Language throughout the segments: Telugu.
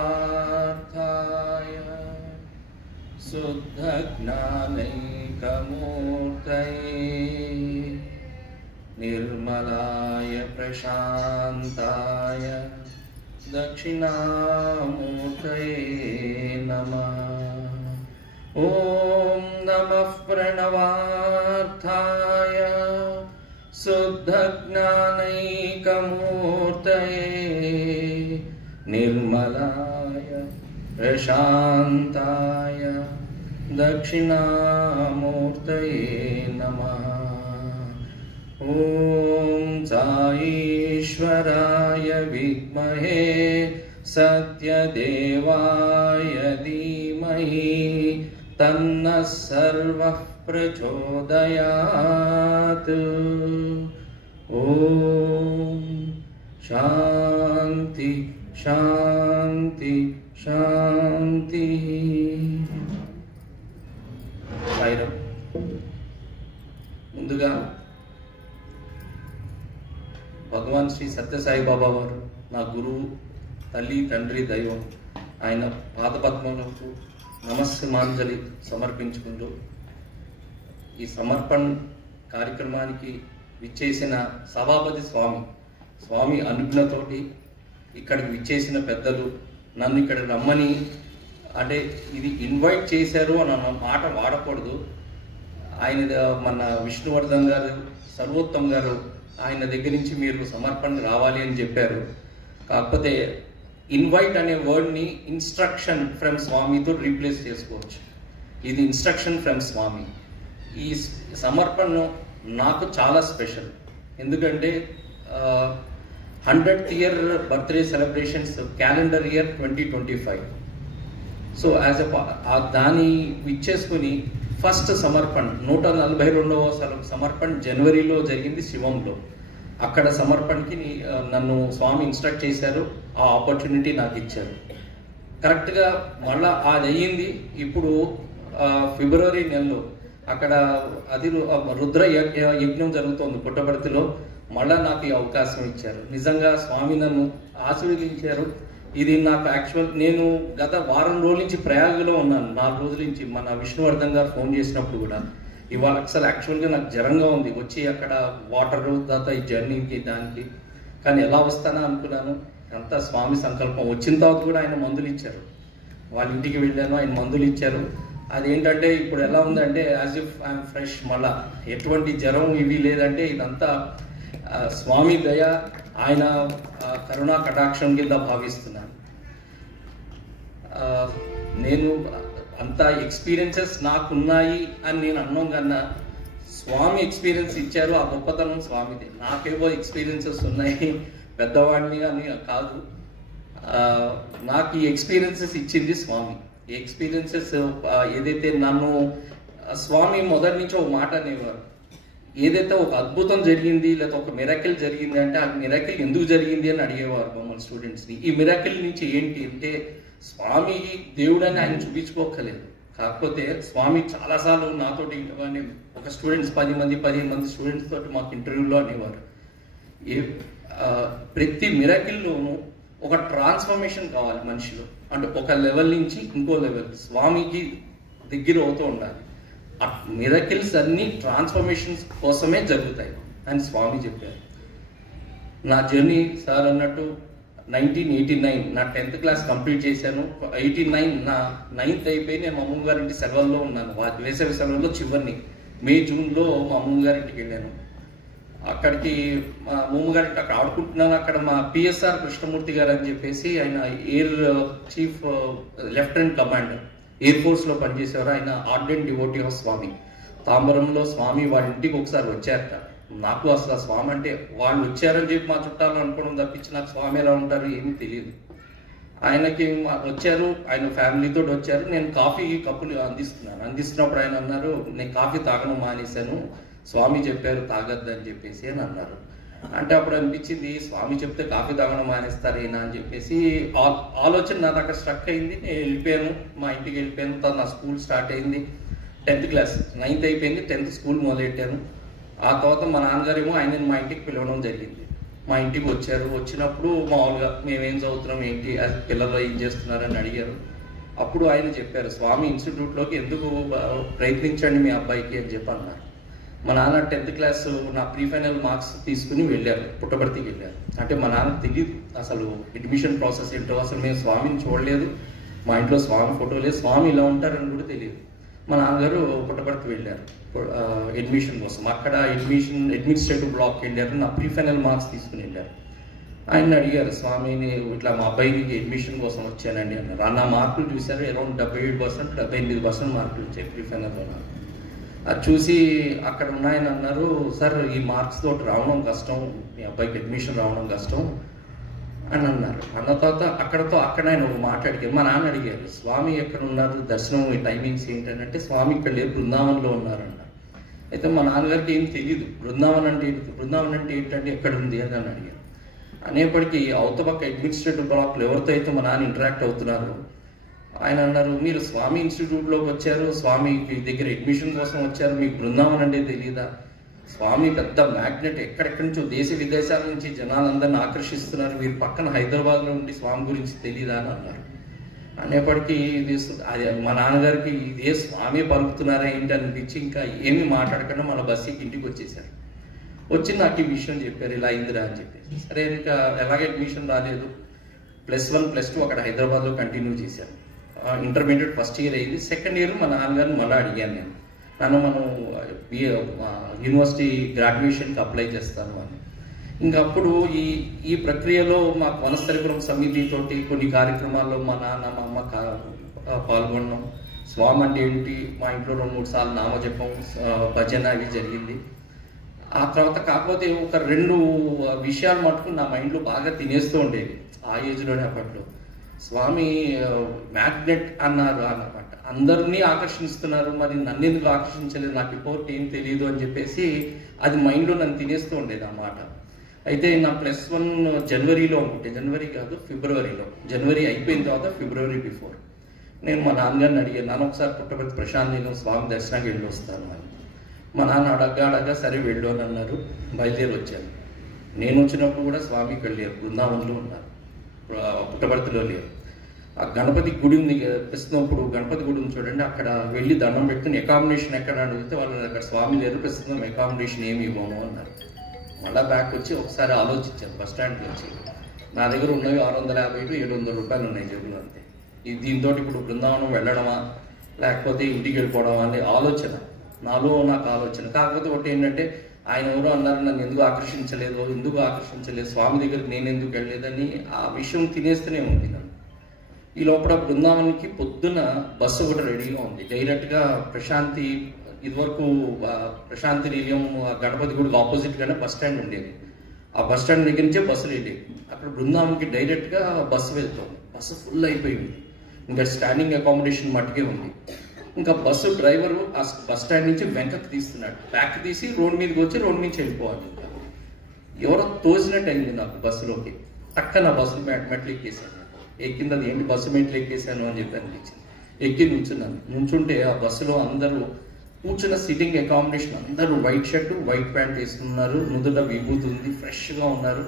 सर्वार्थाय शुद्धज्ञानैकमूर्तये निर्मलाय प्रशान्ताय दक्षिणामूर्तये नमः। ॐ नमः प्रणवार्थाय शुद्धज्ञानैकमूर्तये निर्मलाय प्रशान्ताय दक्षिणामूर्तये नमः। ॐ साईश्वराय विद्महे सत्यदेवाय धीमहि तन्नः सर्वः प्रचोदयात्। ॐ शान्ति शान्ति शान्ति। సాయిరామ్. ముందుగా భగవాన్ శ్రీ సత్యసాయి బాబా వారు నా గురువు, తల్లి, తండ్రి, దైవం. ఆయన పాదపద్మములకు నమస్సుమాంజలి సమర్పించుకుంటూ ఈ సమర్పణ కార్యక్రమానికి విచ్చేసిన సభాపతి స్వామి అనుజ్ఞతోటి ఇక్కడికి విచ్చేసిన పెద్దలు, నన్ను ఇక్కడ రమ్మని, అంటే ఇది ఇన్వైట్ చేశారు అని అన్న మాట వాడకూడదు. ఆయన మన విష్ణువర్ధన్ గారు, సర్వోత్తమ్ గారు ఆయన దగ్గర నుంచి మీరు సమర్పణ రావాలి అని చెప్పారు. కాకపోతే ఇన్వైట్ అనే వర్డ్ని ఇన్స్ట్రక్షన్ ఫ్రమ్ స్వామితో రీప్లేస్ చేసుకోవచ్చు. ఇది ఇన్స్ట్రక్షన్ ఫ్రమ్ స్వామి. ఈ సమర్పణ నాకు చాలా స్పెషల్. ఎందుకంటే 100th year birthday celebrations calendar year 2025. So as దాన్ని ఇచ్చేసుకుని ఫస్ట్ సమర్పణ 142వ సమర్పణ జనవరిలో జరిగింది శివంలో. అక్కడ సమర్పణకి నన్ను స్వామి ఇన్స్ట్రక్ట్ చేశారు, ఆ ఆపర్చునిటీ నాకు ఇచ్చారు. కరెక్ట్గా మళ్ళా అది అయ్యింది. ఇప్పుడు ఫిబ్రవరి నెలలో అక్కడ అది రుద్ర యజ్ఞం జరుగుతోంది పుట్టపర్తిలో. మళ్ళా నాకు ఈ అవకాశం ఇచ్చారు. నిజంగా స్వామి నన్ను ఆశీర్వదించారు. ఇది నాకు నేను గత వారం రోజుల నుంచి ప్రయాగలో ఉన్నాను. 4 రోజుల నుంచి మన విష్ణువర్ధన్ గారు ఫోన్ చేసినప్పుడు కూడా ఇవాళ అసలు యాక్చువల్గా నాకు జ్వరంగా ఉంది. వచ్చి అక్కడ వాటర్ తర్వాత ఈ జర్నీకి దానికి, కానీ ఎలా వస్తానా అనుకున్నాను. అంతా స్వామి సంకల్పం. వచ్చిన తర్వాత కూడా ఆయన మందులు ఇచ్చారు. వాళ్ళ ఇంటికి వెళ్ళాను, ఆయన మందులు ఇచ్చారు. అదేంటంటే ఇప్పుడు ఎలా ఉందంటే యాజ్ ఇఫ్ ఐఎమ్ ఫ్రెష్. మళ్ళా ఎటువంటి జ్వరం ఇవి లేదంటే ఇదంతా స్వామి దయ, ఆయన కరుణా కటాక్షం కింద భావిస్తున్నాను. నేను అంత ఎక్స్పీరియన్సెస్ నాకున్నాయి అని నేను అన్నాం కన్నా స్వామి ఎక్స్పీరియన్స్ ఇచ్చారు. ఆ గొప్పతనం స్వామిది. నాకేవో ఎక్స్పీరియన్సెస్ ఉన్నాయి, పెద్దవాడిని అని కాదు. నాకు ఈ ఎక్స్పీరియన్సెస్ ఇచ్చింది స్వామి. ఈ ఎక్స్పీరియన్సెస్ ఏదైతే నన్ను స్వామి మొదటి నుంచి ఒక మాట అనేవారు, ఏదైతే ఒక అద్భుతం జరిగింది లేదా ఒక మిరాకిల్ జరిగింది అంటే ఆ మిరాకిల్ ఎందుకు జరిగింది అని అడిగేవారు మమ్మల్ని స్టూడెంట్స్ని. ఈ మిరాకిల్ నుంచి ఏంటి అంటే స్వామికి దేవుడని ఆయన చూపించుకోకలేదు. కాకపోతే స్వామి చాలాసార్లు నాతోటి ఒక స్టూడెంట్స్ 15 మంది స్టూడెంట్స్ తోటి మాకు ఇంటర్వ్యూలో అనేవారు, ప్రతి మిరాకిల్లోనూ ఒక ట్రాన్స్ఫర్మేషన్ కావాలి మనిషిలో. అంటే ఒక లెవెల్ నుంచి ఇంకో లెవెల్ స్వామికి దగ్గర అవుతూ ఉండాలి. ఆ మిరాకిల్స్ అన్నీ ట్రాన్స్ఫర్మేషన్స్ కోసమే జరుగుతాయి అని స్వామి చెప్పారు. నా జర్నీ సార్ అన్నట్టు 1989 నా 10th క్లాస్ కంప్లీట్ చేశాను. 89 నా 9th అయిపోయి నేను మా అమ్మమ్మ గారింటి సెలవుల్లో ఉన్నాను. వేసవి సెలవుల్లో చివరిని జూన్లో మా అమ్మమ్మ గారింటికి వెళ్ళాను. అక్కడికి మా అమ్మమ్మ గారింటి అక్కడ ఆడుకుంటున్నాను. అక్కడ మా పిఎస్ఆర్ కృష్ణమూర్తి గారు అని చెప్పేసి ఆయన air chief lieutenant commander, air ఫోర్స్లో పనిచేసేవారు. ఆయన ఆర్డెంట్ డివోటీ ఆఫ్ స్వామి. తాంబరంలో స్వామి వాళ్ళ ఇంటికి ఒకసారి వచ్చారట. నాకు అసలు స్వామి అంటే వాళ్ళు వచ్చారని చెప్పి మా చుట్టాలు అనుకోవడం తప్పించి నాకు స్వామి ఎలా ఉంటారు ఏమీ తెలియదు. ఆయనకి వచ్చారు, ఆయన ఫ్యామిలీతో వచ్చారు. నేను కాఫీ కప్పులు అందిస్తున్నప్పుడు ఆయన అన్నారు, నేను కాఫీ తాగడం మానేశాను, స్వామి చెప్పారు తాగద్దని చెప్పేసి అని అన్నారు. అంటే అప్పుడు అనిపించింది స్వామి చెప్తే కాఫీ తాగడం మానేస్తారేనా అని చెప్పేసి ఆలోచన నాకు అక్కడ స్ట్రక్ అయింది. నేను వెళ్ళిపోయాను, మా ఇంటికి వెళ్ళిపోయాను. తర్వాత నా స్కూల్ స్టార్ట్ అయింది. 10th క్లాస్ 9th అయిపోయింది, 10th స్కూల్ మొదలెట్టాను. ఆ తర్వాత మా నాన్నగారేమో ఆయనని మా ఇంటికి పిలవడం జరిగింది. మా ఇంటికి వచ్చారు. వచ్చినప్పుడు మామూలుగా మేమేం చదువుతున్నాం ఏంటి, పిల్లలు ఏం చేస్తున్నారని అడిగారు. అప్పుడు ఆయన చెప్పారు, స్వామి ఇన్స్టిట్యూట్లోకి ఎందుకు ప్రయత్నించండి మీ అబ్బాయికి అని చెప్పి అన్నారు. మా నాన్న 10th క్లాస్ నా ప్రీ ఫైనల్ మార్క్స్ తీసుకుని వెళ్ళారు, పుట్టపర్తికి వెళ్ళారు. అంటే మా నాన్నకు తెలియదు అసలు అడ్మిషన్ ప్రాసెస్ ఏంటో, అసలు మేము స్వామిని చూడలేదు, మా ఇంట్లో స్వామి ఫోటో లేదు, స్వామి ఇలా ఉంటారని కూడా తెలియదు. మా నాన్నగారు పుట్టపర్తి వెళ్ళారు అడ్మిషన్ కోసం. అక్కడ అడ్మినిస్ట్రేటివ్ బ్లాక్కి వెళ్ళారు, నా ప్రీ ఫైనల్ మార్క్స్ తీసుకుని వెళ్ళారు. ఆయన అడిగారు, స్వామిని ఇట్లా మా అబ్బాయికి అడ్మిషన్ కోసం వచ్చానండి అన్నారు. నా మార్కులు చూశారు, అరౌండ్ 77%, 78% మార్కులు వచ్చాయి ప్రీ ఫైనల్లో. అది చూసి అక్కడ ఉన్నాయని అన్నారు, సార్ ఈ మార్క్స్ తోటి రావడం కష్టం, మీ అబ్బాయికి అడ్మిషన్ రావడం కష్టం అని అన్నారు. అన్న తర్వాత అక్కడ ఆయన ఒక మాట అడిగారు. మా నాన్న అడిగారు, స్వామి ఎక్కడ ఉన్నారు, దర్శనం టైమింగ్స్ ఏంటంటే స్వామి ఇక్కడ లేదు, బృందావనంలో ఉన్నారన్నారు. అయితే మా నాన్నగారికి ఏం తెలియదు బృందావనం అంటే ఏంటంటే ఎక్కడ ఉంది అని అని అడిగారు. అనేప్పటికీ అవతపక్క అడ్మినిస్ట్రేటివ్ బ్లాక్లో ఎవరితో అయితే మా నాన్న ఇంటరాక్ట్ అవుతున్నారు, ఆయన అన్నారు, మీరు స్వామి ఇన్స్టిట్యూట్లోకి వచ్చారు, స్వామి దగ్గర అడ్మిషన్ కోసం వచ్చారు, మీకు బృందావనం అంటే తెలియదా? స్వామి పెద్ద మ్యాగ్నెట్, ఎక్కడెక్కడి నుంచో దేశ విదేశాల నుంచి జనాలందరినీ ఆకర్షిస్తున్నారు, మీరు పక్కన హైదరాబాద్లో ఉండి స్వామి గురించి తెలియదా అని అన్నారు. అనేప్పటికీ ఇది మా నాన్నగారికి ఇదే స్వామి పలుకుతున్నారా ఏంటి అనిపించి ఇంకా ఏమీ మాట్లాడకుండా మన బస్సుకి ఇంటికి వచ్చేసారు. వచ్చి నాకు ఈ విషయం చెప్పారు, ఇలా అయిందిరా అని చెప్పేసి. సరే ఇంకా ఎలాగ అడ్మిషన్ రాలేదు, +1 +2 అక్కడ హైదరాబాద్లో కంటిన్యూ చేశాను. ఇంటర్మీడియట్ ఫస్ట్ ఇయర్ అయింది. సెకండ్ ఇయర్ మా నాన్నగారిని మళ్ళీ అడిగాను నేను, మనం యూనివర్సిటీ గ్రాడ్యుయేషన్కి అప్లై చేస్తాను అని. ఇంకప్పుడు ఈ ప్రక్రియలో మాకు వనస్థలిపురం సమితితోటి కొన్ని కార్యక్రమాల్లో మా నాన్న మా అమ్మ పాల్గొన్నాం. స్వామి అంటే ఏంటి, మా ఇంట్లో 2-3 సార్లు నామజపం, భజన అవి జరిగింది. ఆ తర్వాత కాకపోతే ఒక 2 విషయాలు మటుకు నా మైండ్లో బాగా తినేస్తూ ఉండేవి ఆ ఏజ్లోనే. అప్పట్లో స్వామి మ్యాగ్నెట్ అన్నారు అన్నమాట, అందరినీ ఆకర్షిస్తున్నారు, మరి నన్ను ఎందుకు ఆకర్షించలేదు, నాకు రిపోర్ట్ ఏం తెలియదు అని చెప్పేసి అది మైండ్లో నన్ను తినేస్తూ ఉండేది ఆ మాట. అయితే నా +1 జనవరిలో అనుకుంటే, జనవరి కాదు ఫిబ్రవరిలో, జనవరి అయిపోయిన తర్వాత ఫిబ్రవరి బిఫోర్ నేను మా నాన్నగారిని అడిగాను, నాన్న ఒకసారి పుట్టపర్తి ప్రశాంత్ నేను స్వామి దర్శనానికి వెళ్ళి వస్తాను అని. మా నాన్న అడగ్గా సరే వెళ్ళు అని అన్నారు. బయలుదేరి వచ్చాను. నేను వచ్చినప్పుడు కూడా స్వామి ఇక్కడ లేరు, బృందావనంలో ఉన్నారు, పుట్టపర్తిలో లేరు. ఆ గణపతి గుడి ఉంది ప్రస్తుతం, గణపతి గుడి ఉంది చూడండి, అక్కడ వెళ్ళి దండం పెట్టుకుని అకామిడేషన్ ఎక్కడ అడిగితే వాళ్ళు అక్కడ స్వామి లేరు, ప్రస్తుతం అకామిడేషన్ ఏమి ఇవ్వము అన్నారు. మళ్ళీ బ్యాక్ వచ్చి ఒకసారి ఆలోచించాను, బస్ స్టాండ్కి వచ్చి నా దగ్గర ఉన్నవి 650-700 రూపాయలు ఉన్నాయి జేబులు అంతే. దీంతో ఇప్పుడు బృందావనం వెళ్ళడమా లేకపోతే ఇంటికి వెళ్ళిపోవడమా అనే ఆలోచన నాకు ఆలోచన. కాకపోతే ఒకటి ఏంటంటే, ఆయన ఎవరో అన్నారు నన్ను ఎందుకు ఆకర్షించలేదు స్వామి దగ్గరికి నేను ఎందుకు వెళ్ళలేదని ఆ విషయం తినేస్తూనే ఉంది నన్ను. ఈ లోపల బృందావనానికి పొద్దున బస్సు ఒకటి రెడీగా ఉంది, డైరెక్ట్గా ప్రశాంతి, ఇదివరకు ప్రశాంతి నిలయం గణపతి గుడికి ఆపోజిట్గానే బస్ స్టాండ్ ఉండేది. ఆ బస్ స్టాండ్ దగ్గర నుంచే బస్సులు వెళ్ళేవి. అక్కడ బృందావనానికి డైరెక్ట్గా బస్సు వెళ్తుంది. బస్సు ఫుల్ అయిపోయింది, ఇంకా స్టాండింగ్ అకామిడేషన్ మట్టుకే ఉంది. ఇంకా బస్సు డ్రైవరు ఆ బస్ స్టాండ్ నుంచి వెనక్కి తీస్తున్నాడు, బ్యాక్ తీసి రోడ్ మీదకి వచ్చి రోడ్ నుంచి వెళ్ళిపోవాలి. ఇంకా ఎవరో తోసినట్టు అయింది నాకు బస్సులోకి. టక్కన బస్సు మెట్లు ఎక్కేసాను. ఎక్కింది ఏంటి బస్సు మెట్లు ఎక్కేసాను అని చెప్పి అనిపించింది. ఎక్కి నుంచుంటే ఆ బస్సులో అందరూ కూర్చున్న సిట్టింగ్ అకామిడేషన్ అందరూ వైట్ షర్టు వైట్ ప్యాంట్ వేసుకున్నారు, నుదుట విభూతి ఉంది, ఫ్రెష్గా ఉన్నారు.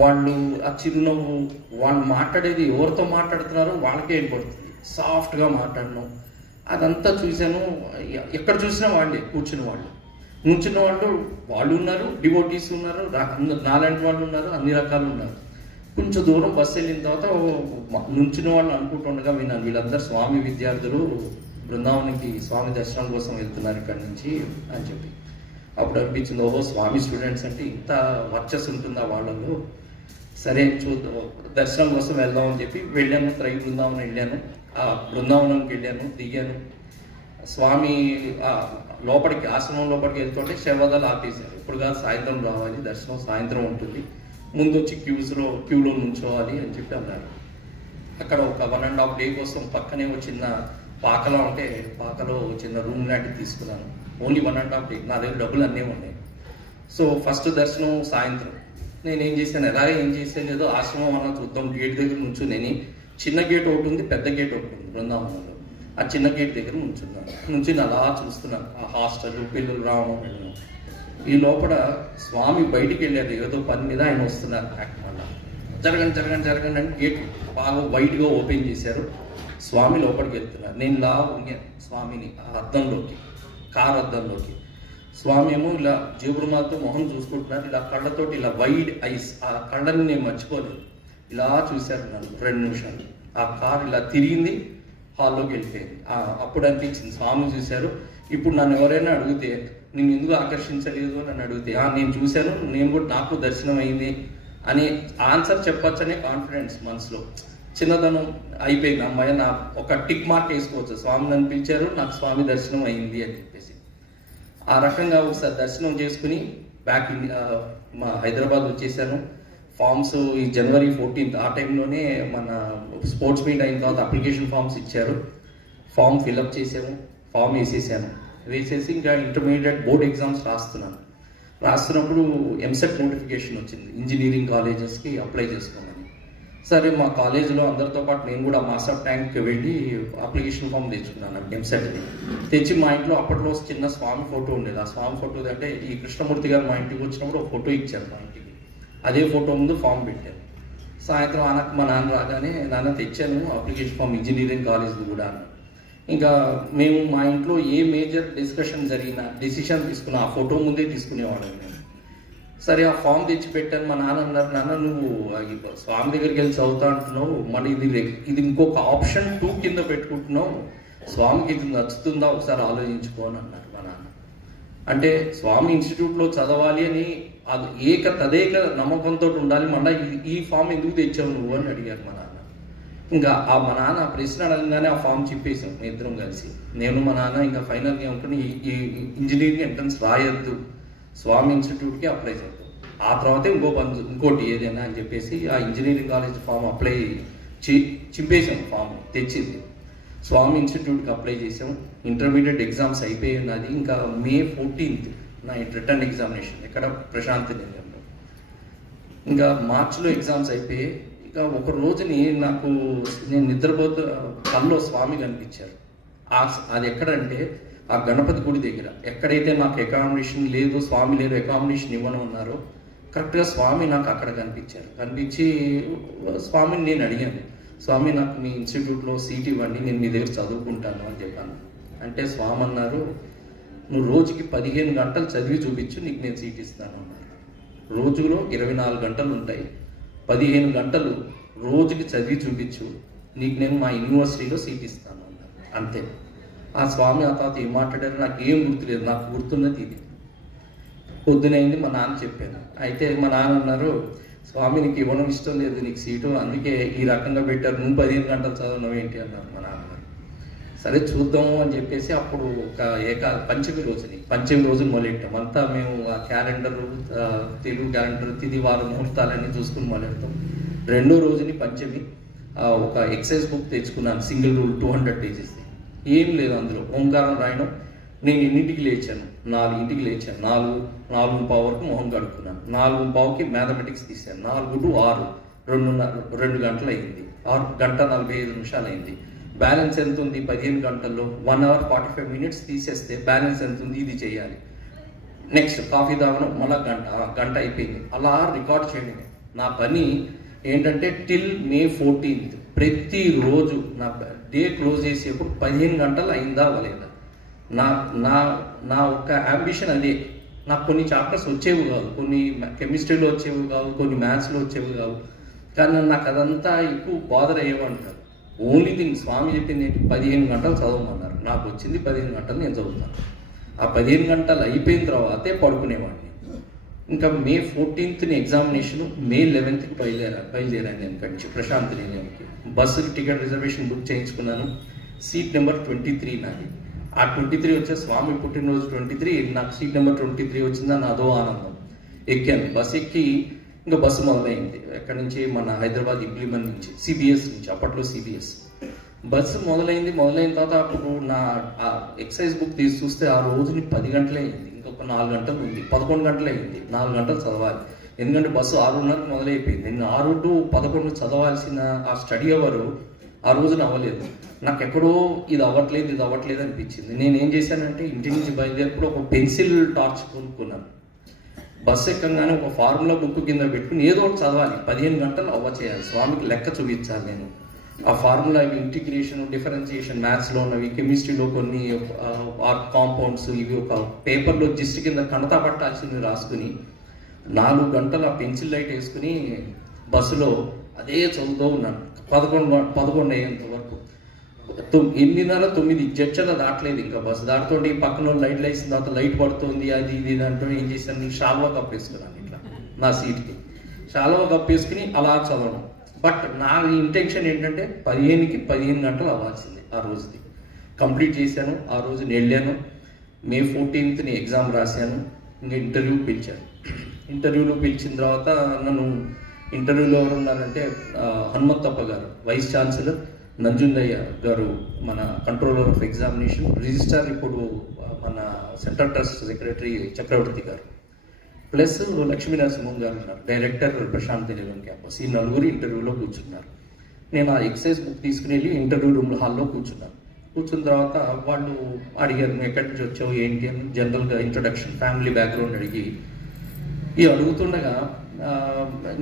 వాళ్ళు ఆ చిరునవ్వు, వాళ్ళు మాట్లాడేది ఎవరితో మాట్లాడుతున్నారో వాళ్ళకే ఏర్పడుతుంది, సాఫ్ట్గా మాట్లాడడం అదంతా చూశాను. ఎక్కడ చూసినా వాళ్ళే కూర్చున్న వాళ్ళు, నుంచున్న వాళ్ళు ఉన్నారు, డివోటీస్ ఉన్నారు, నాలాంటి వాళ్ళు ఉన్నారు, అన్ని రకాలు ఉన్నారు. కొంచెం దూరం బస్సు వెళ్ళిన తర్వాత నుంచిన వాళ్ళు అనుకుంటుండగా విన్నాను, వీళ్ళందరూ స్వామి విద్యార్థులు బృందావనానికి స్వామి దర్శనం కోసం వెళ్తున్నారు ఇక్కడి నుంచి అని చెప్పి. అప్పుడు అనిపించింది, ఓహో స్వామి స్టూడెంట్స్ అంటే ఇంత వర్చస్ ఉంటుందా వాళ్ళలో. సరే దర్శనం కోసం వెళ్దాం అని చెప్పి వెళ్ళాను. త్రై బృందావనం వెళ్ళాను, ఆ బృందావనంకి వెళ్ళాను, దిగాను. స్వామి లోపలికి ఆశ్రమం లోపలికి వెళ్తుంటే శవాదాలు ఆపేశారు. ఇప్పుడు కాదు సాయంత్రం రావాలి, దర్శనం సాయంత్రం ఉంటుంది, ముందు వచ్చి క్యూలో నుంచోవాలి అని చెప్పి అన్నారు. అక్కడ ఒక 1.5 day కోసం పక్కనే ఒక చిన్న పాకలో ఉంటే పాకలో చిన్న రూమ్ లాంటివి తీసుకున్నాను. ఓన్లీ 1.5 day, నా దగ్గర డబ్బులు అన్నీ ఉన్నాయి. సో ఫస్ట్ దర్శనం సాయంత్రం. నేను ఏం చేశాను లేదో ఆశ్రమం అన్న చూద్దాం, గేట్ దగ్గర నుంచుని, చిన్న గేట్ ఒకటి ఉంది, పెద్ద గేట్ ఒకటి ఉంది బృందావనంలో. ఆ చిన్న గేట్ దగ్గర నుంచున్నాను. అలా చూస్తున్నాను ఆ హాస్టల్, పిల్లలు రావడం వెళ్ళడం. ఈ లోపల స్వామి బయటికి వెళ్ళారు, ఏదో పని మీద ఆయన వస్తున్నారు. మళ్ళీ జరగండి జరగండి జరగండి అని గేట్ బాగా వైట్గా ఓపెన్ చేశారు. స్వామి లోపలికి వెళ్తున్నారు. నేను ఇలా ఉంగాను స్వామిని ఆ అద్దంలోకి, కార్ అద్దంలోకి. స్వామి ఏమో ఇలా జేబురుమాలతో మొహం చూసుకుంటున్నారు, ఇలా కళ్ళతోటి ఇలా వైడ్ ఐస్, ఆ కళ్ళని నేను మర్చిపోలేదు. ఇలా చూశారు నన్ను 2 నిమిషాలు. ఆ కార్ ఇలా తిరిగింది, హాల్లోకి వెళ్ళిపోయింది. అప్పుడు అనిపించింది స్వామి చూశారు. ఇప్పుడు నన్ను ఎవరైనా అడిగితే నేను ఎందుకు ఆకర్షించలేదు నన్ను అడిగితే నేను చూశాను, నేను కూడా నాకు దర్శనం అయింది అని ఆన్సర్ చెప్పొచ్చనే కాన్ఫిడెన్స్ మనసులో. చిన్నతనం అయిపోయింది, అమ్మాయి నా ఒక టిక్ మార్క్ వేసుకోవచ్చు, స్వామి నన్ను పిలిచారు, నాకు స్వామి దర్శనం అయింది అని చెప్పేసి. ఆ రకంగా ఒకసారి దర్శనం చేసుకుని బ్యాక్ మా హైదరాబాద్ వచ్చేసాను. ఫామ్స్ ఈ జనవరి 14th ఆ టైంలోనే మన స్పోర్ట్స్ మీట్ అయిన తర్వాత అప్లికేషన్ ఫామ్స్ ఇచ్చారు. ఫామ్ ఫిల్అప్ చేసాము, ఫామ్ వేసేసి ఇంకా ఇంటర్మీడియట్ బోర్డ్ ఎగ్జామ్స్ రాస్తున్నప్పుడు ఎంసెట్ నోటిఫికేషన్ వచ్చింది, ఇంజనీరింగ్ కాలేజెస్కి అప్లై చేసుకోమని. సరే మా కాలేజీలో అందరితో పాటు నేను కూడా మాసప్ ట్యాంక్కి వెళ్ళి అప్లికేషన్ ఫామ్ తెచ్చుకున్నాను ఎంసెట్ని. తెచ్చి మా ఇంట్లో అప్పట్లో చిన్న స్వామి ఫోటో ఉండేది. ఆ స్వామి ఫోటో అంటే ఈ కృష్ణమూర్తి గారు మా ఇంటికి వచ్చినప్పుడు ఒక ఫోటో ఇచ్చారు మా ఇంటికి, అదే ఫోటో ముందు ఫామ్ పెట్టాను. సాయంత్రం మా నాన్న రాగానే నాన్న తెచ్చాను అప్లికేషన్ ఫామ్ ఇంజనీరింగ్ కాలేజ్ది కూడా అన్నాను. ఇంకా మేము మా ఇంట్లో ఏ మేజర్ డిస్కషన్ జరిగినా డెసిషన్ తీసుకున్నా ఆ ఫోటో ముందే తీసుకునేవాళ్ళం మేము. సరే ఆ ఫామ్ తెచ్చి పెట్టాను. మా నాన్న అన్నారు, నాన్న నువ్వు స్వామి దగ్గరికి వెళ్ళి చదువుతా అంటున్నావు, మళ్ళీ ఇది ఇంకొక ఆప్షన్ 2 కింద పెట్టుకుంటున్నావు, స్వామికి ఇది నచ్చుతుందా ఒకసారి ఆలోచించుకో అని అన్నారు మా నాన్న. అంటే స్వామి ఇన్స్టిట్యూట్లో చదవాలి అని అది తదేక నమ్మకంతో ఉండాలి, మళ్ళీ ఈ ఫామ్ ఎందుకు తెచ్చావు నువ్వు అని అడిగారు మా నాన్న. ఇంకా మా నాన్న ప్రశ్న అడగగానే ఆ ఫామ్ చెప్పేసాం మీ ఇద్దరం కలిసి, నేను మా నాన్న. ఇంకా ఫైనల్గా అనుకుని ఈ ఇంజనీరింగ్ ఎంట్రన్స్ రాయొద్దు, స్వామి ఇన్స్టిట్యూట్కి అప్లై చేద్దాం, ఆ తర్వాత ఇంకోటి ఏదైనా అని చెప్పేసి ఆ ఇంజనీరింగ్ కాలేజ్ ఫామ్ అప్లై చింపేసాం. ఫామ్ తెచ్చింది స్వామి ఇన్స్టిట్యూట్కి అప్లై చేసాం. ఇంటర్మీడియట్ ఎగ్జామ్స్ అయిపోయి ఉన్నది. ఇంకా May 14th నా రిటర్న్ ఎగ్జామినేషన్ ఎక్కడ ప్రశాంతి నిలయంలో. ఇంకా మార్చిలో ఎగ్జామ్స్ అయిపోయి ఇక ఒక రోజుని నేను నిద్రపోతూ కల్లో స్వామి కనిపించారు. అది ఎక్కడంటే ఆ గణపతి గుడి దగ్గర, ఎక్కడైతే నాకు అకామిడేషన్ లేదు, స్వామి లేరు, అకామిడేషన్ ఇవ్వను ఉన్నారో కరెక్ట్గా స్వామి నాకు అక్కడ కనిపించి స్వామిని నేను అడిగాను, స్వామి నాకు మీ ఇన్స్టిట్యూట్లో సీట్ ఇవ్వండి, నేను మీ దగ్గర చదువుకుంటాను అని చెప్పాను. అంటే స్వామి అన్నారు, నువ్వు రోజుకి 15 గంటలు చదివి చూపించు, నీకు నేను సీట్ ఇస్తాను అన్నారు. రోజులో 24 గంటలు ఉంటాయి, 15 గంటలు రోజుకి చదివి చూపించు, నీకు నేను మా యూనివర్సిటీలో సీట్ ఇస్తాను అన్నారు. అంతే. ఆ స్వామి ఆ తర్వాత ఏం మాట్లాడారు నాకు ఏం గుర్తులేదు, నాకు గుర్తున్నది ఇది. పొద్దునైంది మా నాన్న చెప్పాను. అయితే మా నాన్న అన్నారు, స్వామి నీకు ఇవ్వడం ఇష్టం లేదు నీకు సీటు, అందుకే ఈ రకంగా పెట్టారు, నువ్వు 15 గంటలు చదవడం ఏంటి అన్నారు మా నాన్నగారు. సరే చూద్దాము అని చెప్పేసి అప్పుడు ఒక పంచమి రోజుని మొదలెట్టాం. అంతా మేము ఆ క్యాలెండర్, తెలుగు క్యాలెండర్, తిది వార ముహూర్తాలన్నీ చూసుకుని మొదలెడతాం. 2వ రోజుని పంచమి ఒక ఎక్సైజ్ బుక్ తెచ్చుకున్నాను, సింగిల్ రూల్ 200 pages. ఏం లేదు అందులో, ఓంకారం రాయడం. నేను 4ంటికి లేచాను, 4:15 వరకు మొహం కడుక్కున్నాను. 4:15కి మ్యాథమెటిక్స్ తీశాను. 4 to 6 2 గంటలు అయింది, 6 గంట 45 నిమిషాలు అయింది. బ్యాలెన్స్ ఎంత ఉంది 15 గంటల్లో? 1 hour 45 minutes తీసేస్తే బ్యాలెన్స్ ఎంత ఉంది, ఇది చేయాలి. నెక్స్ట్ కాఫీ తాగడం, మళ్ళీ గంట అయిపోయింది. అలా రికార్డ్ చేయడం నా పని. ఏంటంటే టిల్ May 14th ప్రతిరోజు నా డే క్లోజ్ చేసేప్పుడు 15 గంటలు అయిందా అవ్వలేదా. నా ఒక్క అంబిషన్ అదే. నాకు కొన్ని చాప్టర్స్ వచ్చేవి కాదు, కొన్ని కెమిస్ట్రీలో వచ్చేవి కావు, కొన్ని మ్యాథ్స్లో వచ్చేవి కావు, కానీ నాకు అదంతా ఎక్కువ బాదర్ అయ్యేవంటారు. ఓన్లీ థింగ్ స్వామి చెప్పింది ఏంటి, 15 గంటలు చదవమన్నారు. నాకు వచ్చింది 15 గంటలు నేను చదువుతాను. ఆ 15 గంటలు అయిపోయిన తర్వాతే పడుకునేవాడిని. ఇంకా May 14th examination, May 11th బయలుదేరాను నేను కంచి ప్రశాంతి నిలయంకి. బస్సుకి టికెట్ రిజర్వేషన్ బుక్ చేయించుకున్నాను. సీట్ నెంబర్ 23 నాది. ఆ 23 వచ్చే స్వామి పుట్టినరోజు 23, నాకు సీట్ నెంబర్ 23 వచ్చిందని అదో ఆనందం. ఎక్కాను, బస్సు ఎక్కి ఇంకా బస్సు మొదలైంది. ఎక్కడి నుంచి, మన హైదరాబాద్ ఇంప్లిమెంట్ నుంచి, సిబిఎస్ నుంచి, అప్పట్లో సిబిఎస్ బస్సు మొదలైన తర్వాత అప్పుడు నా ఎక్సైజ్ బుక్ తీసి చూస్తే ఆ రోజుని 10 గంటలే అయింది. ఇంకొక 4 గంటలు ఉంది, 11 గంటలే అయింది. 4 గంటలు చదవాలి, ఎందుకంటే బస్సు 6:30 మొదలైపోయింది. నేను 6 to 11 చదవాల్సిన ఆ స్టడీ అవర్ ఆ రోజున అవ్వలేదు. నాకు ఎక్కడో ఇది అవ్వట్లేదు అనిపించింది. నేను ఏం చేశానంటే ఇంటి నుంచి బయలుదేరినప్పుడు ఒక పెన్సిల్ టార్చ్ కొనుక్కున్నాను. బస్సు ఎక్కగానే ఒక ఫార్ములా బుక్ కింద పెట్టుకుని ఏదో ఒకటి చదవాలి, 15 గంటలు అవ్వ చేయాలి, స్వామికి లెక్క చూపించాలి నేను. ఆ ఫార్ములా ఇవి ఇంటిగ్రేషన్, డిఫరెన్సియేషన్, మ్యాథ్స్లో ఉన్నవి, కెమిస్ట్రీలో కొన్ని కాంపౌండ్స్, ఇవి ఒక పేపర్లో జిస్ట్ కింద కణతా పట్టాల్సింది రాసుకుని 4 గంటలు ఆ పెన్సిల్ లైట్ వేసుకుని బస్సులో అదే చదువుతూ ఉన్నాను. 11 అయ్యేంత వరకు. 8:30-9 జడ్చల దాటలేదు, ఇంకా బస్సు దాటుతుంటే పక్కన లైట్లు వేసిన తర్వాత లైట్ పడుతుంది, అది ఇది అంటూ ఏం చేశాను, షాల్వా కప్పేసుకున్నాను ఇట్లా నా సీట్కి. షాల్వా కప్పేసుకుని అలా చదవడం. బట్ నా ఇంటెన్షన్ ఏంటంటే 15కి 15 గంటలు అవ్వాల్సింది ఆ రోజుది. కంప్లీట్ చేశాను. ఆ రోజు వెళ్ళాను. May 14th ఎగ్జామ్ రాశాను. ఇంకా ఇంటర్వ్యూ పిలిచాను. ఇంటర్వ్యూలో పిలిచిన తర్వాత నన్ను ఇంటర్వ్యూలో ఎవరు ఉన్నారంటే హనుమంతప్ప గారు, వైస్ ఛాన్సలర్, నంజుండయ్య గారు మన కంట్రోలర్ ఆఫ్ ఎగ్జామినేషన్, రిజిస్ట్రార్ ఇప్పుడు మన సెంట్రల్ ట్రస్ట్ సెక్రటరీ చక్రవర్తి గారు, ప్లస్ లక్ష్మీ నరసింహం గారు ఉన్నారు, డైరెక్టర్ ప్రశాంత్ నిలయం క్యాంపస్. ఈ నలుగురు ఇంటర్వ్యూలో కూర్చున్నారు. నేను ఆ ఎక్సైజ్ బుక్ తీసుకుని వెళ్ళి ఇంటర్వ్యూ రూమ్ హాల్లో కూర్చున్నాను. కూర్చున్న తర్వాత వాళ్ళు అడిగారు, నువ్వు ఎక్కడి నుంచి వచ్చావు ఏంటి అని జనరల్గా ఇంట్రొడక్షన్, ఫ్యామిలీ బ్యాక్గ్రౌండ్ అడిగి ఈ అడుగుతుండగా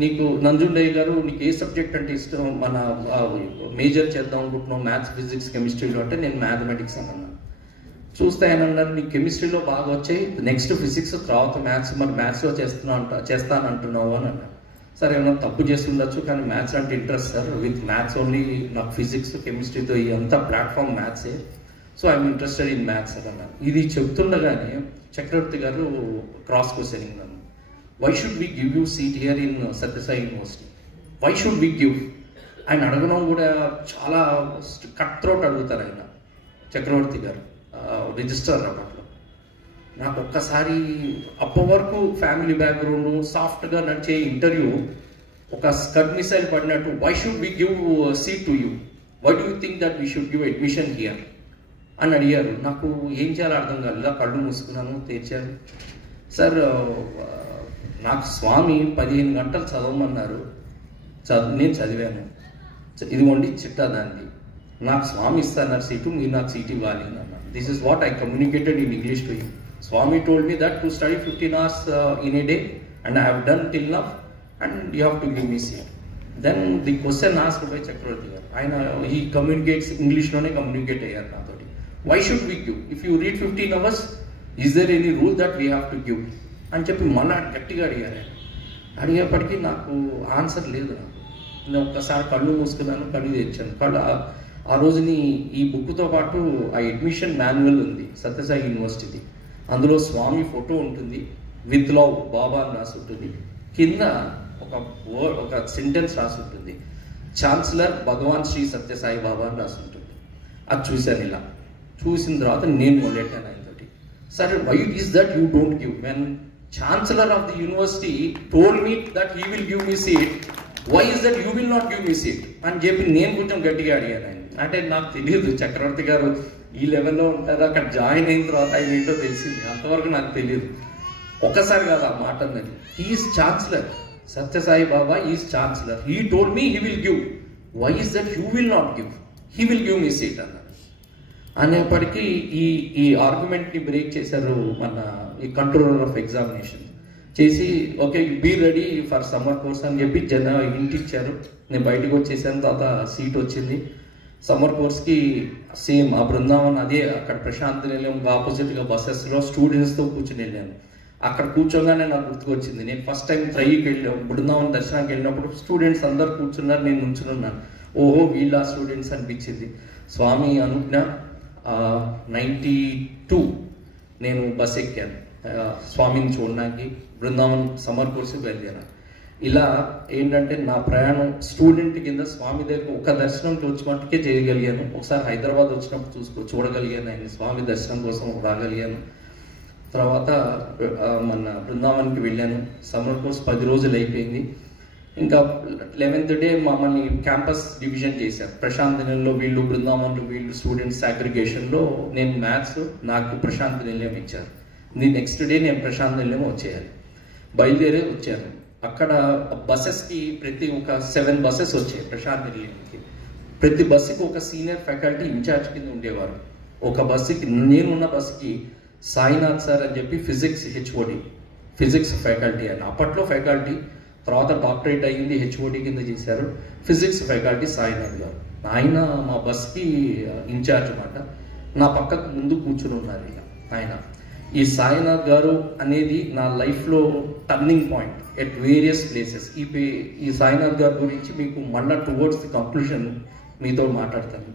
నీకు నంజుండయ్య గారు నీకు ఏ సబ్జెక్ట్ అంటే ఇష్టం, మన మేజర్ చేద్దాం అనుకుంటున్నావు, మ్యాథ్స్, ఫిజిక్స్, కెమిస్ట్రీలో అంటే నేను మ్యాథమెటిక్స్ అని అన్నాను. చూస్తే ఆయన అన్నారు, నీకు కెమిస్ట్రీలో బాగా వచ్చాయి, నెక్స్ట్ ఫిజిక్స్, తర్వాత మ్యాథ్స్, మరి మ్యాథ్స్లో చేస్తానంటున్నావు అని అన్నారు. సరే ఏమన్నా తప్పు చేస్తుండొచ్చు, కానీ మ్యాథ్స్ అంటే interest sir, with maths only, నాకు ఫిజిక్స్ కెమిస్ట్రీతో ఈ అంతా ప్లాట్ఫామ్ మ్యాథ్సే, so I'm interested in maths అని అన్నారు. ఇది చెప్తుండగానే చక్రవర్తి గారు క్రాస్ క్వశ్చనింగ్ నన్ను, why should we give you seat here in Sathya Sai university, why should we give. ఆయన అడగడం కూడా చాలా కట్ త్రోట్ అడుగుతారు ఆయన, చక్రవర్తి గారు రిజిస్టర్ అప్పట్లో. నాకు ఒక్కసారి అప్పటి వరకు ఫ్యామిలీ బ్యాక్గ్రౌండ్, సాఫ్ట్గా నడిచే ఇంటర్వ్యూ ఒక స్కడ్ మిసైల్ పడినట్టు, why should we give seat to you, why do you think that we should give admission here అని అడిగారు. నాకు ఏం చేయాలో అర్థం కాదు. ఇలా కళ్ళు మూసుకున్నాను, తెచ్చాను. సార్ నాకు స్వామి 15 గంటలు చదవమన్నారు, నేను చదివాను, ఇదిగోండి చిట్టా దాన్ని, నాకు స్వామి ఇస్తాన్నారు సీటు, మీరు నాకు సీట్ ఇవ్వాలి అని అన్నారు. This is what I communicated in English to you. Swami told me that to study 15 hours in a day, and I have done till now, and you have to give me seat. Then the question asked by Chakravarti garu, he communicates English lone communicate ayyaru naatoti. Why should we give? If you read 15 hours, is there any rule that we have to give? అని చెప్పి మళ్ళీ గట్టిగా అడిగారు. అడిగేప్పటికీ నాకు ఆన్సర్ లేదు. నేను ఒక్కసారి కళ్ళు మూసుకున్నాను, కళ్ళు తెచ్చాను. ఆ రోజుని ఈ బుక్తో పాటు ఆ అడ్మిషన్ మాన్యువల్ ఉంది సత్యసాయి యూనివర్సిటీది. అందులో స్వామి ఫోటో ఉంటుంది, విత్ లవ్ బాబా అని రాసి ఉంటుంది. కింద ఒక సెంటెన్స్ రాసి ఉంటుంది, ఛాన్సలర్ భగవాన్ శ్రీ సత్యసాయి బాబా అని రాసి ఉంటుంది. అది చూశాను. ఇలా చూసిన తర్వాత నేను మొదలెట్టాను ఆయనతోటి, సరే why it is that you don't give, when chancellor of the university told me that he will give me seat, why is that you will not give me seat అని చెప్పి నేను కొంచెం గట్టిగా అడిగాను ఆయన. అంటే నాకు తెలియదు చక్రవర్తి గారు ఈ లెవెల్లో ఉంటారు, అక్కడ జాయిన్ అయిన తర్వాత ఆయన ఏంటో తెలిసింది, అంతవరకు నాకు తెలియదు. ఒక్కసారి కాదు ఆ మాట అన్నది. He is chancellor, Sathya Sai Baba is chancellor, he told me he will give, why is that you will not give, he will give me seat అన్నారు. అనేప్పటికీ ఈ ఆర్గ్యుమెంట్ని బ్రేక్ చేశారు మన ఈ కంట్రోలర్ ఆఫ్ ఎగ్జామినేషన్. చేసి okay be ready for summer course అని చెప్పి ఇంటి ఇచ్చారు. నేను బయటకు వచ్చేసాను. తర్వాత సీట్ వచ్చింది. సమ్మర్ కోర్స్కి సేమ్ ఆ బృందావన్ అదే అక్కడ ప్రశాంత్ నిలయం ఆపోజిట్గా బస్సెస్లో స్టూడెంట్స్తో కూర్చుని వెళ్ళాను. అక్కడ కూర్చోగానే నాకు గుర్తుకొచ్చింది, నేను ఫస్ట్ టైం త్రైకి బృందావన్ దర్శనానికి వెళ్ళినప్పుడు స్టూడెంట్స్ అందరు కూర్చున్నారు, నేను నుంచున్నాను. ఓహో వీళ్ళ స్టూడెంట్స్ అనిపించింది. స్వామి అనుజ్ఞ 92 నేను బస్ ఎక్కాను స్వామిని చూడడానికి. బృందావన్ సమ్మర్ కోర్సుకి వెళ్ళాను. ఇలా ఏంటంటే నా ప్రయాణం స్టూడెంట్ కింద స్వామి దగ్గర ఒక దర్శనం వచ్చి మట్టుకే చేయగలిగాను. ఒకసారి హైదరాబాద్ వచ్చినప్పుడు చూడగలిగాను ఆయన, స్వామి దర్శనం కోసం రాగలిగాను. తర్వాత మన బృందావన్కి వెళ్ళాను. సమ్మర్ కోర్స్ 10 రోజులు అయిపోయింది. ఇంకా 11th డే మమ్మల్ని క్యాంపస్ డివిజన్ చేశారు. ప్రశాంత్ నిలయంలో వీళ్ళు, బృందావన్లో వీళ్ళు స్టూడెంట్స్ అగ్రిగేషన్లో నేను మ్యాథ్స్, నాకు ప్రశాంత్ నిలయం ఇచ్చారు. నెక్స్ట్ డే నేను ప్రశాంత్ నిలయం వచ్చేయాలి. బయలుదేరే వచ్చాను. అక్కడ బస్సెస్కి ప్రతి ఒక 7 బస్సెస్ వచ్చాయి ప్రశాంత్ నిలయానికి. ప్రతి బస్సుకి ఒక సీనియర్ ఫ్యాకల్టీ ఇన్ఛార్జ్ కింద ఉండేవారు. ఒక బస్సుకి నేనున్న బస్సుకి సాయినాథ్ సార్ అని చెప్పి ఫిజిక్స్ హెచ్ఓడి, ఫిజిక్స్ ఫ్యాకల్టీ అని. అప్పట్లో ఫ్యాకల్టీ, తర్వాత డాక్టరేట్ అయ్యింది, హెచ్ఓడి కింద చేశారు. ఫిజిక్స్ ఫ్యాకల్టీ సాయినాథ్ గారు. ఆయన మా బస్కి ఇన్ఛార్జ్ అన్నమాట. నా పక్కకు ముందు కూర్చుని ఉన్నారు ఆయన. ఈ సాయినాథ్ గారు అనేది నా లైఫ్లో turning point at various places. ఈ సాయినాథ్ గారి గురించి మీకు మళ్ళీ టువర్డ్స్ ది కంక్లూషన్ మీతో మాట్లాడతాను.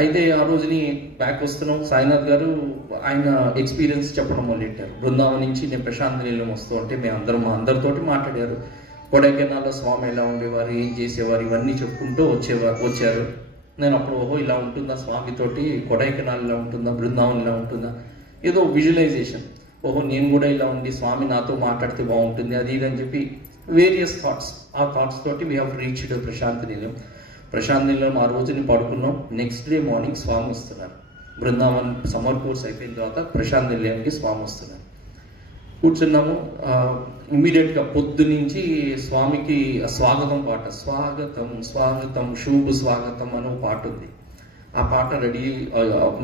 అయితే ఆ రోజుని బ్యాక్ వస్తున్నాం. సాయినాథ్ గారు ఆయన ఎక్స్పీరియన్స్ చెప్పడం మొదలెట్టారు. బృందావనం నుంచి నేను ప్రశాంత్ నిలయం వస్తూ ఉంటే మా అందరితోటి మాట్లాడారు. కొడైకెనాల్లో స్వామి ఎలా ఉండేవారు, ఏం చేసేవారు, ఇవన్నీ చెప్పుకుంటూ వచ్చారు. నేను అప్పుడు ఓహో ఇలా ఉంటుందా స్వామితోటి, కొడైకెనాల్ ఇలా ఉంటుందా, బృందావనం ఇలా ఉంటుందా, ఏదో విజువలైజేషన్. ఓహో నేను కూడా ఇలా ఉండి స్వామి నాతో మాట్లాడితే బాగుంటుంది, అది ఇది అని చెప్పి వేరియస్ థాట్స్. ఆ థాట్స్ తోటి వీ హ్యావ్ రీచ్డ్ ప్రశాంత్ నిలయం. ఆ రోజుని పడుకున్నాం. నెక్స్ట్ డే మార్నింగ్ స్వామి వస్తున్నారు. బృందావన్ సమ్మర్ కోర్స్ అయిపోయిన తర్వాత ప్రశాంత్ నిలయంకి స్వామి వస్తున్నారు. కూర్చున్నాము. ఇమ్మీడియట్గా పొద్దు నుంచి స్వామికి స్వాగతం పాట, స్వాగతం స్వాగతం శుభ స్వాగతం అనే పాట ఉంది. ఆ పాట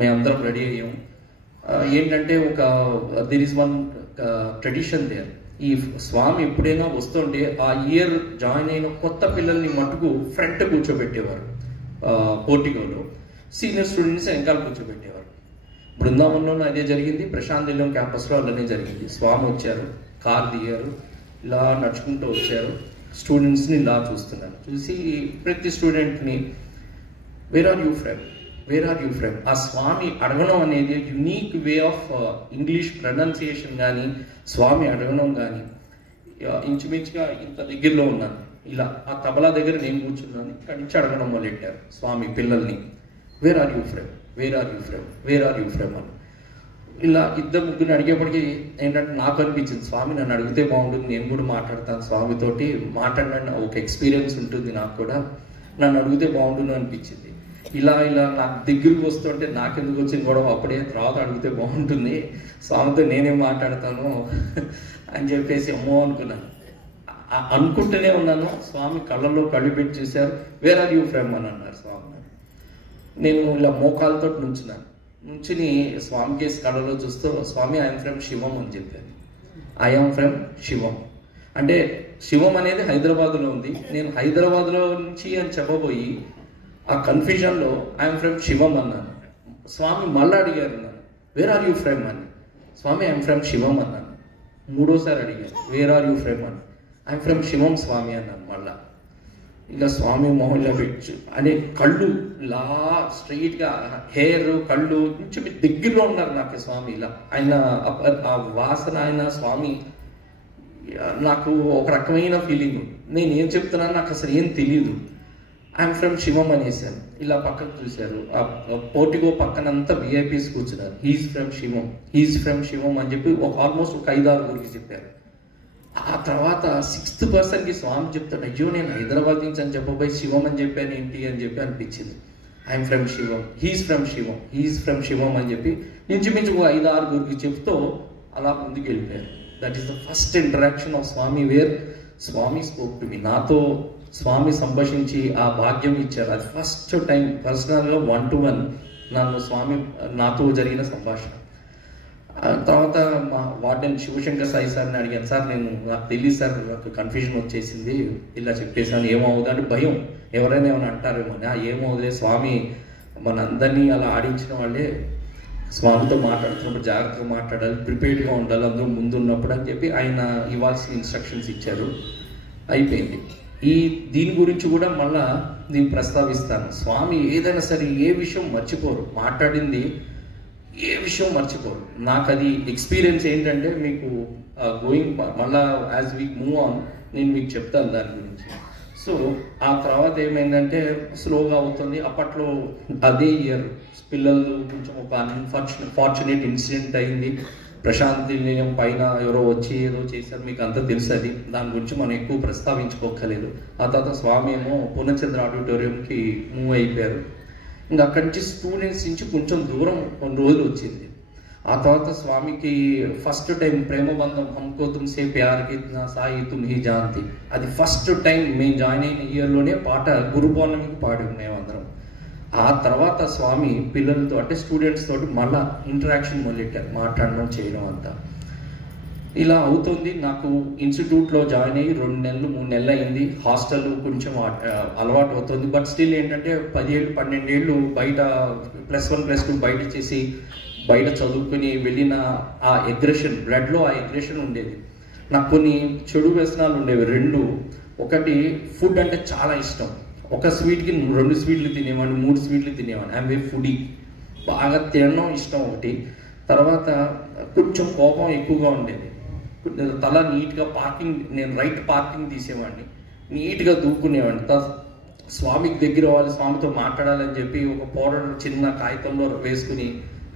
మేమందరం రెడీ అయ్యాము. ఏంటంటే there is one tradition there. ఈ స్వామి ఎప్పుడైనా వస్తుంటే ఆ ఇయర్ జాయిన్ అయిన కొత్త పిల్లల్ని మటుకు ఫ్రంట్ కూర్చోబెట్టేవారు. పోర్టికోలో సీనియర్ స్టూడెంట్స్ వెనకాల కూర్చోబెట్టేవారు. బృందావనంలో అదే జరిగింది, ప్రశాంత్ నిలయం క్యాంపస్లో అలానే జరిగింది. స్వామి వచ్చారు, కార్ దిగారు, ఇలా నడుచుకుంటూ వచ్చారు. స్టూడెంట్స్ని ఇలా చూస్తున్నారు. చూసి ప్రతి స్టూడెంట్ని వేర్ ఆర్ యూ ఫ్రమ్ ఆ స్వామి అడగడం అనేది unique way of English pronunciation కానీ, స్వామి అడగడం కానీ. ఇంచుమించుగా ఇంత దగ్గరలో ఉన్నాను, ఇలా ఆ తబలా దగ్గర నేను కూర్చున్నాను. ఇక్కడి నుంచి అడగడం మొదలెట్టారు స్వామి పిల్లల్ని, వేర్ ఆర్ యూ ఫ్రమ్ అని. ఇలా ఇద్దరు ముగ్గురిని అడిగేప్పటికీ ఏంటంటే నాకు అనిపించింది స్వామి నన్ను అడిగితే బాగుంటుంది, నేను కూడా మాట్లాడతాను స్వామితోటి, మాట్లాడిన ఒక ఎక్స్పీరియన్స్ ఉంటుంది నాకు కూడా, నన్ను అడిగితే బాగుంటుంది అనిపించింది. ఇలా నాకు దగ్గరికి వస్తుంటే నాకెందుకు వచ్చింది గొడవ, అప్పుడే తర్వాత అడిగితే బాగుంటుంది, స్వామితో నేనేం మాట్లాడతాను అని చెప్పేసి అమ్మో అనుకున్నాను. అనుకుంటూనే ఉన్నాను. స్వామి కళ్ళలో కళ్ళు పెట్టి చూశారు. వేర్ ఆర్ యూ ఫ్రమ్ అని అన్నారు స్వామి. నేను ఇలా మోకాలతో నుంచుని స్వామి కేసు కళ్ళలో చూస్తూ స్వామి ఐఎమ్ ఫ్రమ్ శివం అని చెప్పాను. ఐఎమ్ ఫ్రమ్ శివం అంటే శివం అనేది హైదరాబాద్లో ఉంది. నేను హైదరాబాద్లో నుంచి అని చెప్పబోయి ఆ కన్ఫ్యూజన్లో ఐఎమ్ ఫ్రమ్ శివం అన్నాను. స్వామి మళ్ళీ అడిగారు నన్ను, వేర్ ఆర్ యూ ఫ్రమ్ అని. స్వామి ఐఎమ్ ఫ్రమ్ శివం అన్నాను. మూడోసారి అడిగాను, వేర్ ఆర్ యూ ఫ్రమ్ అని. ఐఎమ్ ఫ్రమ్ శివం స్వామి అన్నాను మళ్ళా. ఇక స్వామి మొహంలో పెట్టు అనే కళ్ళు ఇలా స్ట్రైట్గా, హెయిర్, కళ్ళు కొంచెం దగ్గరలో ఉన్నారు నాకు స్వామి. ఇలా ఆయన ఆ వాసన, ఆయన స్వామి నాకు ఒక రకమైన ఫీలింగ్. నేను ఏం చెప్తున్నాను నాకు అసలు ఏం తెలియదు. ఐఎమ్ ఫ్రమ్ శివం అనేసాను. ఇలా పక్కకు చూశారు. ఆ పోర్టిగో పక్కనంతా విఐపీస్ కూర్చున్నారు. హీజ్ ఫ్రమ్ శివం అని చెప్పి ఆల్మోస్ట్ ఒక 5-6 గురికి చెప్పారు. ఆ తర్వాత 6th పర్సన్కి స్వామి చెప్తాడు, అయ్యో నేను హైదరాబాద్ నుంచి అని చెప్పబోయి శివం అని చెప్పాను ఏంటి అని చెప్పి అనిపించింది. I'm from Shivam, he's from Shivam అని చెప్పి ఇంచుమించు 5-6 గురికి చెప్తూ అలా ముందుకు వెళ్ళిపోయారు. That is the first interaction of Swami where Swami spoke to me. నాతో స్వామి సంభాషించి ఆ భాగ్యం ఇచ్చారు. అది ఫస్ట్ టైం పర్సనల్గా 1-to-1 స్వామి నాతో జరిగిన సంభాషణ. తర్వాత మా వార్డెన్ శివశంకర్ సాయి సార్ని అడిగాను, సార్ నాకు తెలియదు సార్, నాకు కన్ఫ్యూజన్ వచ్చేసింది, ఇలా చెప్పేసాను, ఏమవుతుంది అంటే భయం, ఎవరైనా ఏమైనా అంటారేమో అని. ఏమవుతుంది, స్వామి మనందరినీ అలా ఆడించిన వాళ్ళే, స్వామితో మాట్లాడుతున్నప్పుడు జాగ్రత్తగా మాట్లాడాలి, ప్రిపేర్డ్గా ఉండాలి అందరూ ముందున్నప్పుడు అని చెప్పి ఆయన ఇవ్వాల్సిన ఇన్స్ట్రక్షన్స్ ఇచ్చారు. అయిపోయింది. దీని గురించి కూడా మళ్ళా నేను ప్రస్తావిస్తాను. స్వామి ఏదైనా సరే ఏ విషయం మర్చిపోరు, మాట్లాడింది ఏ విషయం మర్చిపోరు. నాకు అది ఎక్స్పీరియన్స్ ఏంటంటే మీకు గోయింగ్ మళ్ళా యాజ్ వీ మూవ్ ఆన్ నేను మీకు చెప్తాను దాని గురించి. సో ఆ తర్వాత ఏమైందంటే స్లోగా అవుతుంది. అప్పట్లో అదే ఇయర్ పిల్లలు కొంచెం ఒక అన్ఫార్చునేట్ ఇన్సిడెంట్ అయింది. ప్రశాంత్ నిలయం పైన ఎవరో వచ్చి ఏదో చేశారు, మీకు అంతా తెలుసు. అది దాని గురించి మనం ఎక్కువ ప్రస్తావించుకోక్కర్లేదు. ఆ తర్వాత స్వామి ఏమో పూర్ణచంద్ర ఆడిటోరియంకి మూవ్ అయిపోయారు. ఇంకా అక్కడి నుంచి స్టూడెంట్స్ నుంచి కొంచెం దూరం కొన్ని రోజులు వచ్చింది. ఆ తర్వాత స్వామికి first time ప్రేమబంధం హమ్కో తుమ్సే Pyaar కిత్నా Sai Tum he జాంతి, అది ఫస్ట్ టైం మేము జాయిన్ అయిన ఇయర్లోనే పాట గురు పౌర్ణమికి పాడాము మేమందరం. ఆ తర్వాత స్వామి పిల్లలతో అంటే స్టూడెంట్స్ తోటి మళ్ళా ఇంటరాక్షన్ మొదలెట్టారు, మాట్లాడడం చేయడం అంతా. ఇలా అవుతుంది. నాకు ఇన్స్టిట్యూట్లో జాయిన్ అయ్యి 2 నెలలు 3 నెలలు అయింది. హాస్టల్ కొంచెం అలవాటు అవుతుంది. బట్ స్టిల్ ఏంటంటే 10 ఏళ్ళు 12 ఏళ్ళు బయట +1 +2 బయట చేసి బయట చదువుకుని వెళ్ళిన ఆ ఎగ్రెషన్, బ్లడ్లో ఆ ఎగ్రెషన్ ఉండేది. నాకు కొన్ని చెడు వ్యసనాలు ఉండేవి 2. ఒకటి, ఫుడ్ అంటే చాలా ఇష్టం. ఒక స్వీట్కి 2 స్వీట్లు తినేవాడిని, 3 స్వీట్లు తినేవాడిని. I'm a foodie. బాగా తినడం ఇష్టం ఒకటి. తర్వాత కొంచెం కోపం ఎక్కువగా ఉండేది. తల నీట్గా నేను రైట్ పార్కింగ్ తీసేవాడిని, నీట్గా దూకునేవాడిని. స్వామికి దగ్గర అవ్వాలి, స్వామితో మాట్లాడాలని చెప్పి ఒక పౌడర్ చిన్న కాగితంలో వేసుకుని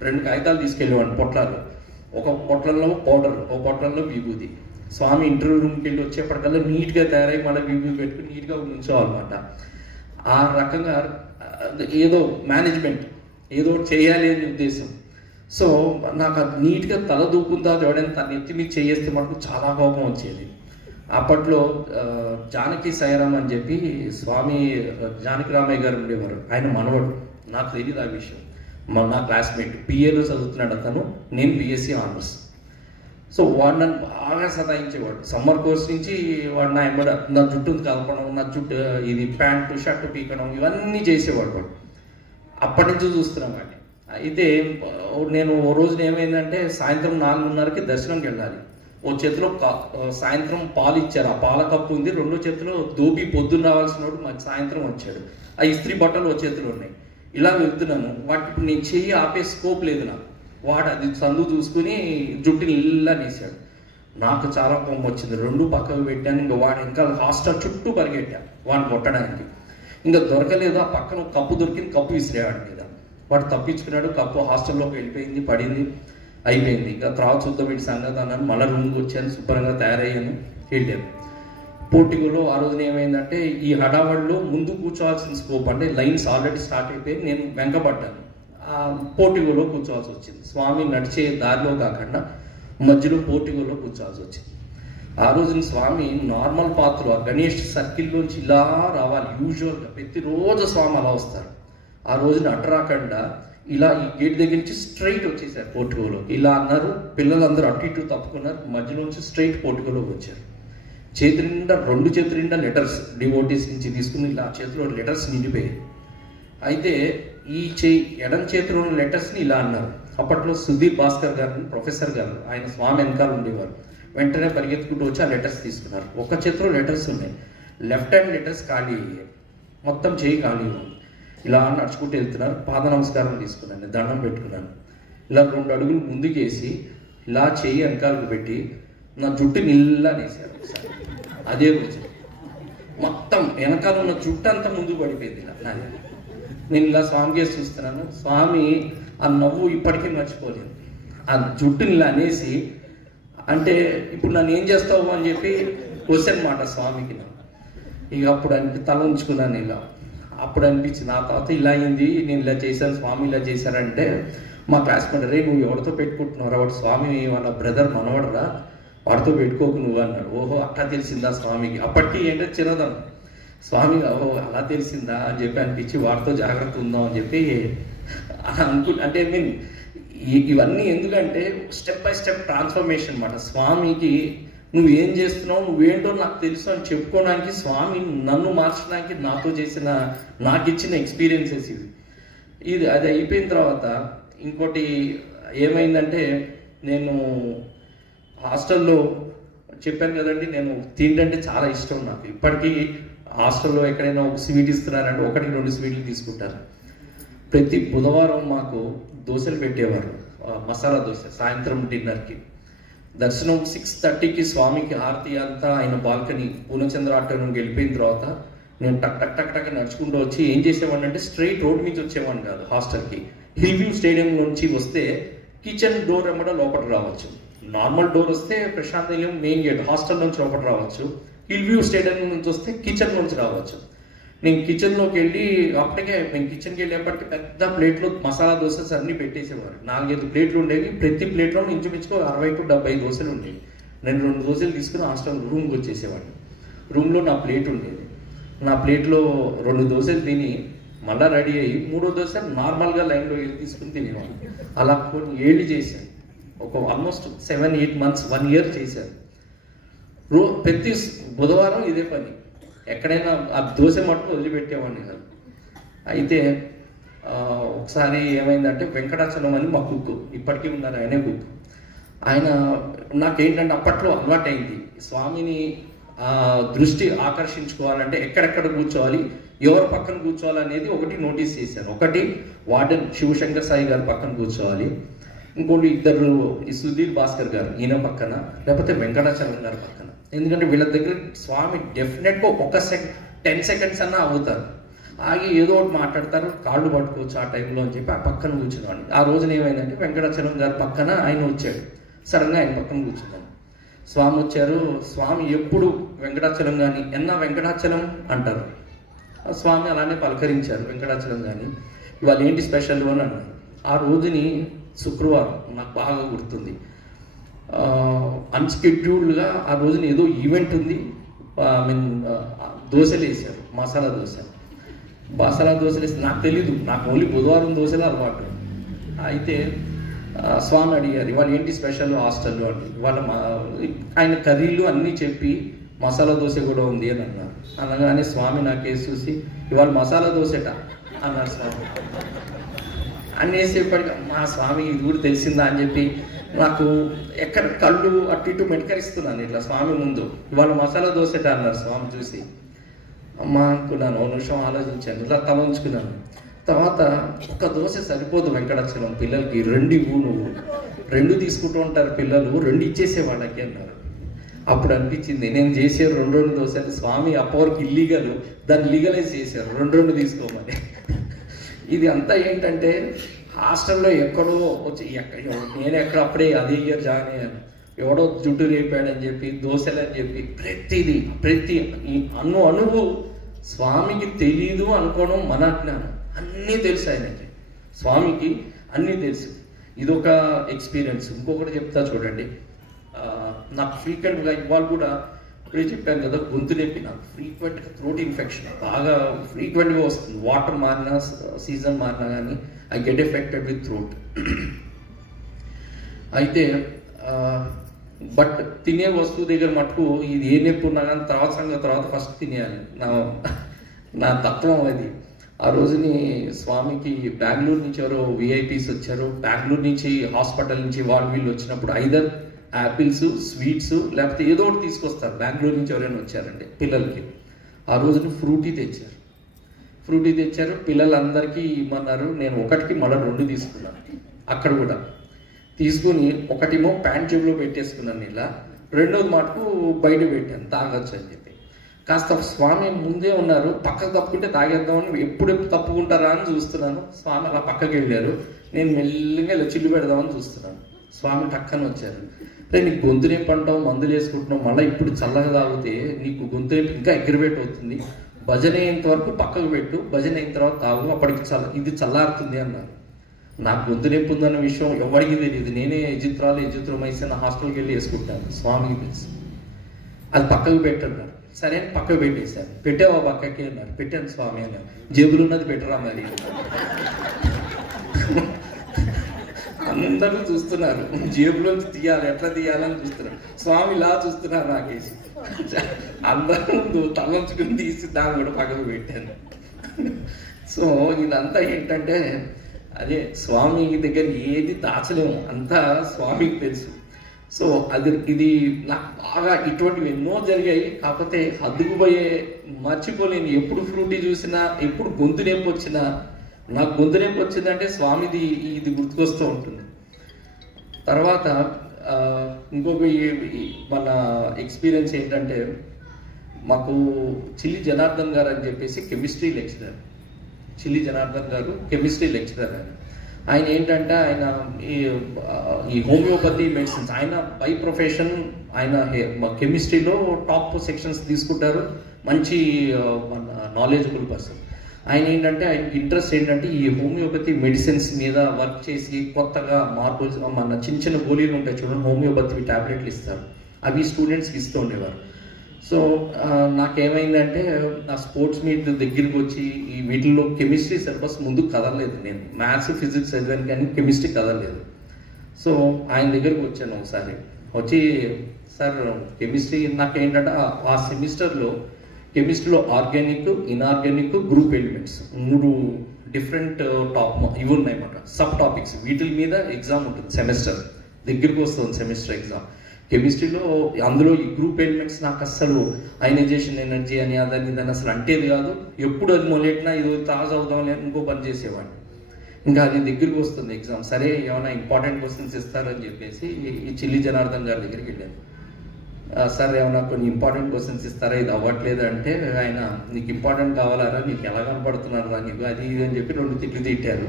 2 కాగితాలు తీసుకెళ్ళేవాడిని, పొట్లాలు. ఒక పొట్లంలో పౌడర్, ఒక పొట్లంలో విభూది. స్వామి ఇంటర్వ్యూ రూమ్కి వెళ్ళి వచ్చేప్పటికల్లా నీట్గా తయారై మళ్ళీ విభూది పెట్టుకుని నీట్గా ఉంచోవాలన్నమాట. ఆ రకంగా ఏదో మేనేజ్మెంట్, ఏదో చేయాలి అనే ఉద్దేశం. సో నాకు అది నీట్గా తల దూకుందా ఎవడైనా తన ఎత్తి మీద చేయేస్తే మనకు చాలా కోపం వచ్చేది. అప్పట్లో జానకి సాయిరామ్ అని చెప్పి స్వామి జానకి రామయ్య గారు ఉండేవారు. ఆయన మనవడు, నాకు తెలియదు ఆ విషయం. నా క్లాస్మేట్, పిఏలో చదువుతున్నాడు అతను, నేను BSc ఆనర్స్. సో వాడు నన్ను బాగా సతాయించేవాడు. సమ్మర్ కోర్స్ నుంచి వాడు నా జుట్టును కలపడం, నా జుట్టు ఇది ప్యాంటు షర్టు పీకడం, ఇవన్నీ చేసేవాడు వాడు. అప్పటి నుంచి చూస్తున్నాం వాడిని. అయితే నేను ఓ రోజున ఏమైందంటే, సాయంత్రం 4:30కి దర్శనంకి వెళ్ళాలి. ఓ చేతిలో సాయంత్రం పాలు ఇచ్చారు, ఆ పాల కప్పు ఉంది. 2వ చేతిలో దోపి పొద్దున్న రావాల్సిన వాడు మాకు సాయంత్రం వచ్చాడు. ఆ ఇస్త్రీ బట్టలు ఓ చేతిలో ఉన్నాయి. ఇలా వెళ్తున్నాను. వాటికి ఇప్పుడు నేను చెయ్యి ఆపే స్కోప్ లేదు నాకు. వాడు అది సందు చూసుకుని జుట్టుని ఇలా నేసాడు. నాకు చాలా కోపం వచ్చింది. 2 పక్కకు పెట్టాను. ఇంకా వాడు ఇంకా హాస్టల్ చుట్టూ పరిగెట్టాను వాడిని కొట్టడానికి. ఇంకా దొరకలేదు. ఆ పక్కన కప్పు దొరికింది, కప్పు విసిరేవాడి మీద. వాడు తప్పించుకున్నాడు. కప్పు హాస్టల్లోకి వెళ్ళిపోయింది, పడింది, అయిపోయింది. ఇంకా తర్వాత చూద్దాం వీటి సంగతి అన్నాను. మళ్ళీ రూమ్కి వచ్చాను, శుభ్రంగా తయారయ్యాను, వెళ్ళాను. పోర్టికోలో ఆ రోజున ఏమైందంటే, ఈ హడావడిలో ముందు కూర్చోవాల్సిన స్కోప్ అంటే లైన్స్ ఆల్రెడీ స్టార్ట్ అయిపోయి నేను వెంకబడ్డాను. ఆ పోర్టికోలో కూర్చోవాల్సి వచ్చింది. స్వామి నడిచే దారిలో కాకుండా మధ్యలో పోర్టికోలో కూర్చోవాల్సి వచ్చింది. ఆ రోజున స్వామి నార్మల్ పాత్రలో ఆ గణేష్ సర్కిల్లోంచి ఇలా రావాలి. యూజువల్గా ప్రతిరోజు స్వామి అలా వస్తారు. ఆ రోజున అట్రాకుండా ఇలా ఈ గేట్ దగ్గర నుంచి స్ట్రైట్ వచ్చేసారు పోర్టికోలో. ఇలా అన్నారు. పిల్లలందరూ అటు ఇటు తప్పుకున్నారు. మధ్యలోంచి స్ట్రైట్ పోర్టికోలోకి వచ్చారు. చేతి నిండా 2 చేతుల నిండా లెటర్స్ డివోటీస్ నుంచి తీసుకుని ఇలా చేతిలో లెటర్స్ నిండిపోయాయి. అయితే ఈ ఎడం చేతిలో ఉన్న లెటర్స్ని ఇలా అన్నారు. అప్పట్లో సుధీర్ భాస్కర్ గారు ప్రొఫెసర్ గారు, ఆయన స్వామి వెనకాల ఉండేవారు. వెంటనే పరిగెత్తుకుంటూ వచ్చి ఆ లెటర్స్ తీసుకున్నారు. ఒక చేతిలో లెటర్స్ ఉన్నాయి, లెఫ్ట్ హ్యాండ్ లెటర్స్ ఖాళీ అయ్యాయి, మొత్తం చేయి ఖాళీ ఉంది. ఇలా నడుచుకుంటూ వెళ్తున్నారు. పాద నమస్కారం తీసుకున్నాను, దండం పెట్టుకున్నాను. ఇలా 2 అడుగులు ముందుకేసి ఇలా చేయి వెనకాలకు పెట్టి నా జుట్టు నిల్లా నేసారు ఒకసారి. అదే రోజు మొత్తం వెనకాల ఉన్న జుట్టు అంతా ముందుకు పడిపోయింది. ఇలా నాది. నేను ఇలా స్వామి కేసి చూస్తున్నాను. స్వామి ఆ నవ్వు ఇప్పటికీ మర్చిపోలేదు. ఆ జుట్టుని ఇలా అనేసి, అంటే ఇప్పుడు నన్ను ఏం చేస్తావు అని చెప్పి క్వశ్చన్ మాట స్వామికి. ఇక అప్పుడు తల ఉంచుకున్నాను ఇలా. అప్పుడు అనిపించింది, నా తర్వాత ఇలా అయింది, నేను ఇలా చేశాను, స్వామి ఇలా చేశారంటే మా క్లాస్మేట్, రే నువ్వు ఎవరితో పెట్టుకుంటున్నావు, వాడు స్వామి వాళ్ళ బ్రదర్ మనవడరా, వాడితో పెట్టుకోకు నువ్వు అన్నాడు. ఓహో అట్లా తెలిసిందా స్వామికి. అప్పటికి ఏంటంటే చిన్నదనం. స్వామి ఓహో అలా తెలిసిందా అని చెప్పి అనిపించి వాడితో జాగ్రత్త ఉందాం అని చెప్పి అంటే ఇవన్నీ ఎందుకంటే స్టెప్ బై స్టెప్ ట్రాన్స్ఫర్మేషన్ అన్నమాట. స్వామికి నువ్వు ఏం చేస్తున్నావు, నువ్వేంటో నాకు తెలుసు అని చెప్పుకోవడానికి, స్వామి నన్ను మార్చడానికి నాకు ఇచ్చిన ఎక్స్పీరియన్సెస్ ఇది. అది అయిపోయిన తర్వాత ఇంకోటి ఏమైందంటే, నేను హాస్టల్లో చెప్పాను కదండి, నేను తిండంటే చాలా ఇష్టం నాకు. ఇప్పటికీ హాస్టల్లో ఎక్కడైనా ఒక స్వీట్ ఇస్తున్నారంటే 1-2 స్వీట్లు తీసుకుంటారు. ప్రతి బుధవారం మాకు దోశలు పెట్టేవారు, మసాలా దోశ, సాయంత్రం డిన్నర్కి. దర్శనం 6:30కి స్వామికి హారతి అంతా ఆయన బాల్కనీ పూర్ణచంద్ర ఆటోకి వెళ్ళిపోయిన తర్వాత నేను టక్ టక్ టక్ టక్ నడుచుకుంటూ వచ్చి ఏం చేసేవాడిని అంటే, స్ట్రైట్ రోడ్ నుంచి వచ్చేవాడిని కాదు హాస్టల్కి. హిల్ వ్యూ స్టేడియం నుంచి వస్తే కిచెన్ డోర్ ఎమ్మడ లోపల రావచ్చు. నార్మల్ డోర్ వస్తే ప్రశాంత్ నిలయం మెయిన్ గేట్ హాస్టల్ నుంచి లోపల రావచ్చు. హిల్ వ్యూ స్టేడియం నుంచి వస్తే కిచెన్ నుంచి రావచ్చు. నేను కిచెన్లోకి వెళ్ళి అప్పటికే నేను కిచెన్కి వెళ్ళేప్పటికీ పెద్ద ప్లేట్లో మసాలా దోశస్ అన్నీ పెట్టేసేవారు. 4-5 ప్లేట్లు ఉండేవి. ప్రతి ప్లేట్లో ఇంచుమించుకో 60-70 దోశలు ఉండేవి. నేను 2 దోశలు తీసుకుని హాస్టల్ రూమ్కి వచ్చేసేవాడిని. రూమ్లో నా ప్లేట్ ఉండేది. నా ప్లేట్లో 2 దోశలు తిని మళ్ళీ రెడీ అయ్యి 3వ దోశ నార్మల్గా లైన్లో వెళ్ళి తీసుకుని తినేవాడిని. అలా కొన్ని ఏళ్ళు చేశాను. ఒక ఆల్మోస్ట్ 7-8 months 1 year చేశారు. ప్రతి బుధవారం ఇదే పని. ఎక్కడైనా ఆ దోశ మట్టుకు వదిలిపెట్టేవాడిని కాదు. అయితే ఒకసారి ఏమైందంటే వెంకటాచలం అని మా కుక్, ఇప్పటికీ ఉన్నారు ఆయనే కుక్. ఆయన నాకేంటంటే అప్పట్లో అలవాటైంది స్వామిని దృష్టి ఆకర్షించుకోవాలంటే ఎక్కడెక్కడ కూర్చోవాలి, ఎవరు పక్కన కూర్చోవాలనేది ఒకటి నోటీస్ చేశాను. ఒకటి వార్డెన్ శివశంకర్ సాయి గారు పక్కన కూర్చోవాలి, ఇంకోటి ఇద్దరు ఈ సుధీర్ భాస్కర్ గారు ఈయన పక్కన, లేకపోతే వెంకటాచలం గారు పక్కన. ఎందుకంటే వీళ్ళ దగ్గర స్వామి డెఫినెట్గా 10 seconds అన్నా అవుతారు, ఆగి ఏదో ఒకటి మాట్లాడతారు, కాళ్ళు పట్టుకోవచ్చు ఆ టైంలో అని చెప్పి ఆ పక్కన కూర్చున్నాను. ఆ రోజున ఏమైందంటే వెంకటాచలం గారి పక్కన ఆయన వచ్చాడు. సడన్గా ఆయన పక్కన కూర్చున్నాను. స్వామి వచ్చారు. స్వామి ఎప్పుడు వెంకటాచలం కానీ వెంకటాచలం అంటారు. స్వామి అలానే పలకరించారు వెంకటాచలం కానీ. ఇవాళ ఏంటి స్పెషల్ అని అన్నారు. ఆ రోజుని శుక్రవారం నాకు బాగా గుర్తుంది. అన్స్కెడ్యూల్డ్గా ఆ రోజున ఏదో ఈవెంట్ ఉంది. దోశలు వేసారు, మసాలా దోశలు వేసి నాకు తెలీదు, నాకు ఓన్లీ బుధవారం దోశలు అలవాటు. అయితే స్వామి అడిగారు ఇవాళ ఏంటి స్పెషల్ హాస్టల్లో అంటే. ఇవాళ ఆయన కర్రీలు అన్నీ చెప్పి మసాలా దోశ కూడా ఉంది అని అన్నారు. అనగానే స్వామి నాకేసి చూసి ఇవాళ మసాలా దోశట అన్నారు స్వామి. అనేసేపటికి మా స్వామి ఇది కూడా తెలిసిందా అని చెప్పి నాకు ఎక్కడ కళ్ళు అటు ఇటు మెటకరిస్తున్నాను ఇట్లా స్వామి ముందు. ఇవాళ మసాలా దోశట అన్నారు స్వామి చూసి. అమ్మ అనుకున్నాను, 1 నిమిషం ఆలోచించాను, ఇలా తల ఉంచుకున్నాను. తర్వాత ఒక దోశ సరిపోదు వెంకటాచలం పిల్లలకి, 2 ఇవ్వు, నువ్వు 2 తీసుకుంటూ ఉంటారు పిల్లలు, 2 ఇచ్చేసే వాళ్ళకి అన్నారు. అప్పుడు అనిపించింది నేను చేసే 2 దోశలు స్వామి అప్పవరకు ఇల్లీగల్, దాన్ని లీగలైజ్ చేశారు 2 తీసుకోమని. ఇది అంతా ఏంటంటే హాస్టల్లో ఎక్కడో వచ్చి నేను అప్పుడే అదే ఇయర్ జాయిన్ అయ్యాను. ఎవడో జుట్టు రేపాడని చెప్పి, దోశలు అని చెప్పి ప్రతి అణువు స్వామికి తెలీదు అనుకోవడం మన జ్ఞానం. అన్నీ తెలుసు ఆయనకి, స్వామికి అన్నీ తెలుసు. ఇదొక ఎక్స్పీరియన్స్. ఇంకొకటి చెప్తా చూడండి. నాకు ఫ్రీక్వెంట్గా ఇవాళ కూడా ఇప్పుడే చెప్పాను కదా, గొంతు నొప్పి నాకు ఫ్రీక్వెంట్గా, థ్రోట్ ఇన్ఫెక్షన్ బాగా ఫ్రీక్వెంట్గా వస్తుంది. వాటర్ మారినా, సీజన్ మారినా కానీ I get affected with throat. అయితే బట్ తినే వస్తువు దగ్గర మటుకు ఇది ఏ నొప్పి ఉన్నా కానీ తర్వాత ఫస్ట్ తినేయాలి. నా తత్వం అది. ఆ రోజుని స్వామికి బెంగళూరు నుంచి ఎవరో విఐపీస్ వచ్చారు. బెంగళూరు నుంచి హాస్పిటల్ నుంచి వీళ్ళు వచ్చినప్పుడు ఐదర్ యాపిల్స్, స్వీట్స్ లేకపోతే ఏదో ఒకటి తీసుకొస్తారు. బెంగళూరు నుంచి ఎవరైనా వచ్చారంటే పిల్లలకి ఆ రోజున ఫ్రూటీ తెచ్చారు. పిల్లలందరికీ ఇమ్మన్నారు. నేను ఒకటికి మళ్ళీ 2 తీసుకున్నాను. అక్కడ కూడా తీసుకుని ఒకటేమో ప్యాంట్ జేబులో పెట్టేసుకున్నాను ఇలా, 2వది మటుకు బయట పెట్టాను తాగొచ్చు అని చెప్పి. కాస్త స్వామి ముందే ఉన్నారు, పక్కకు తప్పుకుంటే తాగేద్దామని ఎప్పుడు తప్పుకుంటారా అని చూస్తున్నాను. స్వామి అలా పక్కకి వెళ్ళారు. నేను మెల్లిగా ఇలా చిల్లు పెడదామని చూస్తున్నాను. స్వామి టక్కన వచ్చారు. నీకు గొంతు నొప్పి అంటావు, మందులు వేసుకుంటున్నావు, మళ్ళీ ఇప్పుడు చల్లగా తాగితే నీకు గొంతు నొప్పి ఇంకా అగ్రివేట్ అవుతుంది, భజన అయ్యేంత వరకు పక్కకు పెట్టు, భజన అయిన తర్వాత తాగు, అప్పటికి ఇది చల్లారుతుంది అన్నారు. నాకు గొంతు నొప్పి ఉందన్న విషయం ఎవరికి తెలియదు. నేనే ఎజిత్రోమైసిన్ హాస్టల్కి వెళ్ళి వేసుకుంటాను, స్వామికి తెలుసు. అది పక్కకు పెట్టన్నారు. సరే అని పక్కకు పెట్టేశారు. పెట్టావా పక్కకి అన్నారు. పెట్టాను స్వామి అన్నారు. జేబులు ఉన్నది పెట్టరా మరి. అందరూ చూస్తున్నారు, జేబులోంచి తీయాలి, ఎట్లా తీయాలని చూస్తున్నారు. స్వామి ఇలా చూస్తున్నారు నాకేసి. అందరూ తలంచుకుని తీసి దాన్ని కూడా పక్కకు పెట్టాను. సో ఇదంతా ఏంటంటే అదే స్వామి దగ్గర ఏది దాచలేము, అంతా స్వామికి తెలుసు. సో ఇది నాకు బాగా ఇటువంటివి ఎన్నో జరిగాయి. కాకపోతే హద్దుకుపోయే మర్చిపోలేని, ఎప్పుడు ఫ్రూటీ చూసినా, ఎప్పుడు గొంతు నొప్పి వచ్చినా, నాకు గొంతు నొప్పి వచ్చిందంటే స్వామిది ఇది గుర్తుకొస్తూ ఉంటుంది. తర్వాత ఇంకొక మన ఎక్స్పీరియన్స్ ఏంటంటే, మాకు చిల్లి జనార్దన్ గారు అని చెప్పేసి కెమిస్ట్రీ లెక్చరర్. ఆయన ఏంటంటే ఆయన ఈ హోమియోపతి మెడిసిన్స్, ఆయన బై ప్రొఫెషన్ ఆయన కెమిస్ట్రీలో టాప్ సెక్షన్స్ తీసుకుంటారు. మంచి మన నాలెడ్జబుల్ పర్సన్. ఆయన ఏంటంటే ఆయన ఇంట్రెస్ట్ ఏంటంటే ఈ హోమియోపతి మెడిసిన్స్ మీద వర్క్ చేసి కొత్తగా మార్పులు, మన చిన్న గోళీలు ఉంటాయి చూడండి, హోమియోపతి టాబ్లెట్లు ఇస్తారు, అవి స్టూడెంట్స్కి ఇస్తూ ఉండేవారు. సో నాకేమైందంటే నా స్పోర్ట్స్ మీట్ దగ్గరికి వచ్చి ఈ వీటిల్లో కెమిస్ట్రీ సిలబస్ ముందుకు కదలలేదు. నేను మ్యాథ్స్, ఫిజిక్స్ చదివాను కానీ కెమిస్ట్రీ కదలలేదు. సో ఆయన దగ్గరికి వచ్చాను ఒకసారి. వచ్చి సార్ కెమిస్ట్రీ నాకేంటంటే ఆ సెమిస్టర్లో కెమిస్ట్రీలో organic, inorganic, group elements 3 different ఇవి ఉన్నాయన్నమాట, సబ్ టాపిక్స్. వీటి మీద ఎగ్జామ్ ఉంటుంది, సెమిస్టర్ దగ్గరికి వస్తుంది సెమిస్టర్ ఎగ్జామ్ కెమిస్ట్రీలో. అందులో ఈ గ్రూప్ ఎలిమెంట్స్ నాకు అస్సలు అయనైజేషన్ ఎనర్జీ అని అదని ఇదని అసలు అంటేది కాదు. ఎప్పుడు అది మొదలెట్టినా ఇది తాజా అవుదాం లేదు ఇంకో పని చేసేవాడిని. ఇంకా అది దగ్గరికి వస్తుంది ఎగ్జామ్. సరే ఏమైనా ఇంపార్టెంట్ క్వశ్చన్స్ ఇస్తారని చెప్పేసి ఈ చిల్లి జనార్దన్ గారి దగ్గరికి వెళ్ళాను. సార్ ఏమైనా కొన్ని ఇంపార్టెంట్ క్వశ్చన్స్ ఇస్తారా, ఇది అవ్వట్లేదు అంటే ఆయన నీకు ఇంపార్టెంట్ కావాలారా, నీకు ఎలా కనపడుతున్నారా నీకు అది ఇది అని చెప్పి 2 తిట్లు తిట్టారు.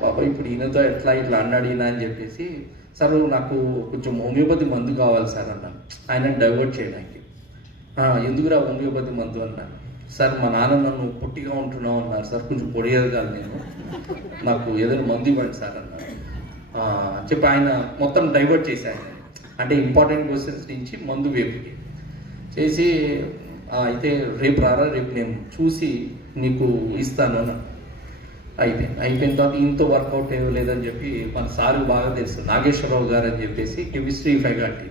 బాబా ఇప్పుడు ఈయనతో ఇట్లా అన్నాడు ఈయన అని చెప్పేసి, సార్ నాకు కొంచెం హోమియోపతి మందు కావాలి సార్ అన్నాను ఆయన డైవర్ట్ చేయడానికి. ఎందుకురా హోమియోపతి మందు అన్నాను. సార్ మా నాన్న నన్ను పొట్టిగా ఉంటున్నావు అన్నారు సార్, కొంచెం పొడియగాలి నేను, నాకు ఏదైనా మందు ఇవ్వండి సార్ అన్నాను. చెప్పి ఆయన మొత్తం డైవర్ట్ చేశాను. అంటే ఇంపార్టెంట్ క్వశ్చన్స్ నుంచి మందు వేపుకి చేసి, అయితే రేపు రారా, రేపు నేను చూసి నీకు ఇస్తాను అని. అయిపోయిన తర్వాత ఇంతో వర్కౌట్ లేదని చెప్పి మన సారు బాగా తెలుసు నాగేశ్వరరావు గారు అని చెప్పేసి కెమిస్ట్రీ ఫ్యాకల్టీ,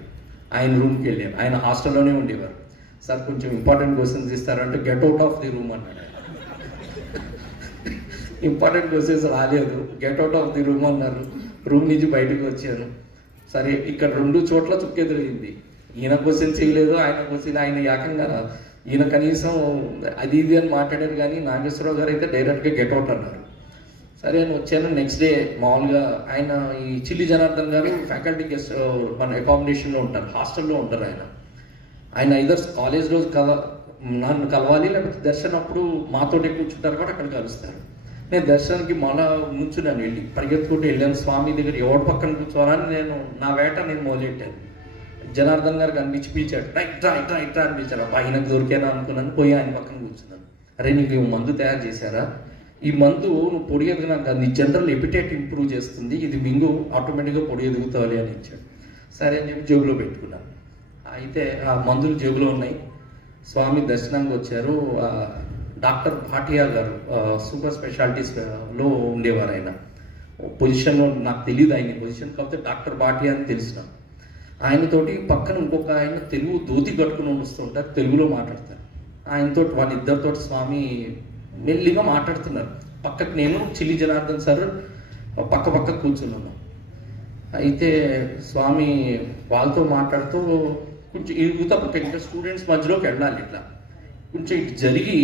ఆయన రూమ్కి వెళ్ళాను. ఆయన హాస్టల్లోనే ఉండేవారు. సార్ కొంచెం ఇంపార్టెంట్ క్వశ్చన్స్ ఇస్తారంటే get out of the room అన్నాడు. ఇంపార్టెంట్ క్వశ్చన్స్ రాలేదు, get out of the room అన్నారు. రూమ్ నుంచి బయటకు వచ్చాను. సరే ఇక్కడ 2 చోట్ల చుక్కెదిరింది. ఈయన క్వశ్చన్స్ ఇవ్వలేదు, ఆయన క్వశ్చన్ ఆయన ఏకంగా ఈయన కనీసం అది ఇది అని మాట్లాడారు, కానీ నాగేశ్వరరావు గారు అయితే డైరెక్ట్గా గెట్ అవుట్ అన్నారు. సరే నేను వచ్చాను. నెక్స్ట్ డే మామూలుగా ఆయన ఈ చిల్లి జనార్దన్ గారు ఫ్యాకల్టీ గెస్ట్ మన అకామిడేషన్లో ఉంటారు, హాస్టల్లో ఉంటారు. ఆయన ఇదర్ కాలేజ్ రోజు నన్ను కలవాలి, లేకపోతే దర్శనం అప్పుడు మాతోటి కూర్చుంటారు కూడా అక్కడ కలుస్తారు. నేను దర్శనానికి మళ్ళా నుంచున్నాను, వెళ్ళి పరిగెత్తుకుంటూ వెళ్ళాను. స్వామి దగ్గర ఎవరి పక్కన కూర్చోవాలని నేను మొదలెట్టాను. జనార్దన్ గారు కనిపించి పిలిచాడు, ఇట్రా అనిపించారు. అబ్బా ఆయనకు దొరికాను అనుకున్నాను. పోయి ఆయన పక్కన కూర్చున్నాను. అరే నీకు మందు తయారు చేశారా, ఈ మందు నువ్వు పొడి ఎదుగునాక నీ జనరల్ ఎపిటైట్ ఇంప్రూవ్ చేస్తుంది, ఇది మింగు ఆటోమేటిక్గా పొడి ఎదుగుతావాలి అని ఇచ్చాడు. సరే అని చెప్పి జేబులో పెట్టుకున్నాను. అయితే ఆ మందులు జేబులో ఉన్నాయి. స్వామి దర్శనానికి వచ్చారు. డాక్టర్ భాటియా గారు సూపర్ స్పెషాలిటీస్లో ఉండేవారు. ఆయన పొజిషన్లో నాకు తెలియదు ఆయన పొజిషన్, కాకపోతే డాక్టర్ భాటియా అని తెలిసిన. ఆయనతోటి పక్కన ఇంకొక ఆయన తెలుగు ధోతి కట్టుకుని వస్తుంటారు, తెలుగులో మాట్లాడతారు. ఆయనతో వాళ్ళిద్దరితో స్వామి మెల్లిగా మాట్లాడుతున్నారు. పక్కకు నేను చిల్లి జనార్దన్ సార్ పక్క కూర్చుని ఉన్నాం. అయితే స్వామి వాళ్ళతో మాట్లాడుతూ కొంచెం ఇరుగుతా ఇంకా స్టూడెంట్స్ మధ్యలోకి వెళ్ళాలి, ఇట్లా కొంచెం ఇటు జరిగి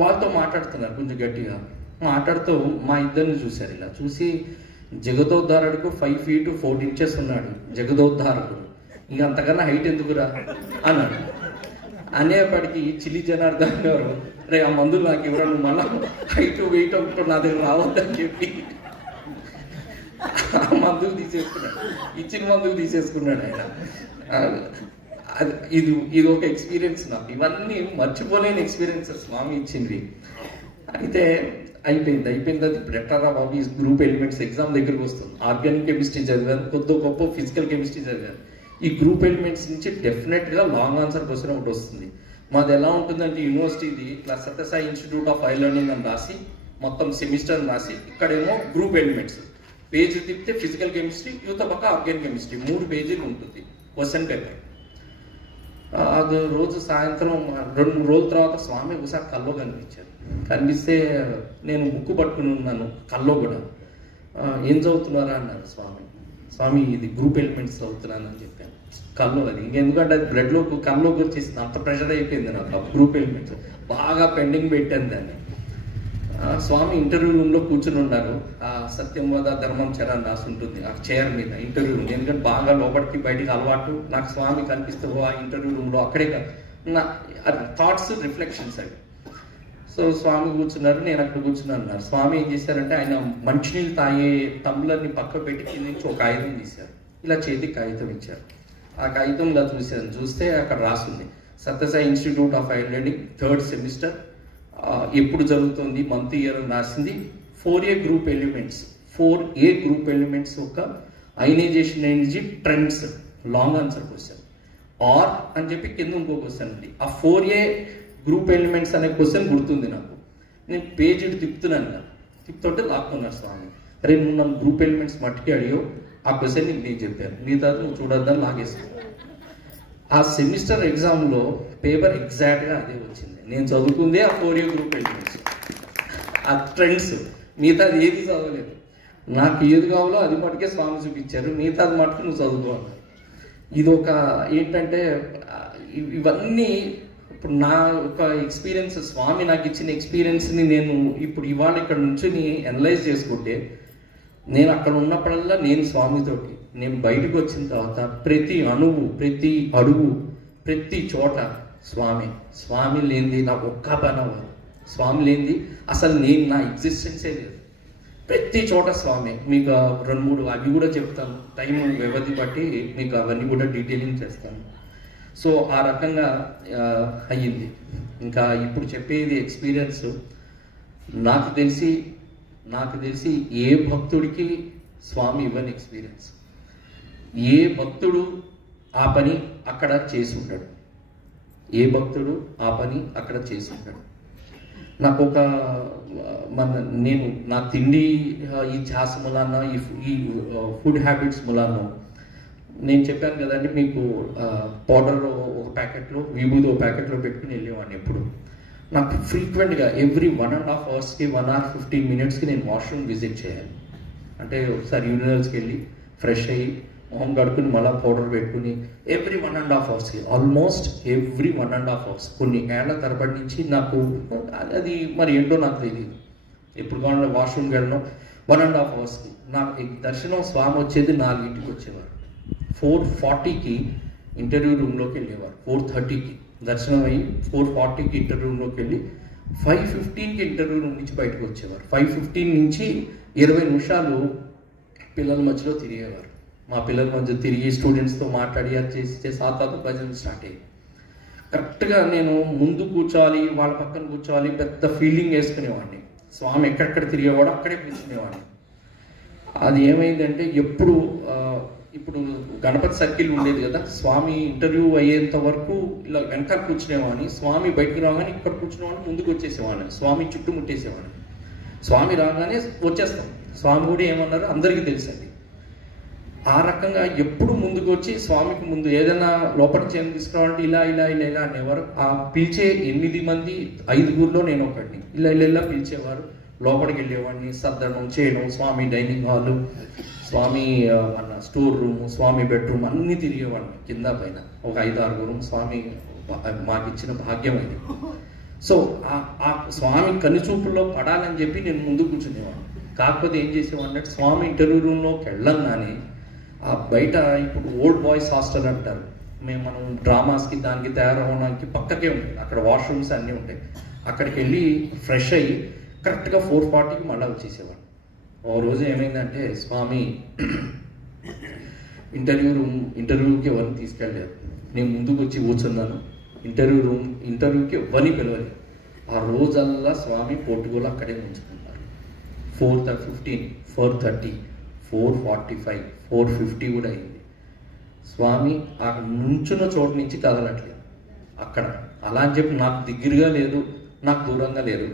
వాళ్ళతో మాట్లాడుతున్నారు. కొంచెం గట్టిగా మాట్లాడుతూ మా ఇద్దరిని చూశారు. ఇలా చూసి జగదోద్ధారకుడు 5 feet 4 inches ఉన్నాడు జగదోద్ధారకుడు, ఇంక అంతకన్నా హైట్ ఎందుకురా అన్నాడు. అనేపటికి చిల్లి జనార్దన్ గారు, రే ఆ మందులు నాకు ఇవ్వరా, నువ్వు మళ్ళా హైట్ వెయిట్ ఒకటి నా దగ్గర రావద్దని చెప్పి ఆ మందులు తీసేసుకున్నాడు. ఇచ్చిన మందులు తీసేసుకున్నాడు ఆయన. ఇది ఒక ఎక్స్పీరియన్స్ నాకు. ఇవన్నీ మర్చిపోలేని ఎక్స్పీరియన్సెస్ స్వామి ఇచ్చింది. అయితే అయిపోయింది. అది బెటరా బాబు, ఈ గ్రూప్ ఎలిమెంట్స్ ఎగ్జామ్ దగ్గరికి వస్తుంది. ఆర్గానిక్ కెమిస్ట్రీ చదివాను, కొద్ది గొప్ప ఫిజికల్ కెమిస్ట్రీ చదివాను. ఈ గ్రూప్ ఎలిమెంట్స్ నుంచి డెఫినెట్గా లాంగ్ ఆన్సర్ క్వశ్చన్ ఒకటి వస్తుంది. మాది ఎలా ఉంటుందంటే యూనివర్సిటీది ఇట్లా Sathya Sai institute of high learning అని రాసి మొత్తం సెమిస్టర్ రాసి, ఇక్కడేమో గ్రూప్ ఎలిమెంట్స్ పేజీ తిప్పితే ఫిజికల్ కెమిస్ట్రీ, యువత పక్క ఆర్గానిక్ కెమిస్ట్రీ 3 పేజీలు ఉంటుంది క్వశ్చన్ పేపర్. అది రోజు సాయంత్రం 2-3 రోజుల తర్వాత స్వామి ఒకసారి కల్లో కనిపిస్తే నేను బుక్ పట్టుకుని ఉన్నాను, కల్లో కూడా. ఏం చదువుతున్నారా అన్నారు స్వామి ఇది గ్రూప్ ఎలిమెంట్స్ చదువుతున్నాను అని చెప్పాను. కల్లో అది ఇంకెందుకంటే అది బ్లడ్లో కల్లోకి వచ్చేసింది, అంత ప్రెషర్ అయిపోయింది నాకు. గ్రూప్ ఎలిమెంట్స్ బాగా పెండింగ్ పెట్టాను దాన్ని. స్వామి ఇంటర్వ్యూ రూమ్లో కూర్చుని ఉన్నారు. ఆ సత్యం వద ధర్మం చర అని రాసి ఉంటుంది ఆ చైర్ మీద ఇంటర్వ్యూ రూమ్. ఎందుకంటే బాగా లోపలికి బయటికి అలవాటు నాకు. స్వామి కనిపిస్తూ ఆ ఇంటర్వ్యూ రూమ్లో అక్కడే నా థాట్స్ రిఫ్లెక్షన్స్ అవి. సో స్వామి కూర్చున్నారు, నేను అక్కడ కూర్చున్నాను అన్నారు. స్వామి ఏం చేశారంటే ఆయన మంచినీళ్ళు తాగే టంబ్లర్ని పక్క పెట్టి కింద నుంచి ఒక కాగితం తీశారు. ఇలా చేతికి కాగితం ఇచ్చారు. ఆ కాగితం ఇలా చూస్తే అక్కడ రాసింది Sathya Sai institute of high learning 3rd semester ఎప్పుడు జరుగుతుంది, మంత్ ఇయర్ అని రాసింది. 4A గ్రూప్ ఎలిమెంట్స్ ఒక ionization energy trends long answer question. Or అని చెప్పి కింద ఇంకో క్వశ్చన్ ఉంది. ఆ 4A గ్రూప్ ఎలిమెంట్స్ అనే క్వశ్చన్ గుర్తుంది నాకు. నేను పేజ్ తిప్పుతున్నాను, తిప్పుతుంటే లాక్కున్నారు స్వామి. అరే నువ్వు నన్ను గ్రూప్ ఎలిమెంట్స్ మట్టికి అడిగావు, ఆ క్వశ్చన్ నేను చెప్పాను, మిగతా నువ్వు చూడొద్దని లాగేసుకున్నాను. ఆ సెమిస్టర్ ఎగ్జామ్లో పేపర్ ఎగ్జాక్ట్గా అదే వచ్చింది. నేను చదువుకుందే ఆ 4 year గ్రూప్ ఎలిమెంట్స్, ఆ ట్రెండ్స్, మిగతాది ఏది చదవలేదు. నాకు ఏది కావాలో అది మటుకే స్వామి చూపించారు, మిగతాది మటుకు నువ్వు చదువుకో అన్నారు. ఇది ఒక ఏంటంటే ఇవన్నీ ఇప్పుడు నా ఒక ఎక్స్పీరియన్స్, స్వామి నాకు ఇచ్చిన ఎక్స్పీరియన్స్ని నేను ఇప్పుడు ఇవాళ ఇక్కడ నుంచి అనలైజ్ చేసుకుంటే, నేను అక్కడ ఉన్నప్పుడల్లా నేను స్వామితోటి, నేను బయటకు వచ్చిన తర్వాత ప్రతి అణువు, ప్రతి అడుగు, ప్రతి చోట స్వామి లేనిది నాకు ఒక్క పని అవ్వదు. స్వామి లేనిది అసలు నేను నా ఎగ్జిస్టెన్సే లేదు. ప్రతి చోట స్వామి. మీకు 2-3 అవి కూడా చెప్తాను, టైం వ్యవధి బట్టి మీకు అవన్నీ కూడా డీటెయిలింగ్ చేస్తాను. సో ఆ రకంగా అయ్యింది. ఇంకా ఇప్పుడు చెప్పేది ఎక్స్పీరియన్స్, నాకు తెలిసి ఏ భక్తుడికి స్వామి ఇవ్వని ఎక్స్పీరియన్స్. ఏ భక్తుడు ఆ పని అక్కడ చేసి ఉంటాడు, నాకు ఒక నేను నా తిండి ఈ ఛాస్ మూలాన, ఈ ఫుడ్ హ్యాబిట్స్ మూలాన, నేను చెప్పాను కదండి మీకు, పౌడర్ ఒక ప్యాకెట్లో, విభూది ఒక ప్యాకెట్లో పెట్టుకుని వెళ్ళేవాడిని. ఎప్పుడు నాకు ఫ్రీక్వెంట్గా ఎవ్రీ 1.5 hours 1 hour 15 minutes నేను వాష్రూమ్ విజిట్ చేయాలి. అంటే ఒకసారి యూరినల్స్కి వెళ్ళి ఫ్రెష్ అయ్యి మొహం కడుక్కుని మళ్ళీ పౌడర్ పెట్టుకుని every 1.5 hours, almost every 1.5 hours కొన్ని ఏళ్ల తరబడి నుంచి నాకు అది మరి ఏంటో నాకు తెలియదు. ఎప్పుడు కావాలంటే వాష్రూమ్కి వెళ్ళడం 1.5 hours. నాకు దర్శనం స్వామి వచ్చేది 4ంటికి వచ్చేవారు, 4:40కి ఇంటర్వ్యూ రూమ్లోకి వెళ్ళేవారు, 4:30కి దర్శనం అయ్యి 4:40కి ఇంటర్వ్యూ రూమ్లోకి వెళ్ళి 5:15కి ఇంటర్వ్యూ రూమ్ నుంచి బయటకు వచ్చేవారు. 5:15 నుంచి 20 నిమిషాలు పిల్లల మధ్యలో తిరిగేవారు. మా పిల్లల మధ్య తిరిగి స్టూడెంట్స్తో మాట్లాడి అది చేసి ఆ తర్వాత భజన స్టార్ట్ అయ్యి కరెక్ట్గా నేను ముందు కూర్చోవాలి, వాళ్ళ పక్కన కూర్చోవాలి, పెద్ద ఫీలింగ్ వేసుకునేవాడిని. స్వామి ఎక్కడెక్కడ తిరిగేవాడు అక్కడే కూర్చునేవాడిని. అది ఏమైందంటే ఇప్పుడు గణపతి సర్కిల్ ఉండేది కదా, స్వామి ఇంటర్వ్యూ అయ్యేంత వరకు ఇలా వెనక కూర్చునేవాడిని. స్వామి బయటకు రాగానే ఇక్కడ కూర్చునేవాడిని, ముందుకు వచ్చేసేవాడిని, స్వామి చుట్టూ ముట్టేసేవాడిని. స్వామి రాగానే వచ్చేస్తాం. స్వామి కూడా ఏమన్నారో అందరికీ తెలుసండి. ఆ రకంగా ఎప్పుడు ముందుకు వచ్చి స్వామికి ముందు ఏదైనా లోపల చేయని తీసుకురావాలంటే ఇలా అనేవారు. ఆ పిలిచే 8 మంది 5గురిలో నేను ఒకడిని. ఇలా పిలిచేవారు. లోపలికి వెళ్ళేవాడిని, సర్దడం చేయడం, స్వామి డైనింగ్ హాలు, స్వామి మన స్టోర్ రూమ్, స్వామి బెడ్రూమ్ అన్నీ తిరిగేవాడిని కింద పైన. ఒక 5-6 స్వామి మాకు ఇచ్చిన భాగ్యం ఇది. సో ఆ స్వామి కనుచూపుల్లో పడాలని చెప్పి నేను ముందు కూర్చునేవాడిని. కాకపోతే ఏం చేసేవాడిని అంటే, స్వామి ఇంటర్వ్యూ రూమ్లోకి వెళ్ళంగానే ఆ బయట ఇప్పుడు ఓల్డ్ బాయ్స్ హాస్టల్ అంటారు, మనం డ్రామాస్కి దానికి తయారవడానికి పక్కకే ఉంటుంది, అక్కడ వాష్రూమ్స్ అన్నీ ఉంటాయి. అక్కడికి వెళ్ళి ఫ్రెష్ అయ్యి కరెక్ట్గా 4:40కి మళ్ళీ వచ్చేసేవాడు. ఓ రోజు ఏమైందంటే, స్వామి ఇంటర్వ్యూకి ఎవరిని తీసుకెళ్ళలేదు. నేను ముందుకు వచ్చి కూర్చున్నాను. ఇంటర్వ్యూకి ఎవరిని పిలవలేదు. ఆ రోజల్లా స్వామి పోర్టుగోలు అక్కడే ఉంచుకున్నారు. 4:15, 4:30, 4:45, 4:50 కూడా అయింది. స్వామి ఆ నుంచున్న చోటు నుంచి కదలట్లేదు అక్కడ. అలా అని చెప్పి నాకు దగ్గరగా లేదు, నాకు దూరంగా లేదు.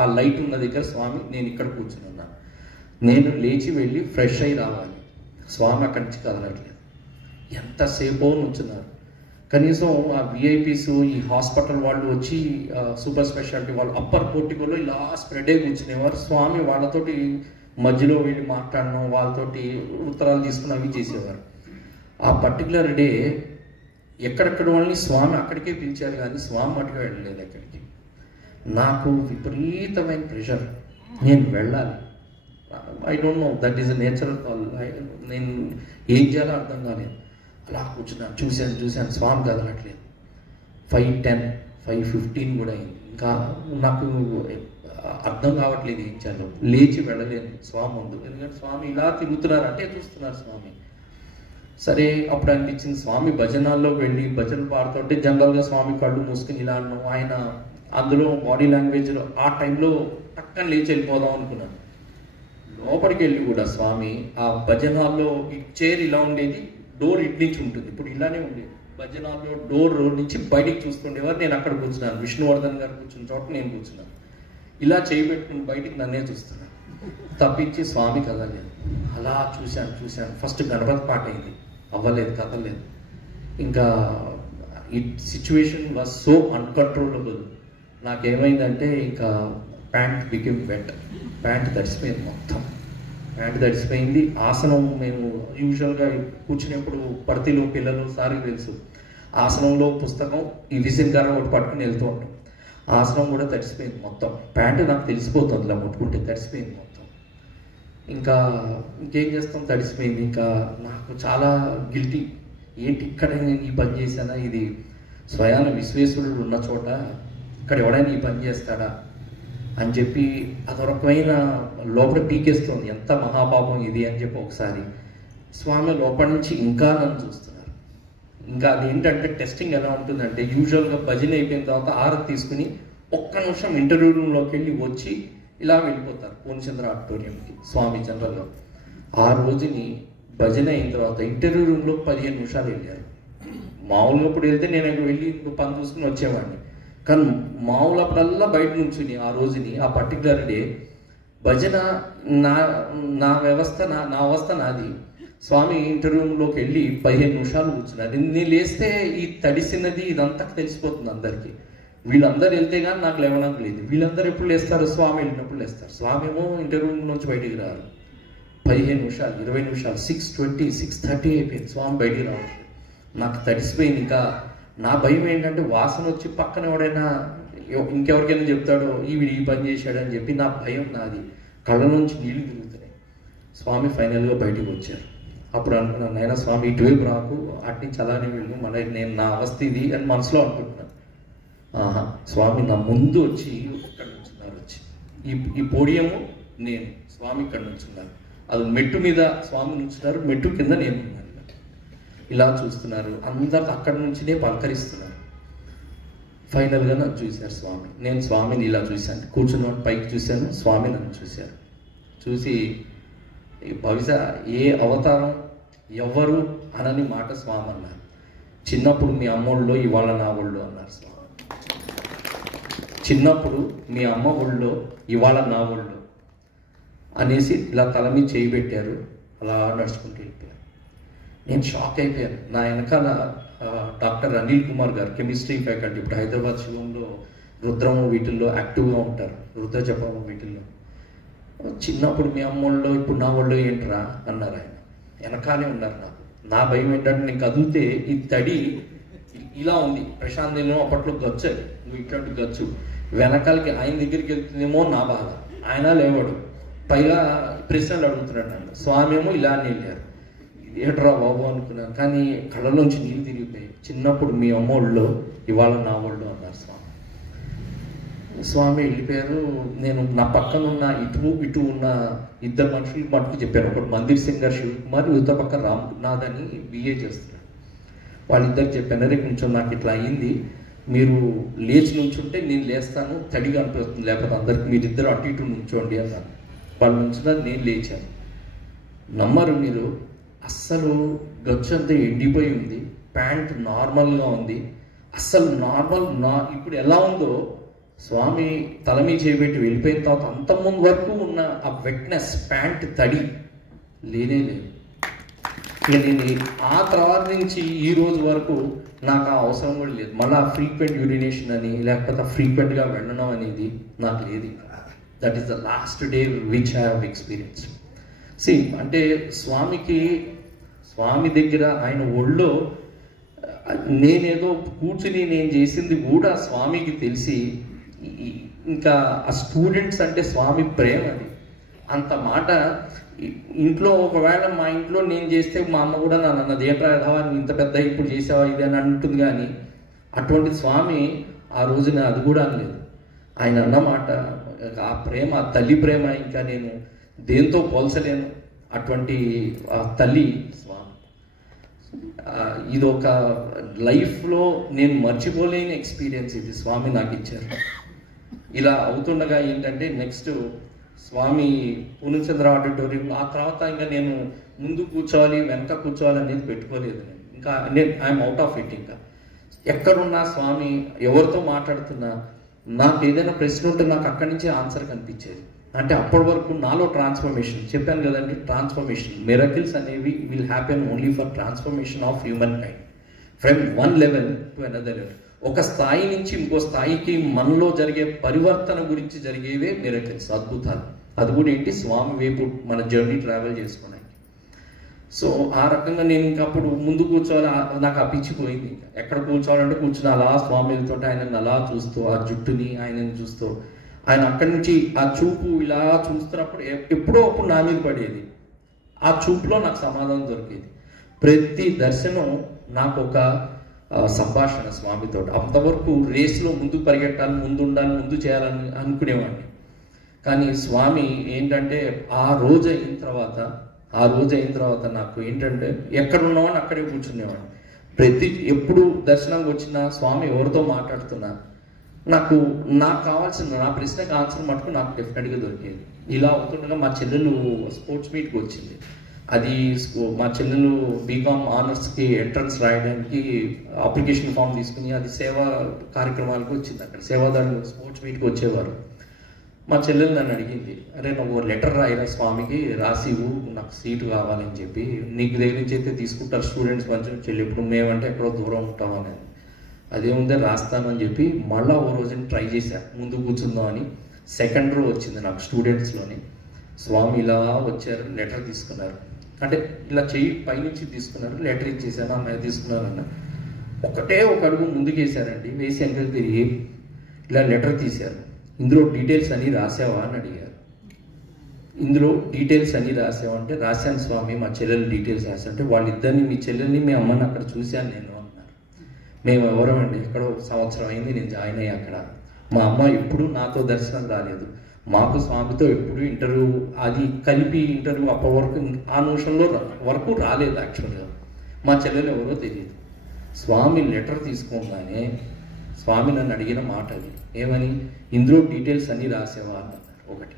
ఆ లైట్ ఉన్న దగ్గర స్వామి, నేను ఇక్కడ కూర్చున్నాను. నేను లేచి వెళ్ళి ఫ్రెష్ అయ్యి రావాలి, స్వామి అక్కడి నుంచి కదలట్లేదు. ఎంతసేపో నుంచున్నారు. కనీసం ఆ విఐపీస్, ఈ హాస్పిటల్ వాళ్ళు వచ్చి సూపర్ స్పెషాలిటీ వాళ్ళు అప్పర్ పోర్టికోలో ఇలా స్ప్రెడ్ అయ్యి కూర్చునేవారు. స్వామి వాళ్ళతోటి మధ్యలో వెళ్ళి మాట్లాడడం, వాళ్ళతోటి ఉత్తరాలు తీసుకుని అవి చేసేవారు. ఆ పర్టికులర్ డే ఎక్కడెక్కడ వాళ్ళని స్వామి అక్కడికే పిలిచారు, కానీ స్వామి మటుగా వెళ్ళలేదు ఎక్కడికి. నాకు విపరీతమైన ప్రెషర్, నేను వెళ్ళాలి. I don't no, that is a natural call. నేను ఏం చేయాలో అర్థం కాలేదు. అలా కూర్చున్నాను, చూశాను స్వామి కదలట్లేదు. 5:10, 5:15 కూడా అయింది. ఇంకా నాకు అర్థం కావట్లేదు ఏం చేయాలో. లేచి వెళ్ళలేను స్వామి ముందు, ఎందుకంటే స్వామి ఇలా తిరుగుతున్నారు అంటే చూస్తున్నారు స్వామి. సరే అప్పుడు అనిపించింది, స్వామి భజనాల్లోకి వెళ్ళి భజన పాడుతుంటే జనరల్గా స్వామి కళ్ళు మూసుకుని ఇలా అన్నాం. ఆయన అందులో బాడీ లాంగ్వేజ్లో ఆ టైంలో పక్కన లేచి వెళ్ళిపోదాం అనుకున్నాను. లోపలికి వెళ్ళి కూడా స్వామి ఆ భజనాల్లో ఈ చైర్ ఇలా ఉండేది, డోర్ ఇటు నుంచి ఉంటుంది, ఇప్పుడు ఇలానే ఉండేది. భజనాల్లో డోర్ నుంచి బయటికి చూస్తుండేవారు. నేను అక్కడ కూర్చున్నాను, విష్ణువర్ధన్ గారు కూర్చున్న చోట నేను కూర్చున్నాను. ఇలా చేయి పెట్టుకుని బయటికి నన్నే చూస్తున్నాను. తప్పించి స్వామి కదలేదు. అలా చూశాను. ఫస్ట్ గణపతి పాట అయింది, అవ్వలేదు, కదలేదు. ఇంకా ఈ సిచ్యువేషన్ వాజ్ సో అన్కంట్రోలబుల్. నాకేమైందంటే ఇంకా ప్యాంట్ బికెమ్ వెట్. ప్యాంట్ తడిసిపోయింది, మొత్తం ప్యాంట్ తడిసిపోయింది. ఆసనం మేము యూజువల్గా కూర్చునేప్పుడు పర్తిలో పిల్లలు సారికి తెలుసు, ఆసనంలో పుస్తకం ఈ విసిరికారం ఒకటి పట్టుకుని వెళ్తూ ఉంటాం. ఆసనం కూడా తడిసిపోయింది మొత్తం. ప్యాంటు నాకు తెలిసిపోతుంది ఇలా ముట్టుకుంటే, తడిసిపోయింది మొత్తం. ఇంకా ఇంకేం చేస్తాం, తడిసిపోయింది. ఇంకా నాకు చాలా గిల్టీ, ఏంటి ఇక్కడ నేను ఈ పని చేశానా, ఇది స్వయాన విశ్వేశ్వరుడు ఉన్న చోట ఇక్కడ ఎవడైనా ఈ పని చేస్తాడా అని చెప్పి అదొరకమైన లోపల పీకేస్తుంది, ఎంత మహాపాపం ఇది అని చెప్పి. ఒకసారి స్వామి లోపల నుంచి ఇంకా నన్ను చూస్తున్నారు. ఇంకా అది ఏంటంటే టెస్టింగ్ ఎలా ఉంటుందంటే, యూజువల్గా భజన అయిపోయిన తర్వాత ఆరతి తీసుకుని ఒక్క నిమిషం ఇంటర్వ్యూ రూమ్లోకి వెళ్ళి వచ్చి ఇలా వెళ్ళిపోతారు పూర్ణచంద్ర ఆడిటోరియంకి స్వామి జనరల్గా. ఆ రోజుని భజన అయిన తర్వాత ఇంటర్వ్యూ రూమ్లో 15 నిమిషాలు వెళ్ళారు. మామూలుగా ఇప్పుడు వెళ్తే నేను వెళ్ళి ఇంకో పని చూసుకుని వచ్చేవాడిని, కానీ మామూలు అప్పుడల్లా బయట నుంచుని ఆ రోజుని, ఆ పర్టికులర్ డే భజన నా వ్యవస్థ, నా అవస్థ నాది. స్వామి ఇంటర్వ్యూలోకి వెళ్ళి 15 నిమిషాలు కూర్చున్నారు. నేను లేస్తే ఈ తడిసినది ఇదంతా తెలిసిపోతుంది అందరికీ. వీళ్ళందరూ వెళ్తే కానీ నాకు లేవడానికి లేదు. వీళ్ళందరూ ఎప్పుడు లేస్తారు, స్వామి వెళ్ళినప్పుడు లేస్తారు. స్వామి ఏమో ఇంటర్వ్యూ నుంచి బయటికి రారు. 15 నిమిషాలు, 20 నిమిషాలు, 6:20, 6:30 అయిపోయింది, స్వామి బయటికి రావట్లేదు. నాకు తడిసిపోయింది. ఇంకా నా భయం ఏంటంటే వాసన వచ్చి పక్కన ఎవడైనా ఇంకెవరికైనా చెప్తాడో వీడు ఈ పని చేశాడని చెప్పి నా భయం నాది. కళ్ళ నుంచి నీళ్లు తిరుగుతున్నాయి. స్వామి ఫైనల్గా బయటికి వచ్చారు. అప్పుడు అనుకున్నాను, నైనా స్వామి ఇటువైపు రాకు, అటు నుంచి అలానే వెళ్ళు, మళ్ళీ నేను నా అవస్థ ఇది అని మనసులో అనుకుంటున్నాను. స్వామి నా ముందు వచ్చి ఇక్కడ నుంచున్నారు. వచ్చి ఈ పోడియము నేను, స్వామి ఇక్కడ నుంచున్నారు. అది మెట్టు మీద స్వామి నుంచున్నారు, మెట్టు కింద నేను ఉన్నాను. ఇలా చూస్తున్నారు, అందరు అక్కడి నుంచినే పలకరిస్తున్నారు. ఫైనల్గా నన్ను చూశారు స్వామి. నేను స్వామిని ఇలా చూశాను, కూర్చున్న పైకి చూశాను, స్వామి నన్ను చూశారు. చూసి బహుశా ఏ అవతారం ఎవ్వరు అనని మాట స్వామి అన్నారు. చిన్నప్పుడు మీ అమ్మోళ్ళలో ఇవాళ నా ఒళ్ళు అన్నారు స్వామి. చిన్నప్పుడు మీ అమ్మ ఒళ్ళో ఇవాళ నా ఒళ్ళు అనేసి ఇలా తల మీద చేయి పెట్టారు. అలా నడుచుకుంటూ వెళ్ళిపోయారు. నేను షాక్ అయిపోయాను. నా వెనకాల డాక్టర్ అనిల్ కుమార్ గారు, కెమిస్ట్రీ ఫ్యాకల్టీ, ఇప్పుడు హైదరాబాద్ శివంలో రుద్రము వీటిల్లో యాక్టివ్గా ఉంటారు, రుద్ర జపము వీటిల్లో. చిన్నప్పుడు మీ అమ్మోళ్ళలో ఇప్పుడు నా ఒళ్ళో ఏంట్రా అన్నారు ఆయన. వెనకాలే ఉన్నారు. నా భయం ఏంటంటే నేను కదిలితే ఈ తడి ఇలా ఉంది. ప్రశాంత్ నేను అప్పట్లో గచ్చు, నువ్వు ఇట్లాంటి గచ్చు వెనకాలకి ఆయన దగ్గరికి వెళ్తుందేమో నా బాధ. ఆయన లేవాడు, పైగా ప్రశ్నలు అడుగుతున్నాడు నన్ను. స్వామి ఏమో ఇలానే వెళ్ళారు. ఏట్రా బాబు అనుకున్నాను, కానీ కళ్ళలోంచి నీళ్ళు తిరిగిపోయాయి. చిన్నప్పుడు మీ అమ్మ ఒళ్ళో ఇవాళ నా ఒళ్ళు అన్నారు స్వామి. స్వామి వెళ్ళిపోయారు. నేను నా పక్కన ఉన్న ఇటు ఉన్న ఇద్దరు మనుషులకి మటుకు చెప్పాను. ఒకటి మందిర్ సింగర్ శివకుమార్, యువత పక్క రామ్నాథ్ అని బిఏ చేస్తున్నాడు. వాళ్ళిద్దరికి చెప్పాను, రేపు కొంచెం నాకు ఇట్లా అయ్యింది, మీరు లేచి నుంచుంటే నేను లేస్తాను, తడిగా అనిపిస్తుంది, లేకపోతే అందరికి మీరిద్దరు అటు ఇటు నుంచోండి అన్నాను. వాళ్ళు నుంచున్నారు, నేను లేచాను. నమ్మరు మీరు, అస్సలు గచ్చు అంతా ఎండిపోయి ఉంది, ప్యాంట్ నార్మల్గా ఉంది. అస్సలు ఇప్పుడు ఎలా ఉందో స్వామి తల మీద చేయబెట్టి వెళ్ళిపోయిన తర్వాత అంతకుముందు వరకు ఉన్న ఆ వెట్నెస్, ప్యాంట్ తడి లేనే లేదు. ఇక నేను ఆ తర్వాత నుంచి ఈ రోజు వరకు నాకు ఆ అవసరం కూడా లేదు. మళ్ళీ ఫ్రీక్వెంట్ యూరినేషన్ అని లేకపోతే ఫ్రీక్వెంట్గా వెళ్ళడం అనేది నాకు లేదు. That is the last day which I have experienced. అంటే స్వామి దగ్గర ఆయన ఒళ్ళో నేనేదో కూర్చుని నేను చేసింది కూడా స్వామికి తెలిసి, ఇంకా ఆ స్టూడెంట్స్ అంటే స్వామి ప్రేమ అది. అంత మాట ఇంట్లో ఒకవేళ మా ఇంట్లో నేను చేస్తే మా అమ్మ కూడా నన్ను అన్నది, ఏంట్రా ఇంత పెద్ద ఇప్పుడు చేసావా ఇది అని అంటుంది. కానీ అటువంటి స్వామి ఆ రోజున అది కూడా అనలేదు. ఆయన అన్నమాట ఆ ప్రేమ, ఆ తల్లి ప్రేమ ఇంకా నేను దేంతో పోల్చలేను. అటువంటి తల్లి స్వామి. ఇది ఒక లైఫ్లో నేను మర్చిపోలేని ఎక్స్పీరియన్స్ ఇది స్వామి నాకు ఇచ్చారు. ఇలా అవుతుండగా ఏంటంటే నెక్స్ట్ స్వామి పూర్ణచంద్ర ఆడిటోరియం, ఆ తర్వాత ఇంకా నేను ముందు కూర్చోవాలి వెనక కూర్చోవాలి అనేది పెట్టుకోలేదు. ఇంకా ఐఎమ్ అవుట్ ఆఫ్ ఇట్. ఇంకా ఎక్కడున్నా స్వామి ఎవరితో మాట్లాడుతున్నా నాకు ఏదైనా ప్రశ్న ఉంటే నాకు అక్కడి నుంచే ఆన్సర్ కనిపించేది. అంటే అప్పటి వరకు నాలో ట్రాన్స్ఫర్మేషన్ చెప్పాను కదండి, ట్రాన్స్ఫర్మేషన్ మిరకిల్స్ అనేవి will happen only for transformation of human kind from one level to another level. ఒక స్థాయి నుంచి ఇంకో స్థాయికి మనలో జరిగే పరివర్తన గురించి జరిగేవే మిరకిల్స్, అద్భుతాలు. అది కూడా ఏంటి, స్వామి వైపు మన జర్నీ ట్రావెల్ చేసుకోవడానికి. సో ఆ రకంగా నేను ఇంకా అప్పుడు ముందు కూర్చోవాలి, నాకు ఆ పిచ్చి పోయింది. ఇంకా ఎక్కడ కూర్చోవాలంటే కూర్చుని అలా స్వామి వెళ్తుంటే ఆయనని అలా చూస్తూ, ఆ జుట్టుని ఆయనని చూస్తూ, ఆయన అక్కడి నుంచి ఆ చూపు ఇలా చూస్తున్నప్పుడు ఎప్పుడో అప్పుడు నా మీద పడేది. ఆ చూపులో నాకు సమాధానం దొరికేది. ప్రతి దర్శనం నాకు ఒక సంభాషణ స్వామితో. అంతవరకు రేస్లో ముందుకు పరిగెట్టాలి, ముందు ఉండాలి, ముందు చేయాలని అనుకునేవాడిని. కానీ స్వామి ఏంటంటే ఆ రోజు అయిన తర్వాత నాకు ఏంటంటే ఎక్కడున్నామని అక్కడే కూర్చునేవాడిని. ఎప్పుడు దర్శనంకి వచ్చినా స్వామి ఎవరితో మాట్లాడుతున్నా నాకు కావాల్సిన నా ప్రశ్నకు ఆన్సర్ మటుకు నాకు డెఫినెట్గా దొరికేది. ఇలా అవుతుండగా మా చెల్లెలు స్పోర్ట్స్ మీట్కి వచ్చింది. అది మా చెల్లెలు బీకామ్ ఆనర్స్కి ఎంట్రన్స్ రాయడానికి అప్లికేషన్ ఫామ్ తీసుకుని అది సేవా కార్యక్రమాలకు వచ్చింది. అక్కడ సేవాదారులు స్పోర్ట్స్ మీట్కి వచ్చేవారు. మా చెల్లెలు నన్ను అడిగింది, అరే నువ్వు లెటర్ రాయిరా స్వామికి, రాసివు నాకు సీటు కావాలని చెప్పి, నీకు దగ్గర నుంచి అయితే తీసుకుంటారు స్టూడెంట్స్ మంచిగా చెల్లి, ఇప్పుడు మేమంటే ఎక్కడో దూరం ఉంటాం అనేది. అదేముందే రాస్తానని చెప్పి మళ్ళీ ఓ రోజుని ట్రై చేశాను, ముందు కూర్చుందాం అని. సెకండ్ రో వచ్చింది నాకు స్టూడెంట్స్లోని. స్వామి ఇలా వచ్చారు, లెటర్ తీసుకున్నారు. అంటే ఇలా చెయ్యి పైనుంచి తీసుకున్నారు, లెటర్ ఇచ్చేసాను, అన్నయ్య తీసుకున్నారన్న. ఒకటే ఒక అడుగు ముందుకు వేశారండి, వేసి వెనక్కి తిరిగి ఇలా లెటర్ తీశారు. ఇందులో డీటెయిల్స్ అన్నీ రాసావా అని అడిగారు. ఇందులో డీటెయిల్స్ అన్నీ రాసావా అంటే రాశాను స్వామి, మా చెల్లెలు డీటెయిల్స్ రాశానంటే వాళ్ళిద్దరిని, మీ చెల్లెల్ని మీ అమ్మని అక్కడ చూశాను నేను అన్నారు. మేము ఎవరమండి, ఎక్కడో సంవత్సరం అయింది నేను జాయిన్ అయ్యి అక్కడ. మా అమ్మ ఎప్పుడు నాతో దర్శనం రాలేదు, మాకు స్వామితో ఎప్పుడు ఇంటర్వ్యూ అది కలిపి ఇంటర్వ్యూ అప్పటి వరకు ఆ నిమిషంలో వరకు రాలేదు. యాక్చువల్గా మా చెల్లెలు ఎవరో తెలియదు. స్వామి లెటర్ తీసుకోగానే స్వామి నన్ను అడిగిన మాట అది, ఏమని, ఇందులో డీటెయిల్స్ అన్నీ రాసేవా అన్నారు. ఒకటి,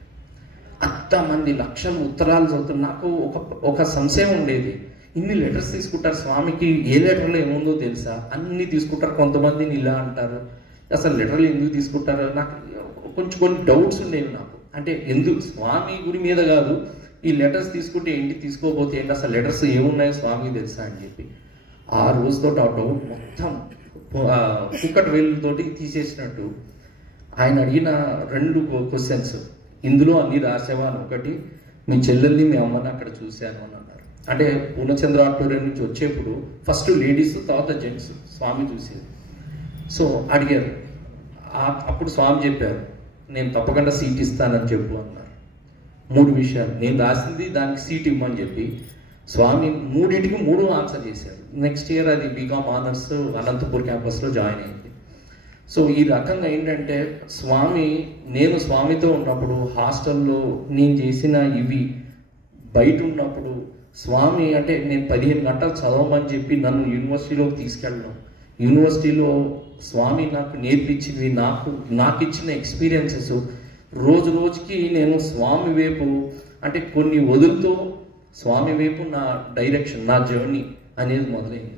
అంతమంది లక్షల ఉత్తరాలు చదువుతున్నా నాకు ఒక సంశయం ఉండేది. ఇన్ని లెటర్స్ తీసుకుంటారు స్వామికి, ఏ లెటర్లో ఏముందో తెలుసా, అన్ని తీసుకుంటారు, కొంతమందిని ఇలా అంటారు, అసలు లెటర్లు ఎందుకు తీసుకుంటారు, నాకు కొన్ని డౌట్స్ ఉండేవి నాకు. అంటే ఎందుకు స్వామి గురి మీద కాదు, ఈ లెటర్స్ తీసుకుంటే ఏంటి, తీసుకోకపోతే ఏంటి, అసలు లెటర్స్ ఏమున్నాయో స్వామికి తెలుసా అని చెప్పి ఆ రోజుతో ఆ డౌట్ మొత్తం కుక్కటి వేలుతోటి తీసేసినట్టు. ఆయన అడిగిన 2 క్వశ్చన్స్, ఇందులో అన్ని రాసేవా అని ఒకటి, మీ చెల్లెల్ని మీ అమ్మని అక్కడ చూశాను అని అన్నారు. అంటే పూర్ణచంద్ర ఆడిటోరియం నుంచి వచ్చేప్పుడు ఫస్ట్ లేడీస్, తర్వాత జెంట్స్ స్వామి చూసేది. సో అడిగారు, అప్పుడు స్వామి చెప్పారు, నేను తప్పకుండా సీట్ ఇస్తానని చెప్పు అన్నారు. 3 విషయాలు నేను రాసింది, దానికి సీట్ ఇవ్వమని చెప్పి స్వామి 3టికి 3 ఆన్సర్ చేశారు. నెక్స్ట్ ఇయర్ అది బీకామ్ ఆనర్స్ అనంతపూర్ క్యాంపస్లో జాయిన్ అయింది. సో ఈ రకంగా ఏంటంటే నేను స్వామితో ఉన్నప్పుడు హాస్టల్లో నేను చేసిన ఇవి బయట ఉన్నప్పుడు స్వామి అంటే నేను 15 గంటలు చదవమని చెప్పి నన్ను యూనివర్సిటీలోకి తీసుకెళ్ళడం, యూనివర్సిటీలో స్వామి నాకు నేర్పించింది, నాకు ఇచ్చిన ఎక్స్పీరియన్సెస్, రోజు రోజుకి నేను స్వామి వైపు అంటే కొన్ని వదులుతో స్వామి వైపు నా డైరెక్షన్, నా జర్నీ అనేది మొదలైంది.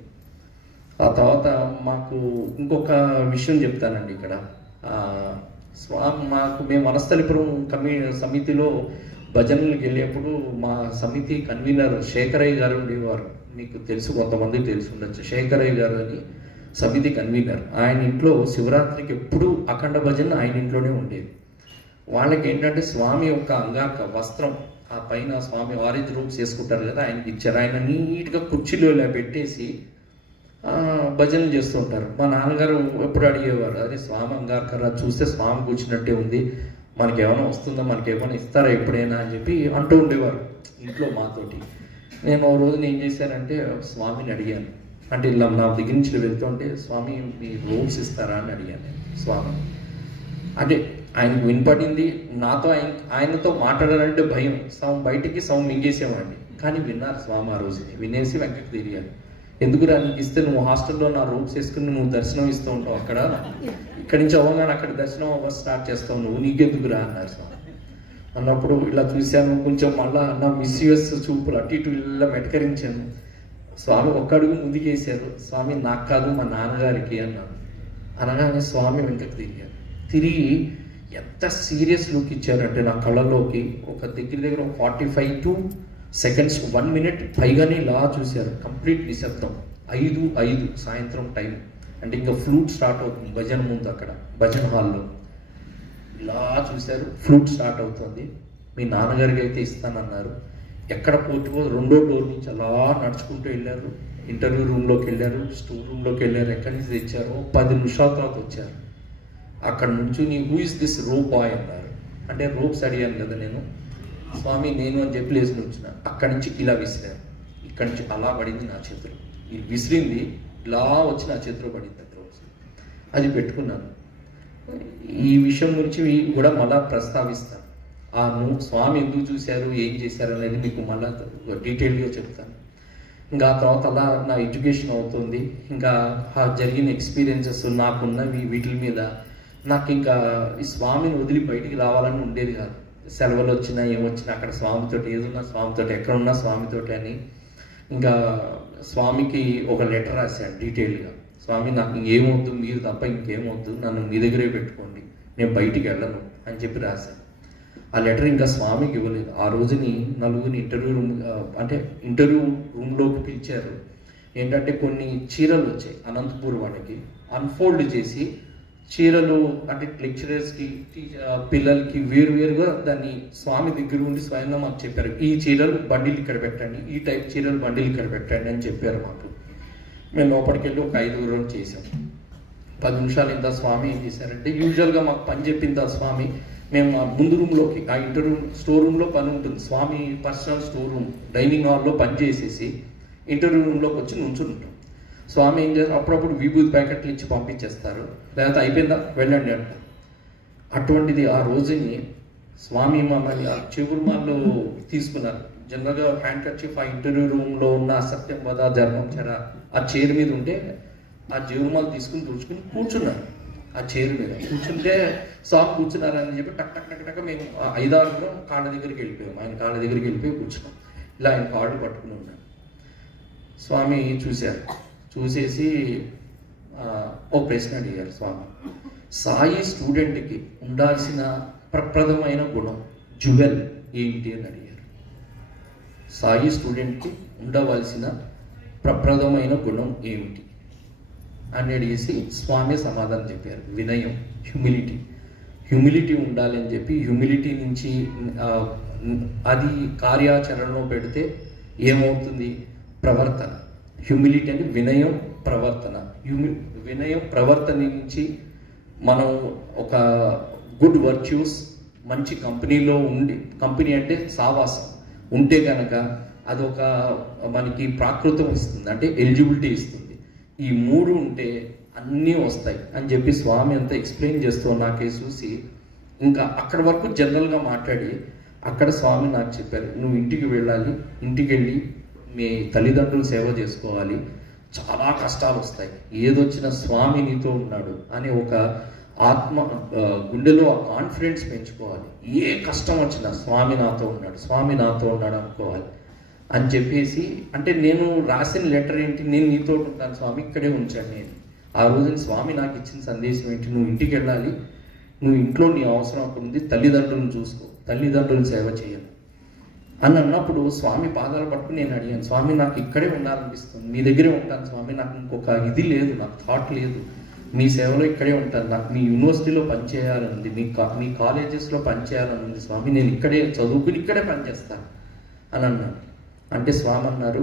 ఆ తర్వాత మాకు ఇంకొక విషయం చెప్తానండి ఇక్కడ. మేము వనస్థలిపురం సమితిలో భజనలకు వెళ్ళేప్పుడు మా సమితి కన్వీనర్ శేఖరయ్య గారు ఉండేవారు. మీకు తెలుసు, కొంతమందికి తెలిసి ఉండొచ్చు. శేఖరయ్య గారు అని సమితి కన్వీనర్. ఆయన ఇంట్లో శివరాత్రికి ఎప్పుడు అఖండ భజన ఆయన ఇంట్లోనే ఉండేది. వాళ్ళకి ఏంటంటే స్వామి యొక్క అంగార్క వస్త్రం, ఆ పైన స్వామి ఆరెంజ్ రూమ్స్ వేసుకుంటారు కదా, ఆయనకి ఇచ్చారు. ఆయన నీట్గా కుర్చీలో ఇలా పెట్టేసి భజనలు చేస్తుంటారు. మా నాన్నగారు ఎప్పుడు అడిగేవారు, అదే స్వామి అంగార్కరా, చూస్తే స్వామి కూర్చున్నట్టే ఉంది, మనకేమైనా వస్తుందా, మనకేమైనా ఇస్తారా ఎప్పుడైనా అని చెప్పి అంటూ ఉండేవారు ఇంట్లో మాతోటి. నేను ఓ రోజున ఏం చేశానంటే స్వామిని అడిగాను, అంటే ఇలా నా దగ్గర నుంచి వెళ్తుంటే స్వామి మీ రూమ్స్ ఇస్తారా అని అడిగాను నేను స్వామి. అంటే ఆయనకు వినపడింది, ఆయనతో మాట్లాడాలంటే భయం, బయటికి మింగేసేవాడిని. కానీ విన్నారు స్వామి. ఆ రోజుని వినేసి వెంకకి తిరిగారు. ఎందుకురా నీకు ఇస్తే, నువ్వు హాస్టల్లో నా రూమ్స్ వేసుకుని నువ్వు దర్శనం ఇస్తూ ఉంటావు, ఇక్కడి నుంచి అవ్వగానే అక్కడ దర్శనం స్టార్ట్ చేస్తావు, నీకెందుకురా అన్నారు స్వామి. అన్నప్పుడు ఇలా చూశాను, కొంచెం మళ్ళా నా మిస్యూఎస్ చూపులు అటు ఇటు ఇలా మెటకరించాను. స్వామి ఒక్క అడుగు ముందుకేశారు, స్వామి నాకు కాదు మా నాన్నగారికి అన్నాను. అనగానే స్వామి వెంకకి తిరిగారు. తిరిగి ఎంత సీరియస్ లుక్ ఇచ్చారంటే నా కళ్ళలోకి ఒక దగ్గర 45 seconds 1 minute పైగానే ఇలా చూశారు. కంప్లీట్ నిశ్శబ్దం. 5 సాయంత్రం టైం అంటే ఇంకా ఫ్లూట్ స్టార్ట్ అవుతుంది భజన ముందు, అక్కడ భజన హాల్లో ఇలా చూశారు. ఫ్లూట్ స్టార్ట్ అవుతుంది. మీ నాన్నగారికి అయితే ఇస్తానన్నారు. ఎక్కడ పోతుకో రెండో డోర్ నుంచి అలా నడుచుకుంటూ వెళ్ళారు. ఇంటర్వ్యూ రూమ్లోకి వెళ్ళారు, స్టోర్ రూమ్లోకి వెళ్ళారు. ఎక్కడి నుంచి తెచ్చారో 10 నిమిషాల తర్వాత వచ్చారు. అక్కడ నుంచి who is this rope boy అన్నారు. అంటే రోప్స్ అడిగాను కదా నేను, స్వామి నేను అని చెప్పి లేచి వచ్చిన. అక్కడి నుంచి ఇలా విసిరారు. ఇక్కడి నుంచి అలా పడింది నా చేతిలో. ఈ విసిరింది ఇలా వచ్చి నా చేతిలో పడింది రోప్స్. అది పెట్టుకున్నాను. ఈ విషయం గురించి కూడా మళ్ళా ప్రస్తావిస్తాను. స్వామి ఎందుకు చూశారు, ఏం చేశారు అనేది మీకు మళ్ళా డీటెయిల్గా చెప్తాను. ఇంకా ఆ తర్వాత అలా నా ఎడ్యుకేషన్ అవుతుంది. ఇంకా జరిగిన ఎక్స్పీరియన్సెస్ నాకున్నవి వీటి మీద నాకు ఇంకా ఈ స్వామిని వదిలి బయటికి రావాలని ఉండేది కాదు. సెలవులు వచ్చినా ఏమొచ్చినా అక్కడ స్వామితోటి, ఏదున్నా స్వామితోటి, ఎక్కడున్నా స్వామితోటి అని ఇంకా స్వామికి ఒక లెటర్ రాశాను డీటెయిల్గా. స్వామి నాకు ఇంకేమొద్దు, మీరు తప్ప ఇంకేమొద్దు, నన్ను మీ దగ్గరే పెట్టుకోండి, నేను బయటికి వెళ్ళను అని చెప్పి రాశాను. ఆ లెటర్ ఇంకా స్వామికి ఇవ్వలేదు. ఆ రోజుని నలుగురిని ఇంటర్వ్యూ రూమ్లోకి పిలిచారు. ఏంటంటే కొన్ని చీరలు వచ్చాయి అనంతపూర్ వాళ్ళకి, అన్ఫోల్డ్ చేసి చీరలు అంటే లెక్చరర్స్కి పిల్లలకి వేరువేరుగా దాన్ని స్వామి దగ్గర ఉండి స్వయంగా మాకు చెప్పారు. ఈ చీరలు బండిలు ఇక్కడ పెట్టండి, ఈ టైప్ చీరలు బండిలు ఇక్కడ పెట్టండి అని చెప్పారు మాకు. మేము లోపలికి వెళ్ళి ఒక 5 రోజులు చేసాం. 10 నిమిషాలు ఇంత స్వామి ఏం చేశారంటే, యూజువల్గా మాకు పని చెప్పింది ఆ స్వామి. మేము ఆ ముందు రూమ్లోకి, ఆ ఇంటర్వ్యూ స్టోర్ రూమ్లో పని ఉంటుంది, స్వామి పర్సనల్ స్టోర్ రూమ్ డైనింగ్ హాల్లో పని చేసేసి ఇంటర్వ్యూ రూమ్లోకి వచ్చి నుంచుంటాం. స్వామి ఏం చేస్తారు, అప్పుడప్పుడు విభూతి ప్యాకెట్లు ఇచ్చి పంపించేస్తారు, లేకపోతే అయిపోయిందా వెళ్ళండి అంటారు. అటువంటిది ఆ రోజుని స్వామి మమ్మల్ని ఆ చెవురుమాల్లో తీసుకున్నారు. జనరల్గా హ్యాండ్ కర్చీఫ్ ఆ ఇంటర్వ్యూ రూమ్లో ఉన్న సత్యం వద ధర్మం చర ఆ చైర్ మీద ఉంటే ఆ చెవురుమాలు తీసుకుని తుడుచుకుని కూర్చున్నారు. ఆ చైర్ మీద కూర్చుంటే స్వామి కూర్చున్నారని చెప్పి టక్ టక్ టక్ టక్ మేము 5-6 కాళ్ళ దగ్గరికి వెళ్ళిపోయాం. ఆయన కాళ్ళ దగ్గరికి వెళ్ళిపోయి కూర్చున్నాం. ఇలా ఆయన కాళ్ళు పట్టుకుని ఉన్నాం. స్వామి చూశారు. చూసేసి ఓ ప్రశ్న అడిగారు స్వామి. సాయి స్టూడెంట్కి ఉండాల్సిన ప్రప్రదమైన గుణం జ్యువెల్ ఏంటి అని అడిగారు. సాయి స్టూడెంట్కి ఉండవలసిన ప్రప్రదమైన గుణం ఏమిటి అని అడిగేసి స్వామి సమాధానం చెప్పారు. వినయం, హ్యూమిలిటీ ఉండాలి అని చెప్పి, హ్యూమిలిటీ నుంచి అది కార్యాచరణలో పెడితే ఏమవుతుంది, ప్రవర్తన. హ్యూమిలిటీ అంటే వినయం, ప్రవర్తన. వినయం ప్రవర్తన నుంచి మనం ఒక గుడ్ వర్చ్యూస్, మంచి కంపెనీలో ఉండి, కంపెనీ అంటే సావాసం ఉంటే కనుక అది ఒక మనకి ప్రాకృతం ఇస్తుంది, అంటే ఎలిజిబిలిటీ ఇస్తుంది. ఈ 3 ఉంటే అన్నీ వస్తాయి అని చెప్పి స్వామి అంతా ఎక్స్ప్లెయిన్ చేస్తూ నాకే చూసి ఇంకా అక్కడి వరకు జనరల్గా మాట్లాడి అక్కడ స్వామి నాకు చెప్పారు, నువ్వు ఇంటికి వెళ్ళాలి, ఇంటికి వెళ్ళి మీ తల్లిదండ్రులు సేవ చేసుకోవాలి, చాలా కష్టాలు వస్తాయి, ఏదొచ్చినా స్వామి నీతో ఉన్నాడు అనే ఒక గుండెలో ఆ కాన్ఫిడెన్స్ పెంచుకోవాలి. ఏ కష్టం వచ్చినా స్వామి నాతో ఉన్నాడు అనుకోవాలి అని చెప్పేసి, అంటే నేను రాసిన లెటర్ ఏంటి, నేను నీతో ఉంటాను స్వామి, ఇక్కడే ఉంచాను నేను. ఆ రోజున స్వామి నాకు ఇచ్చిన సందేశం ఏంటి, నువ్వు ఇంటికి వెళ్ళాలి, నువ్వు ఇంట్లో నీ అవసరం అక్కడ ఉంది, తల్లిదండ్రులను చూసుకో, తల్లిదండ్రులను సేవ చేయాలి అని అన్నప్పుడు స్వామి పాదాలు పట్టుకుని నేను అడిగాను, స్వామి నాకు ఇక్కడే ఉండాలనిపిస్తుంది, మీ దగ్గరే ఉంటాను స్వామి, నాకు ఇంకొక ఇది లేదు, నాకు థాట్ లేదు, మీ సేవలో ఇక్కడే ఉంటాను, నాకు మీ యూనివర్సిటీలో పనిచేయాలని ఉంది, మీ కాలేజెస్లో పనిచేయాలని ఉంది స్వామి, నేను ఇక్కడే చదువుకుని ఇక్కడే పనిచేస్తాను అని అన్నాను. అంటే స్వామి అన్నారు,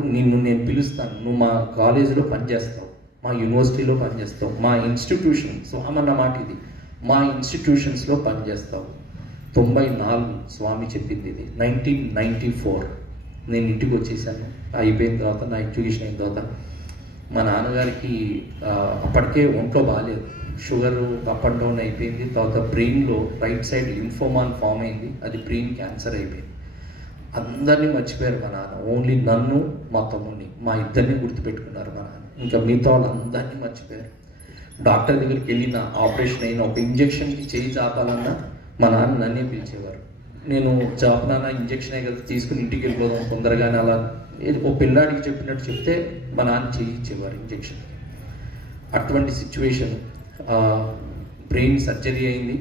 నేను పిలుస్తాను, నువ్వు మా కాలేజీలో పనిచేస్తావు, మా యూనివర్సిటీలో పనిచేస్తావు, మా ఇన్స్టిట్యూషన్, స్వామి అన్న మాట ఇది, మా ఇన్స్టిట్యూషన్స్లో పనిచేస్తావు. 94 స్వామి చెప్పింది ఇది. 1994 నేను ఇంటికి వచ్చేసాను. అయిపోయిన తర్వాత నా ఎడ్యుకేషన్ అయిన తర్వాత మా నాన్నగారికి అప్పటికే ఒంట్లో బాగాలేదు, షుగర్ అప్ అండ్ డౌన్ అయిపోయింది. తర్వాత బ్రెయిన్లో రైట్ సైడ్ లింఫోమాన్ ఫామ్ అయింది, అది బ్రెయిన్ క్యాన్సర్ అయిపోయింది. అందరినీ మర్చిపోయారు మా నాన్న, ఓన్లీ నన్ను మా తమ్ముడిని, మా ఇద్దరిని గుర్తుపెట్టుకున్నారు మా నాన్న. ఇంకా మిగతా వాళ్ళు అందరినీ మర్చిపోయారు. డాక్టర్ దగ్గరికి వెళ్ళిన ఆపరేషన్ అయినా ఒక ఇంజక్షన్కి చేయి చాపాలన్నా మా నాన్న నన్నే పిలిచేవారు. నేను నాన్న ఇంజక్షనే కదా, తీసుకుని ఇంటికి వెళ్ళిపోదాం తొందరగానే, అలా ఓ పిల్లాడికి చెప్పినట్టు చెప్తే మా నాన్న చేయించేవారు ఇంజక్షన్. అటువంటి సిచ్యువేషన్. బ్రెయిన్ సర్జరీ అయింది.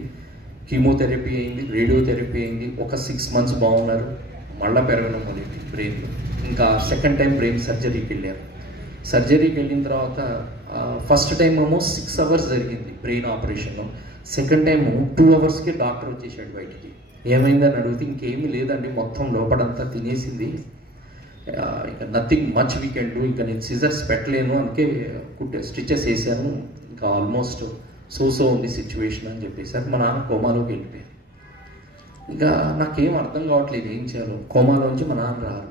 కీమోథెరపీ అయింది, రేడియోథెరపీ అయింది. ఒక 6 months బాగున్నారు, మళ్ళీ పెరగడం మొదలైంది బ్రెయిన్లో. ఇంకా సెకండ్ టైం బ్రెయిన్ సర్జరీకి వెళ్ళారు. సర్జరీకి వెళ్ళిన తర్వాత ఫస్ట్ టైం ఏమో 6 hours జరిగింది brain operation. Second time 2 hours doctor వచ్చేసాడు బయటికి. ఏమైందని అడిగితే ఇంకేమీ లేదండి, మొత్తం లోపడంతా తినేసింది, ఇంకా nothing much we can do, ఇంకా నేను సిజర్స్ పెట్టలేను, అందుకే స్టిచెస్ వేసాను, ఇంకా ఆల్మోస్ట్ సో ఉంది సిచ్యువేషన్ అని చెప్పేసి మా నాన్న కోమాలోకి వెళ్ళిపోయారు. ఇంకా నాకేం అర్థం కావట్లేదు ఏం చేయాలో. కోమాలోంచి మా నాన్న రారు.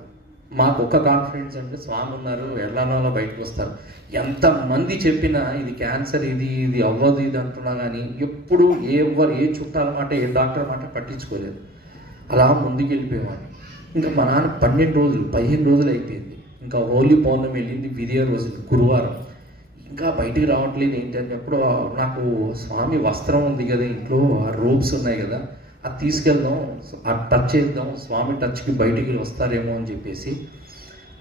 మాకు ఒక కాన్ఫిడెన్స్ అంటే స్వామి ఉన్నారు, ఎలానోలా బయటకు వస్తారు. ఎంతమంది చెప్పినా ఇది క్యాన్సర్, ఇది అవ్వదు, ఇది అంటున్నా కానీ ఎప్పుడు ఏ చుట్టాల మాట, ఏ డాక్టర్ మాట పట్టించుకోలేదు. అలా ముందుకు వెళ్ళిపోయేవాడిని. ఇంకా మా నాన్న 15 రోజులు అయిపోయింది. ఇంకా హోలీ పౌర్ణమి వెళ్ళింది, విధియ రోజు గురువారం. ఇంకా బయటికి రావట్లేదు ఏంటంటే అప్పుడు నాకు స్వామి వస్త్రం ఉంది కదా ఇంట్లో, ఆ రోబ్స్ ఉన్నాయి కదా, అది తీసుకెళ్దాం, ఆ టచ్ చేద్దాం, స్వామి టచ్కి బయటికి వస్తారేమో అని చెప్పేసి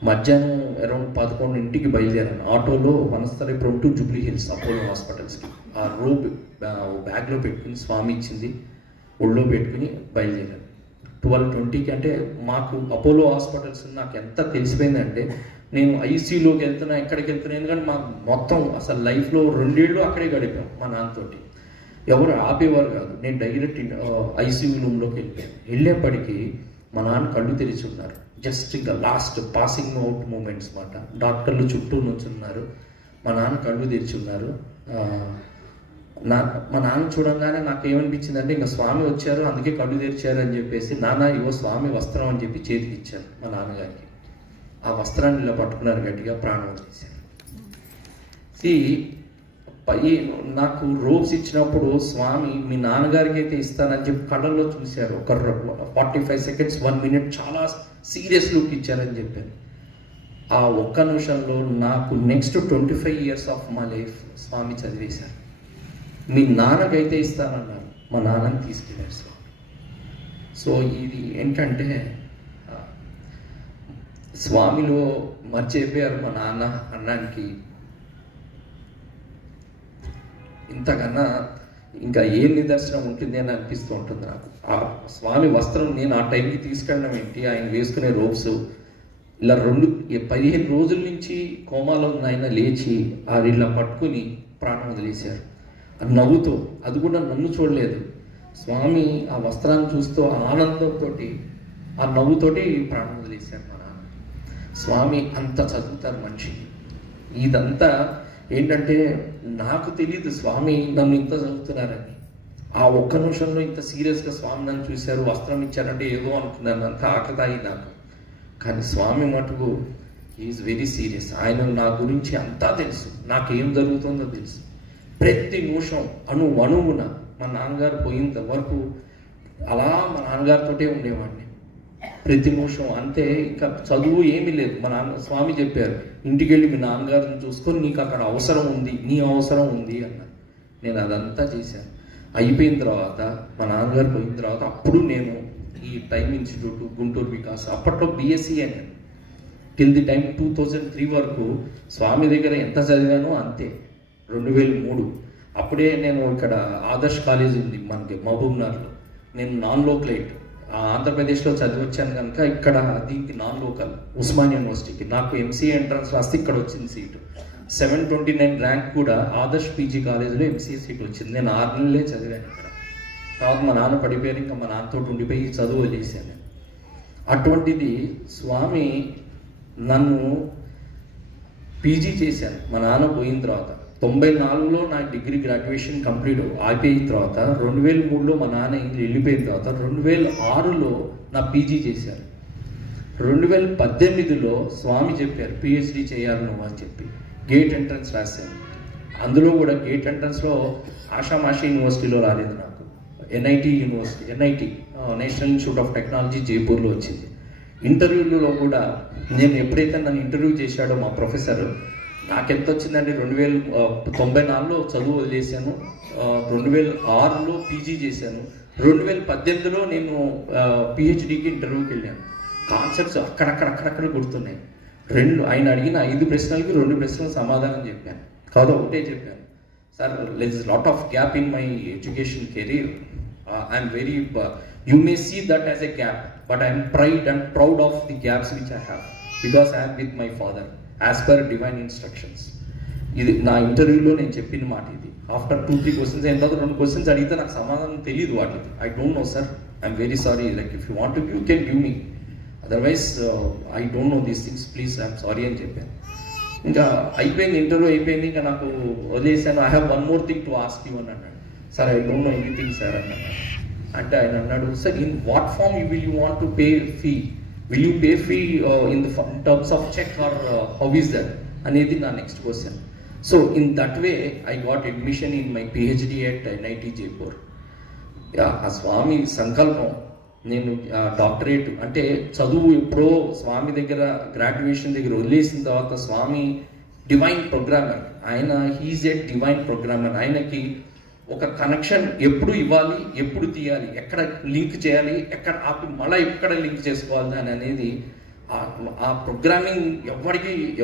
మధ్యాహ్నం అరౌండ్ 11 బయలుదేరాను. ఆటోలో వనస్థలిపురం టు జూబ్లీ హిల్స్ అపోలో హాస్పిటల్స్కి. ఆ రోబ్ బ్యాగ్లో పెట్టుకుని, స్వామి ఇచ్చింది ఒళ్ళో పెట్టుకుని బయలుదేరాను. 12:20 అంటే మాకు అపోలో హాస్పిటల్స్ నాకు ఎంత తెలిసిపోయిందంటే, నేను ఐసీయూలోకి వెళ్తున్నా, ఎక్కడికి వెళ్తున్నా, ఎందుకంటే మాకు మొత్తం అసలు లైఫ్లో 2 ఏళ్ళు అక్కడే గడిపాం మా నాన్నతోటి. ఎవరు ఆపేవారు కాదు. నేను డైరెక్ట్ ఐసీయూ రూమ్లోకి వెళ్ళిపోయాను. వెళ్ళేప్పటికీ మా నాన్న కళ్ళు తెరిచి ఉన్నారు. జస్ట్ ఇంకా లాస్ట్ పాసింగ్ అవుట్ మూమెంట్స్ మాట. డాక్టర్లు చుట్టూ నుంచున్నారు, మా నాన్న కళ్ళు తెరిచి ఉన్నారు. మా నాన్న చూడంగానే నాకు ఏమనిపించింది అంటే, ఇంకా స్వామి వచ్చారు అందుకే కళ్ళు తెరిచారు అని చెప్పేసి, నాన్న ఇవో స్వామి వస్త్రం అని చెప్పి చేతికి ఇచ్చారు మా నాన్నగారికి. ఆ వస్త్రాన్ని ఇలా పట్టుకున్నారు, గట్టిగా ప్రాణం వదిలేశారు. నాకు రోబ్స్ ఇచ్చినప్పుడు స్వామి మీ నాన్నగారికి అయితే ఇస్తానని చెప్పి కళ్ళల్లో చూశారు. ఒక 45 seconds 1 minute చాలా సీరియస్ లుక్ ఇచ్చారని చెప్పారు. ఆ ఒక్క నిమిషంలో నాకు next 25 years of my life Swami చదివేశారు. మీ నాన్నకైతే ఇస్తానన్నారు, మా నాన్నని తీసుకెళ్ళారు స్వామి. సో ఇది ఏంటంటే స్వామిలో మర్చిపోయారు మా నాన్న అన్నానికి ఇంతకన్నా ఇంకా ఏం నిదర్శనం ఉంటుంది అని అనిపిస్తూ ఉంటుంది నాకు. ఆ స్వామి వస్త్రం నేను ఆ టైంకి తీసుకెళ్ళడం ఏంటి, ఆయన వేసుకునే రోబ్స్ ఇలా 15 రోజుల నుంచి కోమాలో ఉన్న ఆయన లేచి ఇలా పట్టుకుని ప్రాణం వదిలేశారు. అది నవ్వుతూ, అది కూడా నన్ను చూడలేదు, స్వామి ఆ వస్త్రాన్ని చూస్తూ ఆనందంతో ఆ నవ్వుతోటి ప్రాణం వదిలేశారు మా నాన్న. స్వామి అంత చదువుతారు మనిషిని. ఇదంతా ఏంటంటే నాకు తెలియదు స్వామి నన్ను ఇంత చదువుతున్నారని. ఆ ఒక్క నిమిషంలో ఇంత సీరియస్గా స్వామి నన్ను చూశారు, వస్త్రం ఇచ్చారంటే ఏదో అనుకున్నాను, అంత ఆకతాయి నాకు. కానీ స్వామి మటుకు ఈజ్ వెరీ సీరియస్. ఆయన నా గురించి అంతా తెలుసు, నాకేం జరుగుతుందో తెలుసు. ప్రతి నిమిషం అణువున మా నాన్నగారు పోయినంత వరకు అలా మా నాన్నగారితోటే ఉండేవాడిని ప్రతి నిమిషం. అంతే, ఇంకా చదువు ఏమీ లేదు. మా నాన్న స్వామి చెప్పారు, ఇంటికి వెళ్ళి మీ నాన్నగారిని చూసుకొని నీకు అక్కడ అవసరం ఉంది, నీ అవసరం ఉంది అన్నారు. నేను అదంతా చేశాను. అయిపోయిన తర్వాత మా నాన్నగారు పోయిన తర్వాత అప్పుడు నేను ఈ టైమ్ ఇన్స్టిట్యూట్ గుంటూరు వికాస్ అప్పట్లో BSc అని టిల్ ది టైం 2003 వరకు స్వామి దగ్గర ఎంత చదివానో అంతే. 2003 అప్పుడే నేను ఇక్కడ ఆదర్శ్ కాలేజ్ ఉంది మనకి మహబూబ్నగర్లో, నేను నాన్ లోకలైట్ ఆంధ్రప్రదేశ్లో చదివచ్చాను కనుక ఇక్కడ దీనికి నాన్ లోకల్ ఉస్మానియా యూనివర్సిటీకి నాకు MCA ఎంట్రన్స్ రాస్తే ఇక్కడ వచ్చింది సీటు. 729 ర్యాంక్ కూడా ఆదర్శ్ PG కాలేజీలో MCA సీట్ వచ్చింది. నేను 6 నెలలే చదివాను ఇక్కడ. తర్వాత మా నాన్న పడిపోయారు, ఇంకా మా నాన్నతో ఉండిపోయి చదువు వదిలేసాను. అటువంటిది స్వామి నన్ను PG చేశాను మా నాన్న పోయిన తర్వాత. 94లో నా డిగ్రీ గ్రాడ్యుయేషన్ కంప్లీట్ అయిపోయిన తర్వాత 2003లో మా నాన్న వెళ్ళిపోయిన తర్వాత 2006లో నా PG చేశాను. 2018లో స్వామి చెప్పారు PhD చేయాలి నువ్వు అని చెప్పి గేట్ ఎంట్రన్స్ రాశాను. అందులో కూడా గేట్ ఎంట్రన్స్లో ఆషామాషి యూనివర్సిటీలో రాలేదు నాకు, NIT national institute of technology జైపూర్లో వచ్చింది. ఇంటర్వ్యూలో కూడా నేను ఎప్పుడైతే నన్ను ఇంటర్వ్యూ చేశాడో మా ప్రొఫెసర్, నాకెంత వచ్చిందంటే 1994లో చదువు వదిలేశాను, 2006లో PG చేశాను, 2018లో నేను PhDకి ఇంటర్వ్యూకి వెళ్ళాను. కాన్సెప్ట్స్ అక్కడక్కడ గుర్తున్నాయి. ఆయన అడిగిన 5 ప్రశ్నలకి 2 ప్రశ్నలు సమాధానం చెప్పాను, కాదు ఒకటే చెప్పాను. Sir, there is lot of gap in my education career. I'm very, you may see that as a gap, but I am proud of the gaps which I have, because I am with my father as per divine instructions. ఇది నా ఇంటర్వ్యూలో నేను చెప్పిన మాట. ఇది ఆఫ్టర్ 2-3 క్వశ్చన్స్ అయిన తర్వాత 2 క్వశ్చన్స్ అడిగితే నాకు సమాధానం తెలియదు వాటికి. I don't know sir, I'm very sorry, like if you want to you can give me, otherwise I don't know these things, please I'm sorry అని చెప్పాను. ఇంకా అయిపోయింది, ఇంటర్వ్యూ అయిపోయింది, ఇంకా నాకు వదిలేసాను. I have 1 more thing to ask you అని అన్నాడు. Sir I don't know anything sir అన్నాడు. అంటే ఆయన అన్నాడు, sir in what form will you want to pay fee, will you pay fee in terms of cheque or how is that అనేది నా next question. So in that way I got admission in my PhD at NIT Jaipur. ఆ స్వామి సంకల్పం, నేను డాక్టరేట్ అంటే చదువు ఎప్పుడో స్వామి దగ్గర గ్రాడ్యుయేషన్ దగ్గర వదిలేసిన తర్వాత, స్వామి డివైన్ ప్రోగ్రామర్, ఆయన హీజ్ ఏ డివైన్ ప్రోగ్రామర్. ఆయనకి ఒక కనెక్షన్ ఎప్పుడు ఇవ్వాలి, ఎప్పుడు తీయాలి, ఎక్కడ లింక్ చేయాలి, ఎక్కడ ఆపి మళ్ళీ ఎక్కడ లింక్ చేసుకోవాలి అని అనేది ఆ ప్రోగ్రామింగ్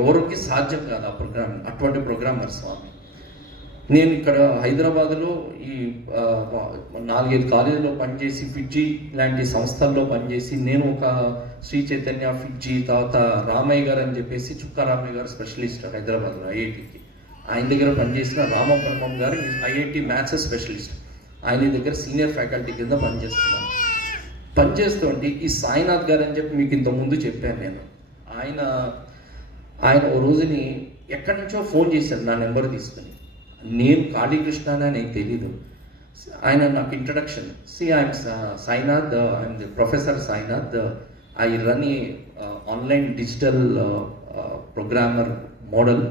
ఎవరికి సాధ్యం కాదు. ఆ ప్రోగ్రామింగ్ అటువంటి ప్రోగ్రామర్ స్వామి. నేను ఇక్కడ హైదరాబాద్లో ఈ 4-5 కాలేజీలో పనిచేసి, ఫిడ్జీ లాంటి సంస్థల్లో పనిచేసి, నేను ఒక శ్రీ చైతన్య ఫిడ్జీ, తర్వాత రామయ్య గారు అని చెప్పేసి, చుక్కా రామయ్య గారు స్పెషలిస్ట్ హైదరాబాద్లో IITకి, ఆయన దగ్గర పనిచేసిన రామబ్రహ్మం గారు IIT మ్యాథ్స్ స్పెషలిస్ట్, ఆయన దగ్గర సీనియర్ ఫ్యాకల్టీ కింద పనిచేస్తుంటే ఈ సాయినాథ్ గారు అని చెప్పి మీకు ఇంతకుముందు చెప్పాను నేను. ఆయన ఓ రోజుని ఎక్కడి నుంచో ఫోన్ చేశారు నా నెంబర్ తీసుకుని. నేను కాళీకృష్ణ అని నాకు తెలీదు. ఆయన నాకు introduction, I'm Sainath, I'm the professor Sainath, I run a online digital programmer model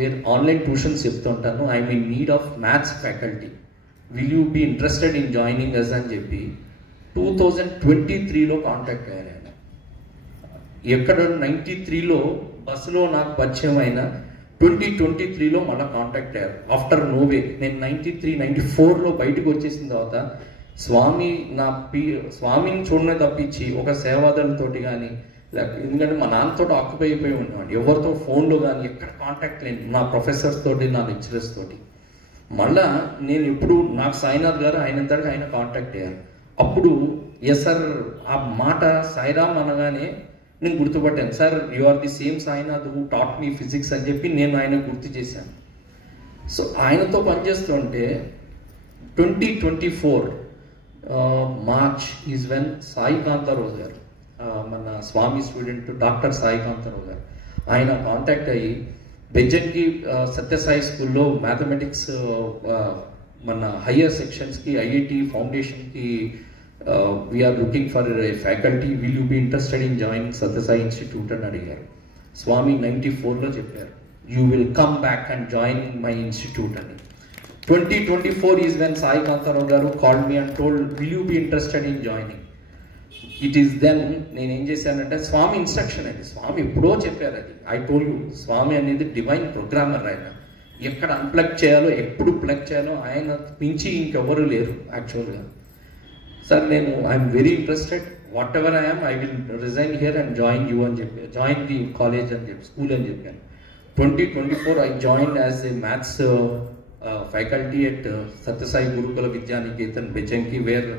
where online tuitions చెప్తుంటాను. I'm in need of maths faculty, will you be interested in joining us అని చెప్పి 2023లో కాంటాక్ట్ అయ్యాను. ఆయన ఎక్కడ 93లో బస్సులో నాకు పరిచయం అయిన 2023లో మళ్ళీ కాంటాక్ట్ అయ్యారు. ఆఫ్టర్ నోవే నేను 93-94లో బయటకు వచ్చేసిన తర్వాత స్వామిని చూడనే తప్పించి ఒక సేవాదలతోటి కానీ, ఎందుకంటే మా నాన్నతో ఆక్యుపై అయిపోయి ఉన్నాడు, ఎవరితో ఫోన్లో కానీ ఎక్కడ కాంటాక్ట్ లేని, నా ప్రొఫెసర్స్ తోటి, నా లెక్చరర్స్ తోటి. మళ్ళా నేను ఎప్పుడు నాకు సాయినాథ్ గారు ఆయనంతటిగా ఆయన కాంటాక్ట్ అయ్యారు. అప్పుడు ఎస్ సార్, ఆ మాట సాయిరామ్ అనగానే నేను గుర్తుపట్టాను. Sir you are the same Sainath who taught me physics అని చెప్పి నేను ఆయన గుర్తు చేశాను. సో ఆయనతో పనిచేస్తుంటే 2024 March is when Sai Kantharao గారు, మన స్వామి స్టూడెంట్ డాక్టర్ సాయి కాంతారావు గారు, ఆయన కాంటాక్ట్ అయ్యి బెజ్జన్కి సత్యసాయి స్కూల్లో మ్యాథమెటిక్స్ మన హయ్యర్ సెక్షన్స్కి IIT ఫౌండేషన్కి we're looking for a faculty, will you be interested in joining Sathya Sai institute అని అడిగారు. స్వామి 94లో చెప్పారు, you will come back and join my institute అని. 2024 ఈజ్ వెన్ సాయి కాంతారావు గారు called me and told, will you be interested in joining. It is then నేనేం చేశానంటే, స్వామి ఇన్స్ట్రక్షన్ అది, స్వామి ఎప్పుడో చెప్పారు అది. ఐ టోల్డ్ యూ, స్వామి అనేది డివైన్ ప్రోగ్రామర్. ఆయన ఎక్కడ అన్ప్లగ్ చేయాలో, ఎప్పుడు ప్లగ్ చేయాలో ఆయన మించి ఇంకెవరు లేరు యాక్చువల్గా. సార్ నేను I'm very interested, what ever I'm I will resign here and join you అని చెప్పి, జాయిన్ ది కాలేజ్ అని చెప్పి, స్కూల్ అని చెప్పాను. 2024 I join as a maths faculty at Sathya Sai Gurukula Vidyaniketan Bejjanki, where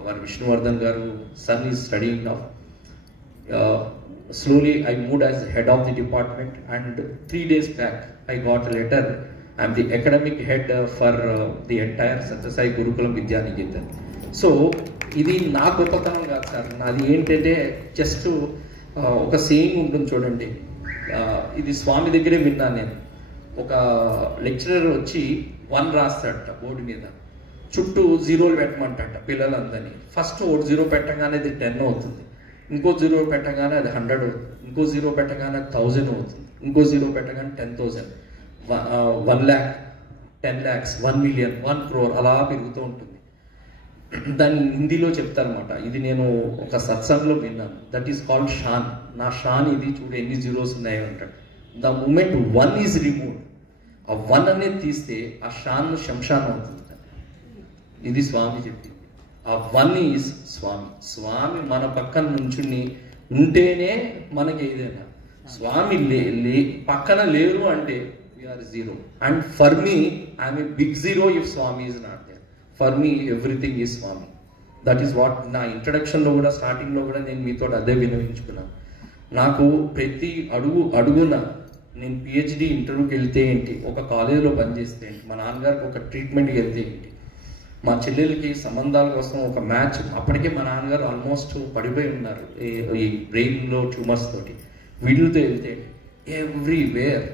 our Vishnuvardhan garu son is studying now. Slowly I moved as head of the department, and 3 days back I got a letter. I am the academic head for the entire Satyasai Gurukulam Vidyaniketan. So ఇది నా గొప్పతనం కాదు సార్, నాది ఏంటంటే జస్ట్ ఒక సేయింగ్ ఉంటుంది చూడండి, ఇది స్వామి దగ్గరే విన్నాను నేను. ఒక లెక్చరర్ వచ్చి 1 రాస్తాడట బోర్డు మీద, చుట్టూ 0లు పెట్టమంట పిల్లలందరినీ. ఫస్ట్ 1 0 పెట్టగానే అది 10 అవుతుంది, ఇంకో 0 పెట్టగానే అది 100 అవుతుంది, ఇంకో 0 పెట్టగానే అది 1000 అవుతుంది, ఇంకో 0 పెట్టగానే 10,000, 1 lakh, 10 lakhs, 1 million, 1 crore అలా పెరుగుతూ ఉంటుంది. దాన్ని హిందీలో చెప్తారనమాట. ఇది నేను ఒక సత్సంగంలో విన్నాను. దట్ ఈస్ కాల్డ్ షాన్. నా షాన్ ఇది చూడు ఎన్ని 0s ఉన్నాయో అంటాడు. ద మూమెంట్ 1 ఈజ్ రిమూవ్డ్, ఆ 1 అనేది తీస్తే ఆ షాన్ శంషాన్ అవుతుంది. ఇది స్వామి చెప్పింది. ఆ 1 ఈజ్ స్వామి. స్వామి మన పక్కన నుంచుని ఉంటేనే మనకి ఏదైనా. స్వామి పక్కన లేరు అంటే we're 0. And for me I'm a big 0 if Swami is not there. For me everything is Swami. That is what నా ఇంట్రడక్షన్లో కూడా స్టార్టింగ్లో కూడా నేను మీతో అదే వినవించుకున్నాను. నాకు ప్రతి అడుగున నేను పిహెచ్డి ఇంటర్వ్యూకి వెళ్తే ఏంటి, ఒక కాలేజీలో పనిచేస్తే ఏంటి, మా నాన్నగారికి ఒక ట్రీట్మెంట్కి వెళ్తే ఏంటి, మా చెల్లెలకి సంబంధాల కోసం ఒక మ్యాచ్, అప్పటికే మా నాన్నగారు ఆల్మోస్ట్ పడిపోయి ఉన్నారు ఈ బ్రెయిన్లో ట్యూమర్స్ తోటి, వీళ్ళతో వెళ్తే ఎవ్రీవేర్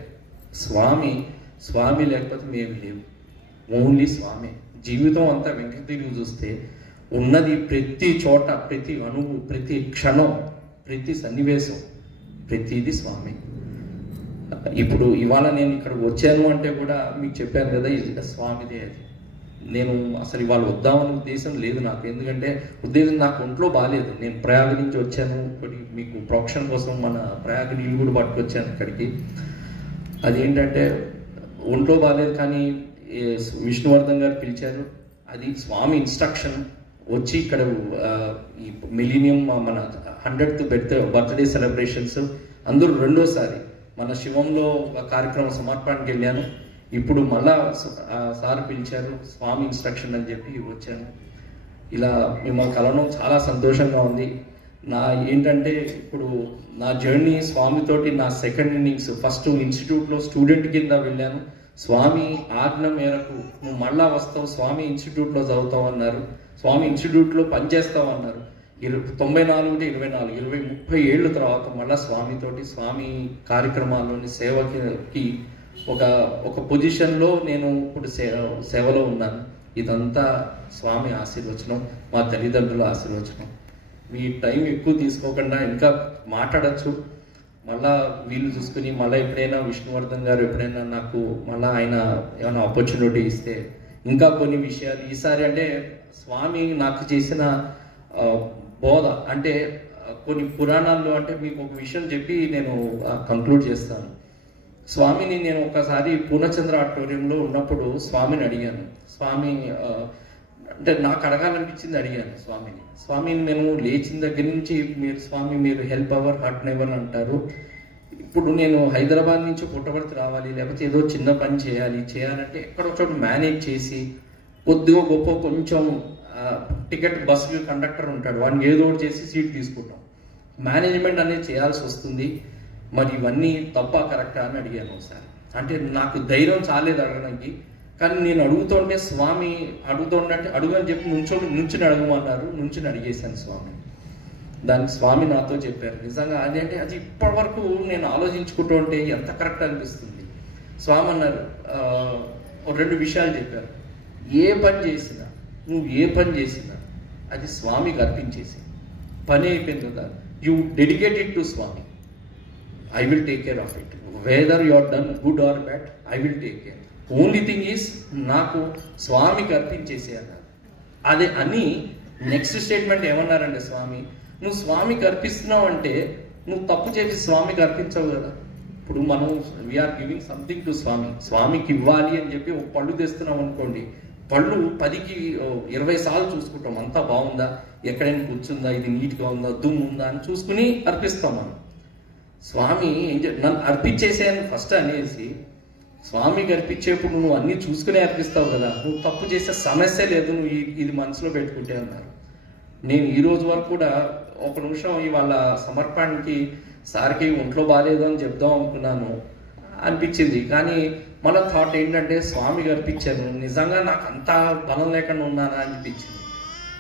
స్వామి లేకపోతే మేము లేవు, ఓన్లీ స్వామి. జీవితం అంతా వెంకటగిరి చూస్తే ఉన్నది ప్రతి చోట, ప్రతి అణువు, ప్రతి క్షణం, ప్రతి సన్నివేశం, ప్రతిదీ స్వామి. ఇప్పుడు ఇవాళ నేను ఇక్కడికి వచ్చాను అంటే కూడా మీకు చెప్పాను కదా, ఇది స్వామిదే. అది నేను అసలు ఇవాళ వద్దామనే ఉద్దేశం లేదు నాకు, ఎందుకంటే నాకు ఒంట్లో బాగాలేదు. నేను ప్రయాగ నుంచి వచ్చాను, ఒకటి మీకు ప్రోక్షణ కోసం మన ప్రయాగ నీళ్ళు కూడా పట్టుకొచ్చాను ఇక్కడికి. అదేంటంటే ఒంట్లో బాగాలేదు, కానీ విష్ణువర్ధన్ గారు పిలిచారు, అది స్వామి ఇన్స్ట్రక్షన్. వచ్చి ఇక్కడ ఈ మిలీనియం మన 100th బర్త్డే సెలబ్రేషన్స్ అందరూ రెండోసారి మన శివంలో కార్యక్రమం సమర్పణకి వెళ్ళాను. ఇప్పుడు మళ్ళా సార్ పిలిచారు, స్వామి ఇన్స్ట్రక్షన్ అని చెప్పి వచ్చాను. ఇలా మిమ్మల్ని కలవడం చాలా సంతోషంగా ఉంది. ఏంటంటే ఇప్పుడు నా జర్నీ స్వామితోటి నా సెకండ్ ఇన్నింగ్స్. ఫస్ట్ ఇన్స్టిట్యూట్లో స్టూడెంట్ కింద వెళ్ళాను. స్వామి ఆజ్ఞ మేరకు నువ్వు మళ్ళా వస్తావు, స్వామి ఇన్స్టిట్యూట్లో చదువుతావు అన్నారు, స్వామి ఇన్స్టిట్యూట్లో పనిచేస్తావు అన్నారు. 94 to 24 30 ఏళ్ళ తర్వాత మళ్ళీ స్వామితోటి స్వామి కార్యక్రమాల్లోని సేవకి ఒక పొజిషన్లో నేను ఇప్పుడు సేవలో ఉన్నాను. ఇదంతా స్వామి ఆశీర్వచనం, మా తల్లిదండ్రుల ఆశీర్వచనం. మీ టైం ఎక్కువ తీసుకోకుండా ఇంకా మాట్లాడచ్చు. మళ్ళా వీళ్ళు చూసుకుని మళ్ళీ ఎప్పుడైనా విష్ణువర్ధన్ గారు ఎప్పుడైనా నాకు మళ్ళీ ఆయన ఏమైనా ఆపర్చునిటీ ఇస్తే ఇంకా కొన్ని విషయాలు ఈసారి అంటే స్వామి నాకు చేసిన బోధ అంటే కొన్ని పురాణాల్లో అంటే మీకు ఒక విషయం చెప్పి నేను కంక్లూడ్ చేస్తాను. స్వామిని నేను ఒకసారి పూర్ణచంద్ర ఆడిటోరియంలో ఉన్నప్పుడు స్వామిని అడిగాను. స్వామి అంటే నాకు అడగాలనిపించింది, అడిగాను స్వామిని నేను లేచిన దగ్గర నుంచి మీరు హెల్ప్ అవర్ హార్ట్ నెవర్ అంటారు. ఇప్పుడు నేను హైదరాబాద్ నుంచి పుట్టపర్తి రావాలి, లేకపోతే ఏదో చిన్న పని చేయాలంటే ఎక్కడో చోట మేనేజ్ చేసి కొద్దిగా గొప్ప కొంచెం టికెట్ బస్సు కండక్టర్ ఉంటాడు, వాడిని ఏదో ఒకటి చేసి సీట్ తీసుకుంటాం. మేనేజ్మెంట్ అనేది చేయాల్సి వస్తుంది. మరి ఇవన్నీ తప్ప కరెక్టా అని అడిగాను ఒకసారి. అంటే నాకు ధైర్యం చాలేదు అడగడానికి, కానీ నేను అడుగుతుంటే స్వామి అడుగుతుంటే అడుగని చెప్పి నుంచుని అడగమన్నారు. నుంచుని అడిగేశాను స్వామి. దానికి స్వామి నాతో చెప్పారు, నిజంగా అదేంటే అది ఇప్పటి వరకు నేను ఆలోచించుకుంటూ ఉంటే ఎంత కరెక్ట్ అనిపిస్తుంది. స్వామి అన్నారు, 2 విషయాలు చెప్పారు. నువ్వు ఏ పని చేసినా అది స్వామికి అర్పించేసి పని అయిపోయింది కదా, you dedicate it to Swami. I will take care of it. Whether you are done good or bad, I will take care. Only thing is నాకు స్వామికి అర్పించేసి అన్నారు. అదే అని నెక్స్ట్ స్టేట్మెంట్ ఏమన్నారంటే, స్వామి నువ్వు స్వామికి అర్పిస్తున్నావు అంటే నువ్వు తప్పు చేసి స్వామికి అర్పించవు కదా. ఇప్పుడు మనం వీఆర్ గివింగ్ సంథింగ్ టు స్వామికి ఇవ్వాలి అని చెప్పి ఒక పళ్ళు తెస్తున్నాం అనుకోండి, పళ్ళు 10కి 20 సార్లు చూసుకుంటాం, అంతా బాగుందా, ఎక్కడైనా కూర్చుందా, ఇది నీట్గా ఉందా, దుమ్ము ఉందా అని చూసుకుని అర్పిస్తాం మనం. స్వామి నన్ను అర్పించేసేయని ఫస్ట్ అనేసి స్వామికి అర్పించేప్పుడు నువ్వు అన్నీ చూసుకునే అర్పిస్తావు కదా, నువ్వు తప్పు చేసే సమస్య లేదు, నువ్వు ఇది మనసులో పెట్టుకుంటే అన్నారు. నేను ఈ రోజు వరకు కూడా ఒక నిమిషం ఇవాళ సమర్పణకి సార్కి ఒంట్లో బాగాలేదు అని చెప్దాం అనుకున్నాను అనిపించింది. కానీ మళ్ళీ థాట్ ఏంటంటే స్వామికి అర్పించాను, నిజంగా నాకు అంత బలం లేకుండా ఉన్నానా అనిపించింది.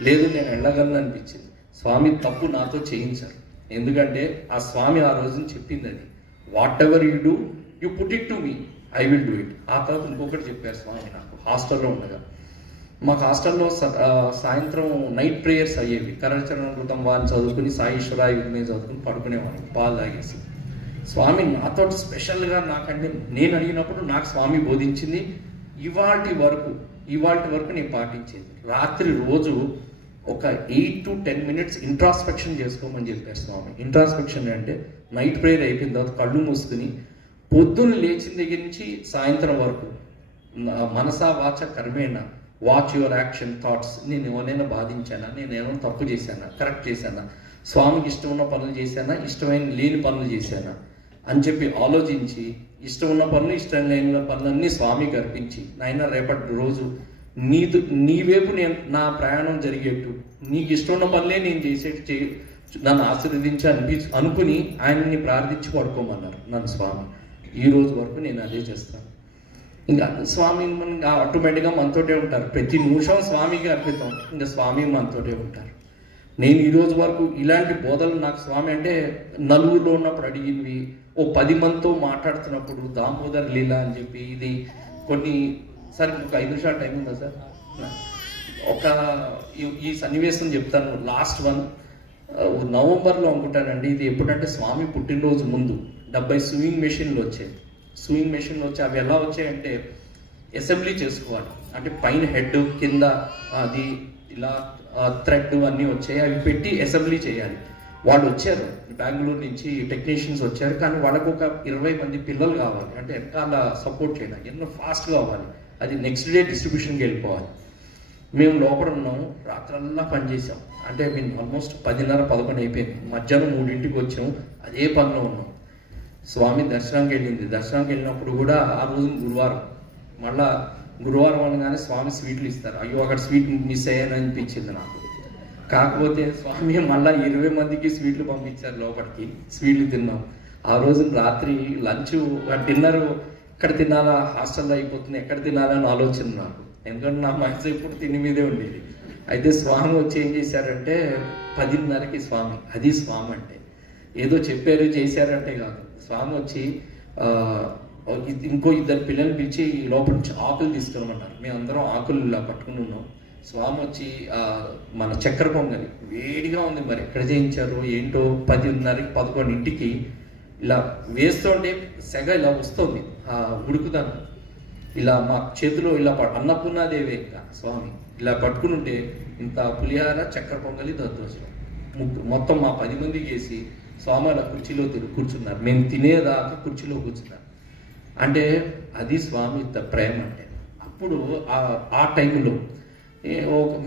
లేదు నేను వెళ్ళగలను అనిపించింది. స్వామి తప్పు నాతో చేయించారు, ఎందుకంటే ఆ స్వామి ఆ రోజున చెప్పింది అది, what ever you do you put it to me, I will do it. ఆ తర్వాత ఇంకొకటి చెప్పారు స్వామి నాకు హాస్టల్లో ఉండగా. మాకు హాస్టల్లో సాయంత్రం నైట్ ప్రేయర్స్ అయ్యేవి. కరచరణృతం వాళ్ళని చదువుకుని సాయేశ్వరాయ విఘ్నేశ్వర చదువుకుని పడుకునేవాడిని పాలు తాగేసి. స్వామి నాతో స్పెషల్గా నాకంటే నేను అడిగినప్పుడు నాకు స్వామి బోధించింది ఇవాల్టి వరకు నేను పాటించేది. రాత్రి రోజు ఒక 8 to 10 minutes ఇంట్రాస్పెక్షన్ చేసుకోమని చెప్పారు స్వామి. ఇంట్రాస్పెక్షన్ అంటే నైట్ ప్రేయర్ అయిపోయిన తర్వాత కళ్ళు మూసుకుని పొద్దున్న లేచిన దగ్గర నుంచి సాయంత్రం వరకు మనసా వాచ కర్మేణ వాచ్ యువర్ యాక్షన్ థాట్స్. నేను ఎవరైనా బాధించానా, నేను ఏమైనా తప్పు చేశానా, కరెక్ట్ చేశానా, స్వామికి ఇష్టం ఉన్న పనులు చేశానా, ఇష్టమైన లేని పనులు చేశానా అని చెప్పి ఆలోచించి ఇష్టం ఉన్న పనులు ఇష్టం లేని పనులన్నీ స్వామికి అర్పించి, నాయన రేపటి రోజు నీ వైపు నా ప్రయాణం జరిగేట్టు నీకు ఇష్టం ఉన్న పనులే నేను చేసేది నన్ను ఆశీర్వదించి అనుకుని ఆయన్ని ప్రార్థించి పడుకోమన్నారు నన్ను స్వామి. ఈ రోజు వరకు నేను అదే చేస్తాను. ఇంకా స్వామి ఇంకా ఆటోమేటిక్గా మనతోటే ఉంటారు. ప్రతి నిమిషం స్వామికి అర్పితం. ఇంకా స్వామి మనతోటే ఉంటారు. నేను ఈ రోజు వరకు ఇలాంటి బోధలు నాకు స్వామి అంటే నలుగురిలో ఉన్నప్పుడు అడిగినవి, ఓ 10 మందితో మాట్లాడుతున్నప్పుడు దామోదర్ లీలా అని చెప్పి ఇది సరే ఒక 5 నిమిషాలు టైం ఉందా సార్? ఈ సన్నివేశం చెప్తాను. లాస్ట్ వన్ నవంబర్లో అనుకుంటానండి. ఇది ఎప్పుడంటే స్వామి పుట్టినరోజు ముందు 70 సూయింగ్ మెషిన్లు వచ్చాయి. సూయింగ్ మెషిన్లు వచ్చి అవి ఎలా వచ్చాయంటే అసెంబ్లీ చేసుకోవాలి. అంటే పైన హెడ్ కింద అది ఇలా థ్రెడ్ అన్నీ వచ్చాయి. అవి పెట్టి అసెంబ్లీ చేయాలి. వాళ్ళు వచ్చారు బెంగళూరు నుంచి టెక్నీషియన్స్ వచ్చారు. కానీ వాళ్ళకు ఒక 20 మంది పిల్లలు కావాలి. అంటే వెనకాల సపోర్ట్ చేయడానికి ఎన్నో ఫాస్ట్ కావాలి. అది నెక్స్ట్ డే డిస్ట్రిబ్యూషన్కి వెళ్ళిపోవాలి. మేము లోపల ఉన్నాము. రాత్రల్లా పనిచేసాం. అంటే మేము ఆల్మోస్ట్ 10:30-11 అయిపోయింది. మధ్యాహ్నం 3ంటికి వచ్చాము. అదే పనిలో ఉన్నాం. స్వామి దర్శనానికి వెళ్ళింది. దర్శనానికి వెళ్ళినప్పుడు కూడా ఆ రోజు గురువారం. మళ్ళా గురువారం అనగానే స్వామి స్వీట్లు ఇస్తారు. అయ్యో అక్కడ స్వీట్ మిస్ అయ్యాను అనిపించింది నాకు. కాకపోతే స్వామి మళ్ళీ 20 మందికి స్వీట్లు పంపించారు లోపలికి. స్వీట్లు తిన్నాం. ఆ రోజు రాత్రి లంచ్ డిన్నర్ ఎక్కడ తినాలా, హాస్టల్లో అయిపోతుంది, ఎక్కడ తినాలని ఆలోచన నాకు. ఎందుకంటే నా మనసు ఎప్పుడు తిని మీదే ఉండేది. అయితే స్వామి వచ్చి ఏం చేశారంటే 10:30కి స్వామి, అది స్వామి అంటే ఏదో చెప్పారు చేశారంటే కాదు. స్వామి వచ్చి ఇంకో 2 పిల్లల్ని పిలిచి లోపల నుంచి ఆకులు తీసుకురమన్నారు. మేమందరం ఆకులు ఇలా పట్టుకుని ఉన్నాం. స్వామి వచ్చి మన చక్కెర పొంగలి వేడిగా ఉంది, మరి ఎక్కడ చేయించారో ఏంటో 10:30కి 11ంటికి ఇలా వేస్తుంటే సెగ ఇలా వస్తుంది. ఉడుకుదాను ఇలా మా చేతిలో ఇలా అన్నపూర్ణాదేవి ఇంకా స్వామి ఇలా పట్టుకుని ఉంటే ఇంత పులిహార చక్కెర పొంగలి దద్దోజనం మొత్తం మా 10 మందికి వేసి స్వామి అలా కుర్చీలో కూర్చున్నారు. మేము తినేదాకా కుర్చీలో కూర్చున్నారు. అంటే అది స్వామి ప్రేమ అంటే. అప్పుడు ఆ టైంలో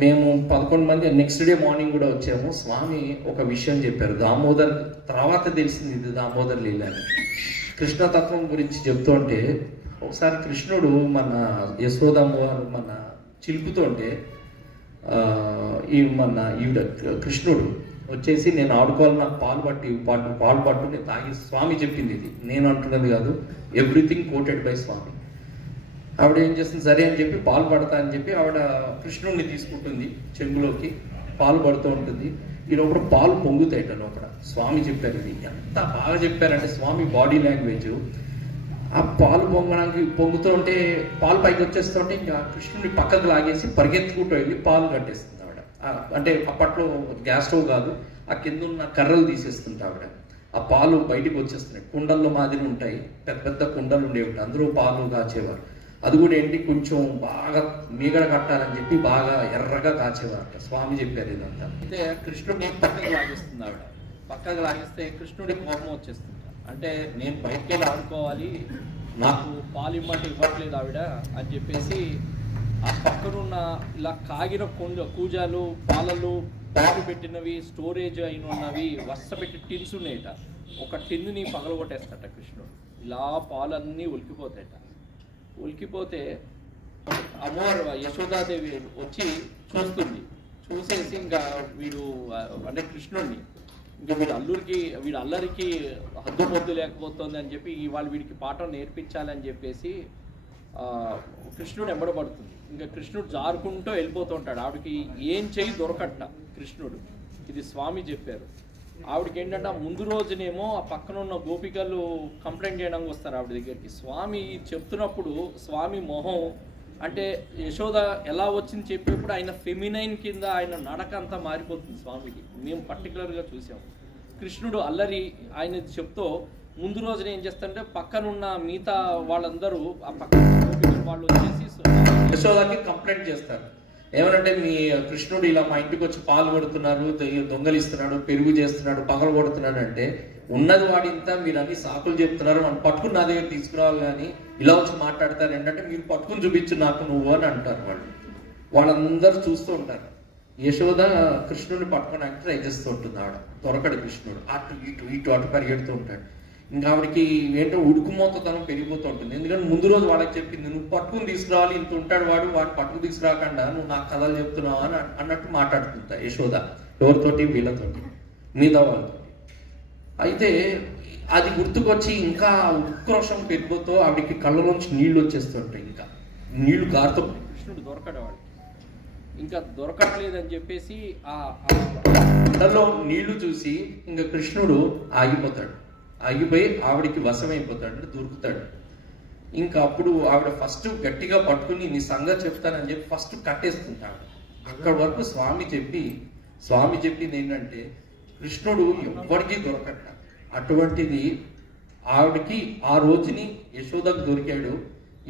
మేము 11 మంది నెక్స్ట్ డే మార్నింగ్ కూడా వచ్చాము. స్వామి ఒక విషయం చెప్పారు. దామోదర్ తర్వాత తెలిసింది ఇది దామోదర్ లీల అని. కృష్ణతత్వం గురించి చెప్తూ ఉంటే ఒకసారి కృష్ణుడు మన యశోదమ్మ మన చిలుపుతుంటే ఈవిడ కృష్ణుడు వచ్చేసి నేను ఆడుకోవాలి, నాకు పాలు పట్టు నేను తాగి. స్వామి చెప్పింది ఇది, నేను అంటున్నది కాదు. ఎవ్రీథింగ్ కోటెడ్ బై స్వామి. ఆవిడ ఏం చేస్తుంది, సరే అని చెప్పి పాలు పడతా అని చెప్పి ఆవిడ కృష్ణుడిని తీసుకుంటుంది చెంగులోకి. పాలు పడుతూ ఉంటుంది. ఈ లోపల పాలు పొంగుతాయట లోపల. స్వామి చెప్పారు. ఇది ఎంత బాగా చెప్పారంటే స్వామి బాడీ లాంగ్వేజ్. ఆ పాలు పొంగుతూ ఉంటే పాలు పైకి వచ్చేస్తుంటే ఇంకా కృష్ణుడిని పక్కకు లాగేసి పరిగెత్తుకుంటూ వెళ్ళి పాలు కట్టేస్తుంది ఆవిడ. అంటే అప్పట్లో గ్యాస్ స్టవ్ కాదు, ఆ కింద ఉన్న కర్రలు తీసేస్తుంది ఆవిడ. ఆ పాలు బయటికి వచ్చేస్తున్నాయి. కుండల్లో మాదిరి ఉంటాయి, పెద్ద పెద్ద కుండలు ఉండేవి, అందులో పాలు కాచేవారు. అది కూడా ఏంటి కొంచెం బాగా మీగడ కట్టాలని చెప్పి బాగా ఎర్రగా కాచేవారట. స్వామి చెప్పారు ఇదంతా. అయితే కృష్ణుడిని పక్కకు లాగేస్తుంది ఆవిడ. పక్కకు లాగేస్తే కృష్ణుడికి కోపం వచ్చేస్తుంది. అంటే నేను బయటికి వెళ్ళి ఆడుకోవాలి, నాకు పాలు ఇవ్వట్లేదు ఆవిడ అని చెప్పేసి ఆ పక్కనున్న ఇలా కాగిన కూజాలు పాలలు పాలు పెట్టినవి స్టోరేజ్ అయిన ఉన్నవి వరుస పెట్టి టిన్స్ ఉన్నాయట. ఒక టిన్నుని పగలగొట్టేస్తాట కృష్ణుడు. ఇలా పాలన్నీ ఉలికిపోతాయట. ఉలికిపోతే అమ్మవారు యశోదాదేవి వచ్చి చూస్తుంది. చూసేసి ఇంకా వీడు అంటే కృష్ణుడిని ఇంకా వీడి అల్లరికి హద్దు పొద్దు లేకపోతుంది అని చెప్పి వాళ్ళు వీడికి పాఠం నేర్పించాలని చెప్పేసి కృష్ణుడు ఎంబడబడుతుంది. ఇంకా కృష్ణుడు జారుకుంటూ వెళ్ళిపోతూ ఉంటాడు. ఆవిడకి ఏం చేయి దొరకట్ట కృష్ణుడు. ఇది స్వామి చెప్పారు. ఆవిడకి ఏంటంటే ముందు రోజునేమో ఆ పక్కన ఉన్న గోపికలు కంప్లైంట్ చేయడానికి వస్తారు ఆవిడ దగ్గరికి. స్వామి చెప్తున్నప్పుడు స్వామి మొహం అంటే యశోద ఎలా వచ్చింది చెప్పేప్పుడు ఆయన ఫెమినైన్ కింద ఆయన నడక అంతా మారిపోతుంది స్వామికి. మేము పర్టికులర్గా చూసాము. కృష్ణుడు అల్లరి ఆయన చెప్తూ ముందు రోజున ఏం చేస్తారంటే పక్కనున్న మిగతా వాళ్ళందరూ ఆ పక్కన వాళ్ళు వచ్చేసి యశోదాకి కంప్లైంట్ చేస్తారు. ఏమనంటే మీ కృష్ణుడు ఇలా మా ఇంటికి వచ్చి పాలు కొడుతున్నారు, దొంగలిస్తున్నాడు, పెరుగు చేస్తున్నాడు, పగలు కొడుతున్నాడు అంటే ఉన్నది వాడింతా మీరు అన్ని సాకులు చెప్తున్నారు, మనం పట్టుకుని నా దగ్గర తీసుకురావాలి కానీ ఇలా వచ్చి మాట్లాడతారు ఏంటంటే మీరు పట్టుకుని చూపించు నాకు నువ్వు అని అంటారు వాళ్ళు. వాళ్ళందరూ చూస్తూ ఉంటారు. యశోద కృష్ణుడిని పట్టుకోవడానికి ట్రై చేస్తూ ఉంటుంది. ఆవిడ దొరకడు కృష్ణుడు. అటు ఇటు పరిగెడుతూ ఉంటాడు. ఇంకా ఆవిడకి ఏంటో ఉడుకుమోతతనం పెరిగిపోతూ ఉంటుంది. ఎందుకంటే ముందు రోజు వాళ్ళకి చెప్పింది, నువ్వు పట్టుకుని తీసుకురావాలి, ఇంత ఉంటాడు వాడు పట్టుకు తీసుకురాకుండా నువ్వు నాకు కథలు చెప్తున్నావు అని అన్నట్టు మాట్లాడుతుంటా యశోద. ఎవరితోటి? వీళ్ళతోటి, మిగతా వాళ్ళతో. అయితే అది గుర్తుకొచ్చి ఇంకా ఉక్రోషం పెరిగిపోతూ ఆవిడికి కళ్ళలోంచి నీళ్లు వచ్చేస్తుంటాయి. ఇంకా నీళ్లు గారుతో కృష్ణుడు దొరకడు వాడికి, ఇంకా దొరకట్లేదని చెప్పేసి ఆ కళ్ళలో నీళ్లు చూసి ఇంకా కృష్ణుడు ఆగిపోయి ఆవిడికి వశమైపోతాడు, అంటే దొరుకుతాడు. ఇంకా అప్పుడు ఆవిడ ఫస్ట్ గట్టిగా పట్టుకుని నీ సంగతి చెప్తానని చెప్పి ఫస్ట్ కట్టేస్తుంటాడు. అక్కడి వరకు స్వామి చెప్పింది ఏంటంటే కృష్ణుడు ఎవ్వరికీ దొరకట, అటువంటిది ఆవిడకి ఆ రోజుని యశోదకు దొరికాడు,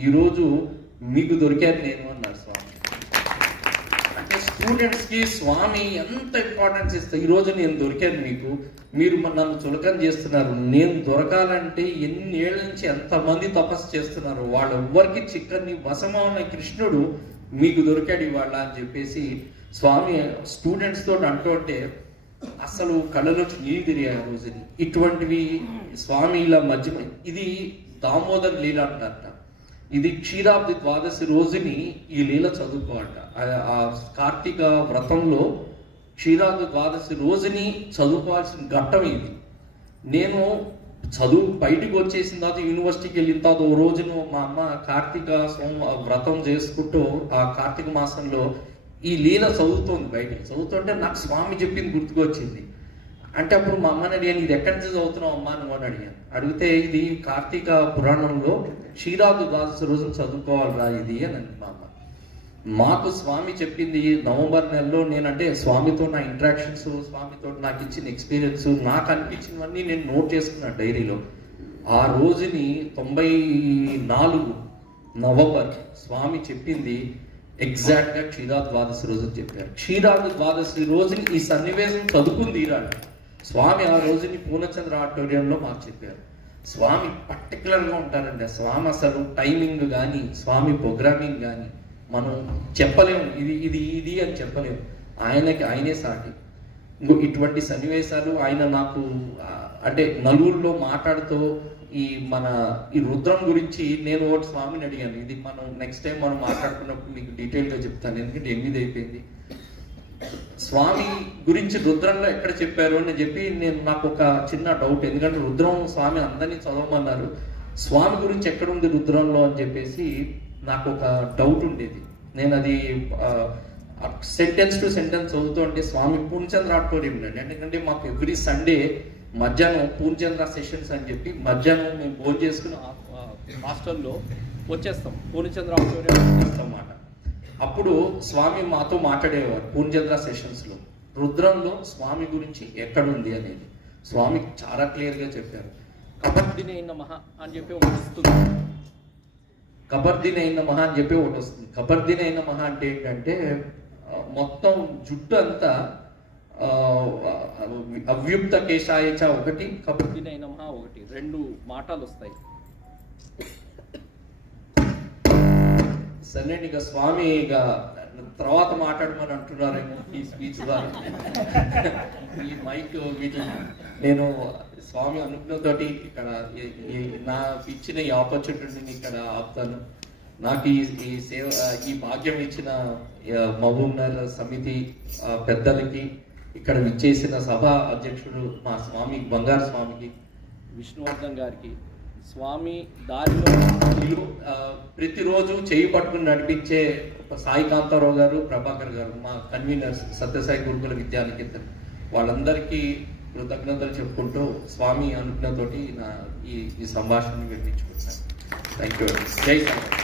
ఈరోజు మీకు దొరికాను నేను అన్నారు స్వామి. అంటే స్టూడెంట్స్కి స్వామి ఎంత ఇంపార్టెన్స్ ఇస్తారు. ఈరోజు నేను దొరికాను మీకు, మీరు నన్ను చులకన చేస్తున్నారు, నేను దొరకాలంటే ఎన్ని ఏళ్ళ నుంచి ఎంతమంది తపస్సు చేస్తున్నారు, వాళ్ళెవ్వరికి చిక్కని వశమైన కృష్ణుడు మీకు దొరికాడు ఇవాళ అని చెప్పేసి స్వామి స్టూడెంట్స్ తోటి అంటుంటే అసలు కళ్ళలోంచి నీళ్ళు తిరిగాయి ఆ రోజుని. ఇటువంటివి స్వామి ఇలా మధ్య, ఇది దామోదర్ లీల అంటారట. ఇది క్షీరాబ్ది ద్వాదశి రోజుని ఈ లీల చదువుకోవాలట. ఆ కార్తీక వ్రతంలో క్షీరాబ్ది ద్వాదశి రోజుని చదువుకోవాల్సిన ఘట్టం ఇది. నేను బయటికి వచ్చేసిన తర్వాత యూనివర్సిటీకి వెళ్ళిన తర్వాత ఓ రోజును మా అమ్మ కార్తీక వ్రతం చేసుకుంటూ ఆ కార్తీక మాసంలో ఈ లీల చదువుతోంది. బయటికి చదువుతుంటే నాకు స్వామి చెప్పింది గుర్తుకొచ్చింది. అంటే అప్పుడు మా అమ్మని అడిగాను, ఇది ఎక్కడి నుంచి చదువుతున్నావు అమ్మా నువ్వు అని అడిగాను. అడిగితే ఇది కార్తీక పురాణంలో క్షీరాబ్ది ద్వాదశి రోజున చదువుకోవాలిరా ఇది అని మా అమ్మ. మాకు స్వామి చెప్పింది నవంబర్ నెలలో, నేనంటే స్వామితో నా ఇంటరాక్షన్స్, స్వామితో నాకు ఇచ్చిన ఎక్స్పీరియన్స్, నాకు అనిపించినవన్నీ నేను నోట్ చేసుకున్నాను డైరీలో. ఆ రోజుని 94 నవంబర్ స్వామి చెప్పింది ఎగ్జాక్ట్గా క్షీరాబ్ది ద్వాదశి రోజుని చెప్పారు. క్షీరాబ్ది ద్వాదశి రోజుని ఈ సన్నివేశం చదువుకుని తీరాలి. స్వామి ఆ రోజుని పూర్ణచంద్ర ఆడిటోరియంలో మాకు చెప్పారు. స్వామి పర్టికులర్గా ఉంటారండి. స్వామి అసలు టైమింగ్ కానీ స్వామి ప్రోగ్రామింగ్ కానీ మనం చెప్పలేము, ఇది అని చెప్పలేము. ఆయనే సాటి. ఇంకో ఇటువంటి సన్నివేశాలు ఆయన నాకు అంటే నలుగురిలో మాట్లాడుతూ ఈ రుద్రం గురించి నేను ఒకటి స్వామిని అడిగాను. ఇది మనం నెక్స్ట్ టైం మనం మాట్లాడుకున్నప్పుడు మీకు డీటెయిల్గా చెప్తాను, ఎందుకంటే 8 అయిపోయింది. స్వామి గురించి రుద్రంలో ఎక్కడ చెప్పారు అని చెప్పి నాకు ఒక చిన్న డౌట్. ఎందుకంటే రుద్రం స్వామి అందరినీ చదవమన్నారు, స్వామి గురించి ఎక్కడుంది రుద్రంలో అని చెప్పేసి నాకు ఒక డౌట్ ఉండేది. నేను అది సెంటెన్స్ టు సెంటెన్స్ చదువుతూ ఉంటే స్వామి పూర్ణచంద్ర ఆడిటోరియం అండి. ఎందుకంటే మాకు ఎవ్రీ సండే మధ్యాహ్నం పూర్ణచంద్ర సెషన్స్ అని చెప్పి మధ్యాహ్నం మేము భోజనం చేసుకుని హాస్టల్లో వచ్చేస్తాం, పూర్ణచంద్ర ఆడిటోరియం వచ్చేస్తాం అన్నమాట. అప్పుడు స్వామి మాతో మాట్లాడేవారు పూర్ణచంద్ర సెషన్స్లో రుద్రంలో స్వామి గురించి ఎక్కడుంది అనేది. స్వామి చాలా క్లియర్గా చెప్పారు. కబర్దినైన మహా అని చెప్పి ఒకటి వస్తుంది, కబర్దినైన మహా అని చెప్పి ఒకటి వస్తుంది. కబర్దినైన మహా అంటే ఏంటంటే మొత్తం జుట్టు అంతా అవ్యుక్త కేశాయచ ఒకటి, కబర్దినైన మహా ఒకటి, 2 మాటలు వస్తాయి. సరే ఇక స్వామి ఇక తర్వాత మాట్లాడమని అంటున్నారేమో ఈ స్పీచ్ ద్వారా. ఈ మైక్ వీటి నేను స్వామి అనుజ్ఞతోటి ఇక్కడ నాకు ఇచ్చిన ఈ ఆపర్చునిటీని ఇక్కడ ఆపుతాను. నాకు ఈ భాగ్యం ఇచ్చిన మహబూబ్నగర్ సమితి పెద్దలకి, ఇక్కడ విచ్చేసిన సభ అధ్యక్షుడు మా స్వామి బంగారు స్వామికి, విష్ణువర్ధన్ గారికి, స్వామి దారిలో ప్రతిరోజు చేయి పట్టుకుని నడిపించే సాయి కాంతారావు గారు, ప్రభాకర్ గారు, మా కన్వీనర్స్ సత్యసాయి గురుకుల విద్యానికేతన్, వాళ్ళందరికీ కృతజ్ఞతలు చెప్పుకుంటూ స్వామి అనుజ్ఞతోటి ఈ సంభాషణను వినిపించుకుంటాను. Thank you. జై సాయి.